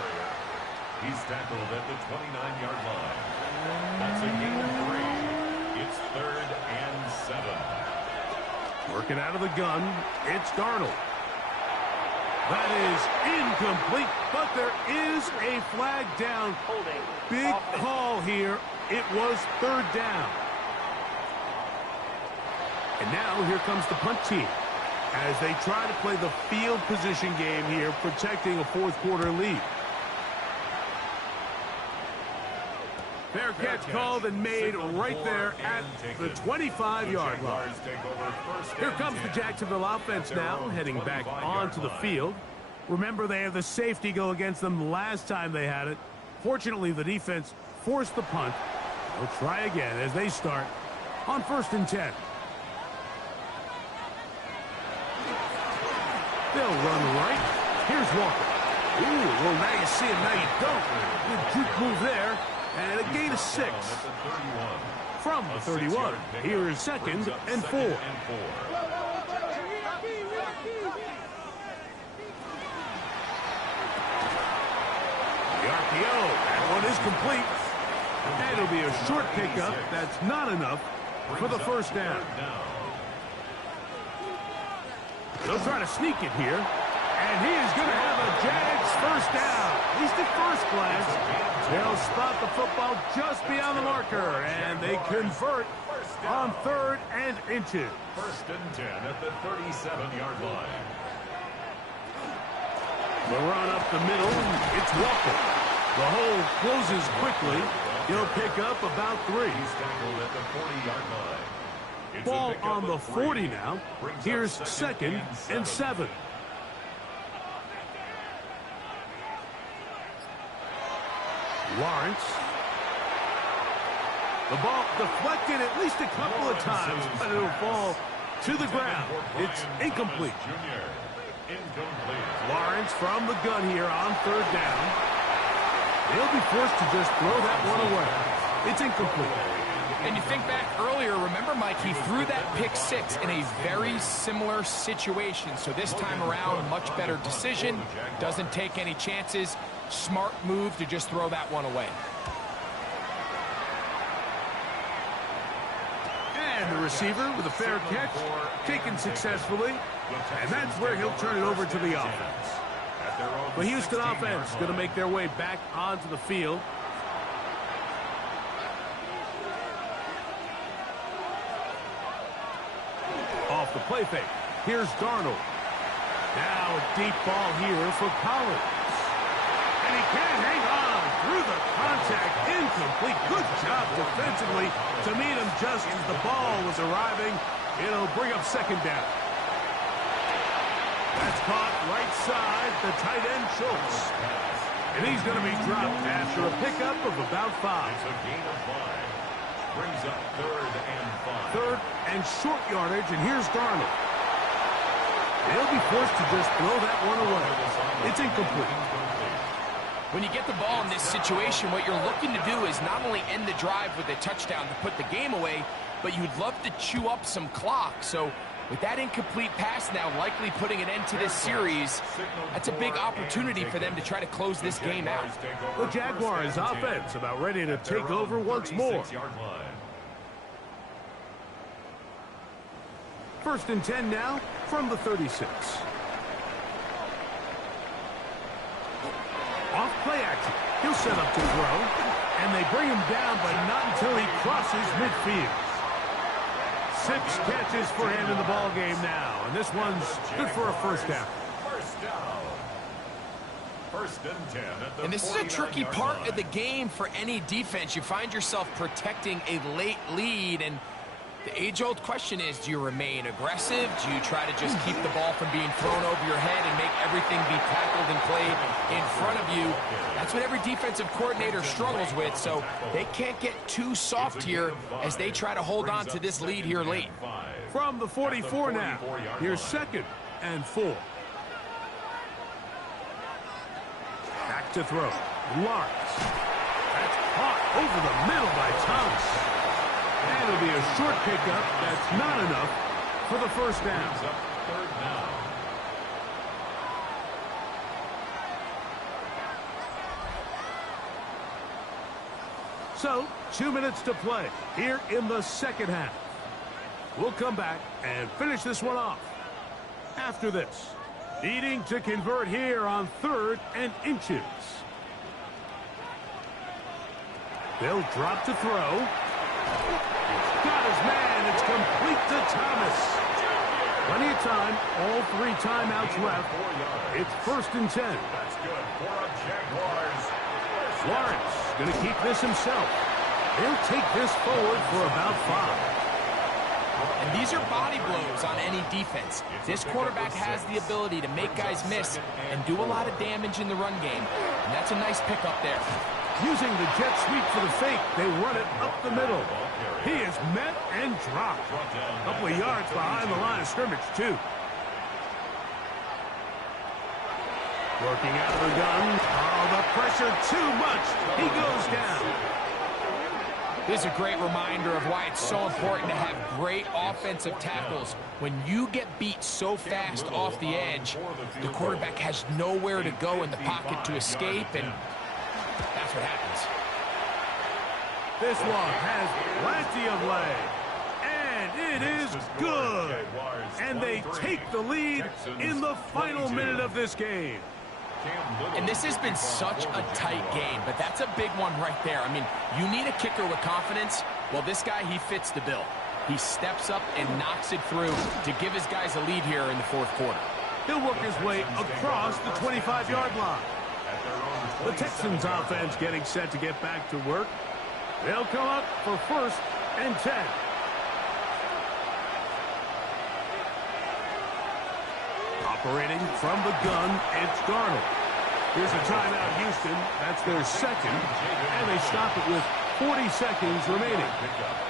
He's tackled at the 29-yard line. That's a gain of 3. It's 3rd and 7. Working out of the gun, it's Darnold. That is incomplete, but there is a flag down. Big call here. It was 3rd down. And now here comes the punt team as they try to play the field position game here, protecting a 4th quarter lead. Fair catch called and made right there at the 25-yard line. Here comes the Jacksonville offense now, heading back onto the field. Remember, they have the safety go against them last time they had it. Fortunately, the defense forced the punt. They'll try again as they start on 1st and 10. They'll run right. Here's Walker. Ooh, well, now you see him, now you don't. Good juke move there. And a gain of 6. From the 31. Here is 2nd and 4. The RPO. That one is complete. And it'll be a short pickup. That's not enough for the 1st down. They'll try to sneak it here. And he is going to have a Jags 1st down. At least at first glance. They'll spot the football just beyond the marker. And they convert on 3rd and inches. 1st and 10 at the 37-yard line. The run up the middle. It's Walker. The hole closes quickly. He'll pick up about 3. He's tackled at the 40-yard line. Ball on the 40 now. Here's 2nd and 7. Lawrence. The ball deflected at least a couple of times, but it'll fall to the ground. It's incomplete. Lawrence from the gun here on 3rd down. He'll be forced to just throw that one away. It's incomplete. And you think back earlier, remember, Mike, he threw that pick 6 in a very similar situation. So this time around, much better decision. Doesn't take any chances. Smart move to just throw that one away. And the receiver with a fair catch, taken successfully. And that's where he'll turn it over to the offense. The Houston offense going to make their way back onto the field. Off the play fake. Here's Darnold. Now a deep ball here for Collins. And he can't hang on through the contact. Incomplete. Good job defensively to meet him just as the ball was arriving. It'll bring up 2nd down. That's caught right side, the tight end Schultz. And he's going to be dropped after a pickup of about 5. It's a gain of 5. Brings up 3rd and 5. 3rd and short yardage, and here's Darnold. They'll be forced to just throw that one away. It's incomplete. When you get the ball in this situation, what you're looking to do is not only end the drive with a touchdown to put the game away, but you'd love to chew up some clock. So with that incomplete pass now likely putting an end to this series, that's a big opportunity for them to try to close this game out. The Jaguars offense about ready to take over once more. 1st and 10 now from the 36. Off play action. He'll set up to throw. And they bring him down, but not until he crosses midfield. 6 catches for him in the ball game now, and this one's good for a first down. First down. First and 10 at the And this is a tricky 49-yard part line. of the game for any defense. You find yourself protecting a late lead, and the age-old question is, do you remain aggressive? Do you try to just keep the ball from being thrown over your head and make everything be tackled and played in front of you? That's what every defensive coordinator struggles with, so they can't get too soft here as they try to hold on to this lead here late. From the 44 now, here's 2nd and 4. Back to throw. Lawrence. That's caught over the middle by Thomas. And it'll be a short pickup. That's not enough for the first down. Third down. So, 2 minutes to play here in the second half. We'll come back and finish this one off after this. Needing to convert here on 3rd and inches. They'll drop to throw. He's got his man. It's complete to Thomas. Plenty of time. All 3 timeouts left. It's 1st and 10. That's good for a Jaguars. Lawrence going to keep this himself. He'll take this forward for about 5. And these are body blows on any defense. This quarterback has the ability to make guys miss and do a lot of damage in the run game. And that's a nice pickup there. Using the jet sweep for the fake, they run it up the middle. He is met and dropped. A couple of yards behind the line of scrimmage, too. Working out of the gun. Oh, the pressure too much. He goes down. This is a great reminder of why it's so important to have great offensive tackles. When you get beat so fast off the edge, the quarterback has nowhere to go in the pocket to escape, and that's what happens. This one has plenty of leg. And it is good. And they take the lead in the final minute of this game. And this has been such a tight game, but that's a big one right there. I mean, you need a kicker with confidence. Well, this guy, he fits the bill. He steps up and knocks it through to give his guys a lead here in the 4th quarter. He'll work his way across the 25-yard line. The Texans offense getting set to get back to work. They'll come up for 1st and 10. Operating from the gun, it's Darnold. Here's a timeout, Houston. That's their 2nd, and they stop it with 40 seconds remaining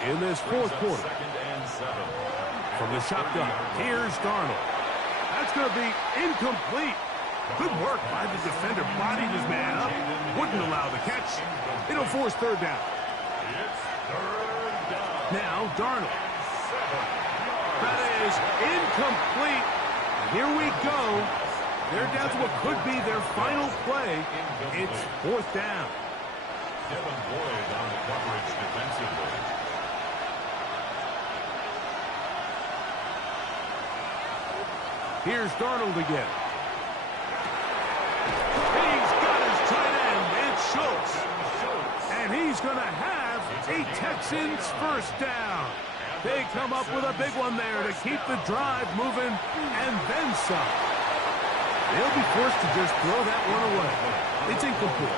in this 4th quarter. From the shotgun, here's Darnold. That's going to be incomplete. Good work by the defender. Bodied his man up. Wouldn't allow the catch. It'll force 3rd down. Now, Darnold. That is incomplete. Here we go. They're down to what could be their final play. It's 4th down. Devin Boyd on the coverage defensively. Here's Darnold again. He's got his tight end. It's Schultz. And he's going to have a Texans first down. They come up with a big one there to keep the drive moving and then some. They'll be forced to just throw that one away. It's incomplete.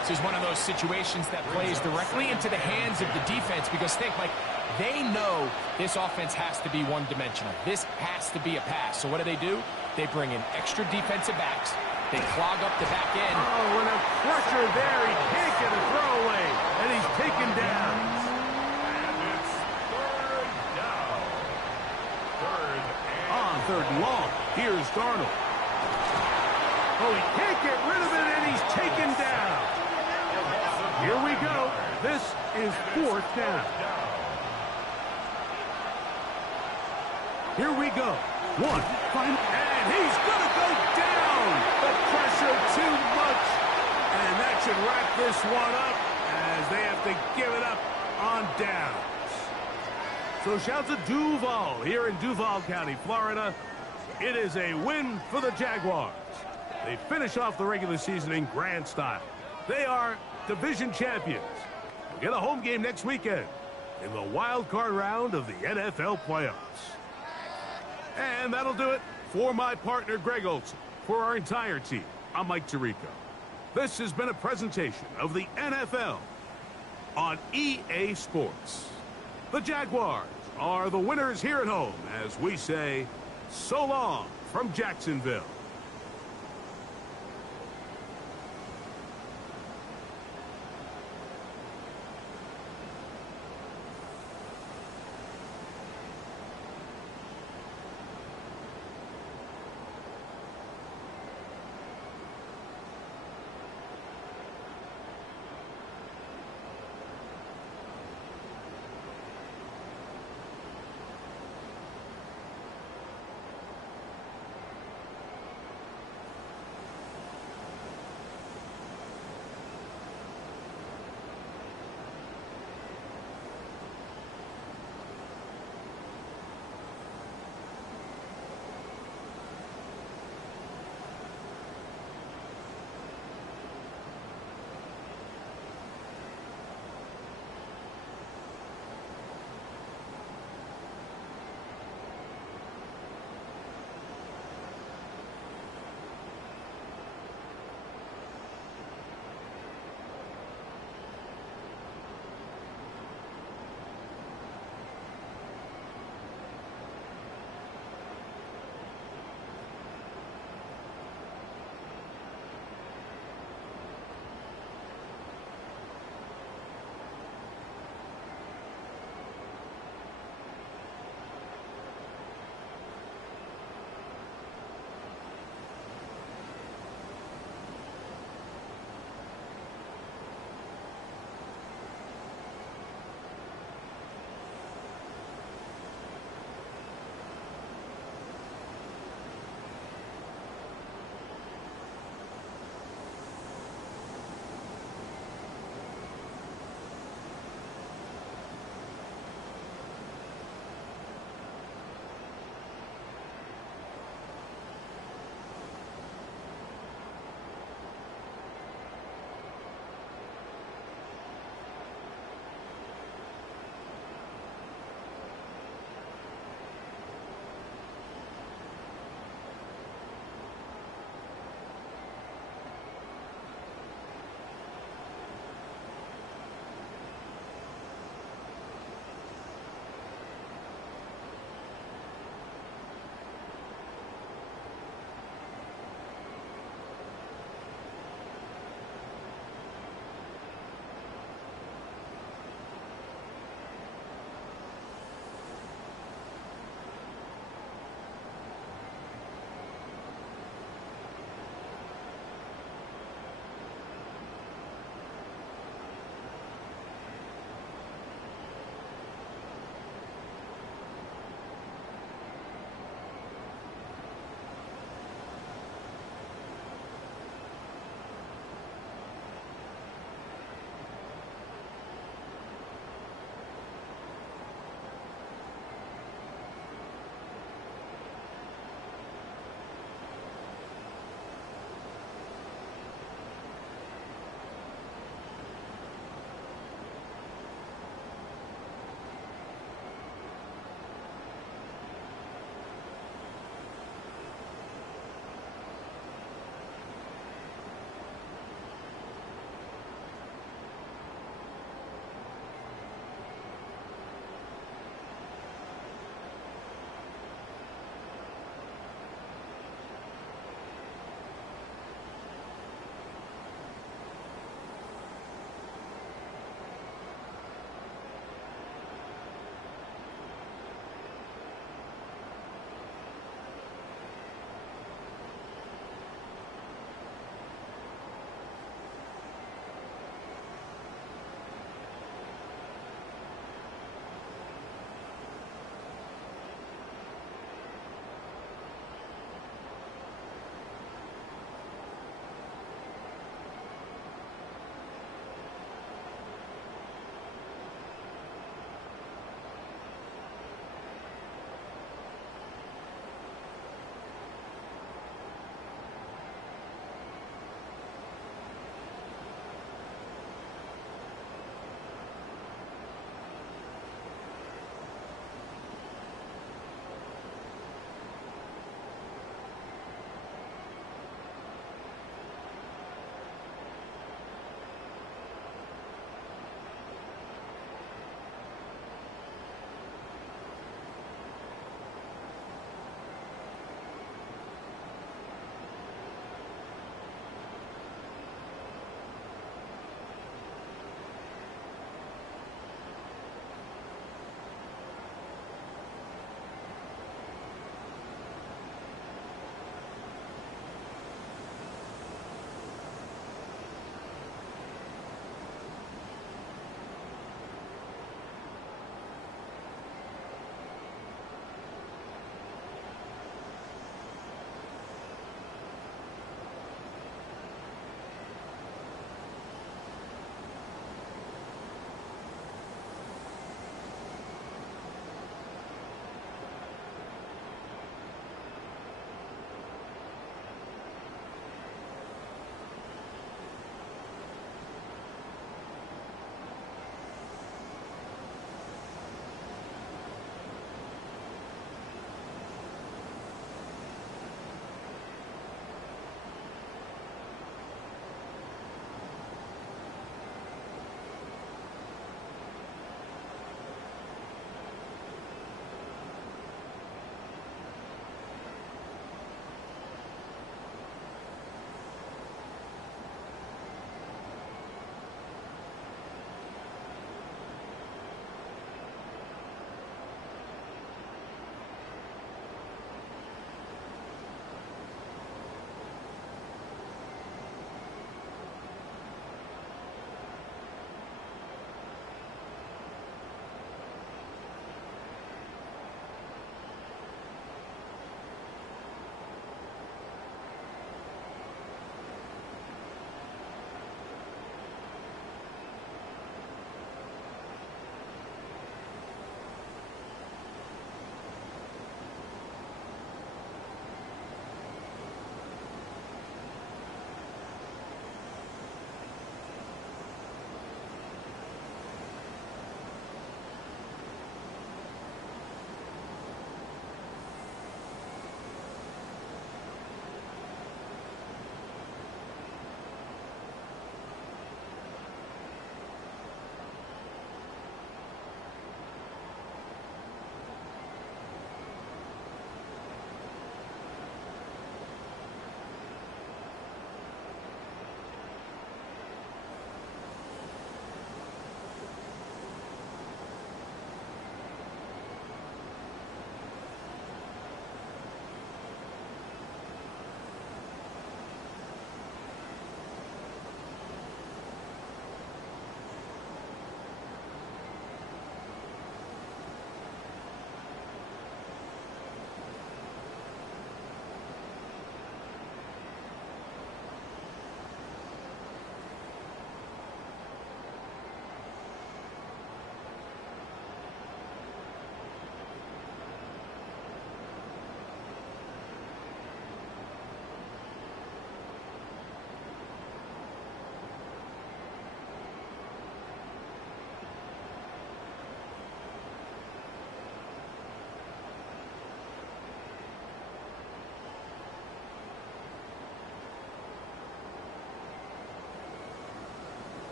This is one of those situations that plays directly into the hands of the defense because think, like, they know this offense has to be one-dimensional. This has to be a pass. So what do? They bring in extra defensive backs. They clog up the back end. Oh, and a pressure there. He can't get a throwaway, and he's taken down. And it's 3rd down. 3rd and On 3rd and long, here's Darnold. Oh, he can't get rid of it, and he's taken down. Here we go. This is 4th down. Here we go. One, final, and he's going to go down. The pressure too much. And that should wrap this one up as they have to give it up on downs. So shouts to Duval here in Duval County, Florida. It is a win for the Jaguars. They finish off the regular season in grand style. They are division champions. We'll get a home game next weekend. in the wild card round of the NFL playoffs. And that'll do it for my partner, Greg Olson. For our entire team, I'm Mike Tirico. This has been a presentation of the NFL on EA Sports. The Jaguars are the winners here at home as we say so long from Jacksonville.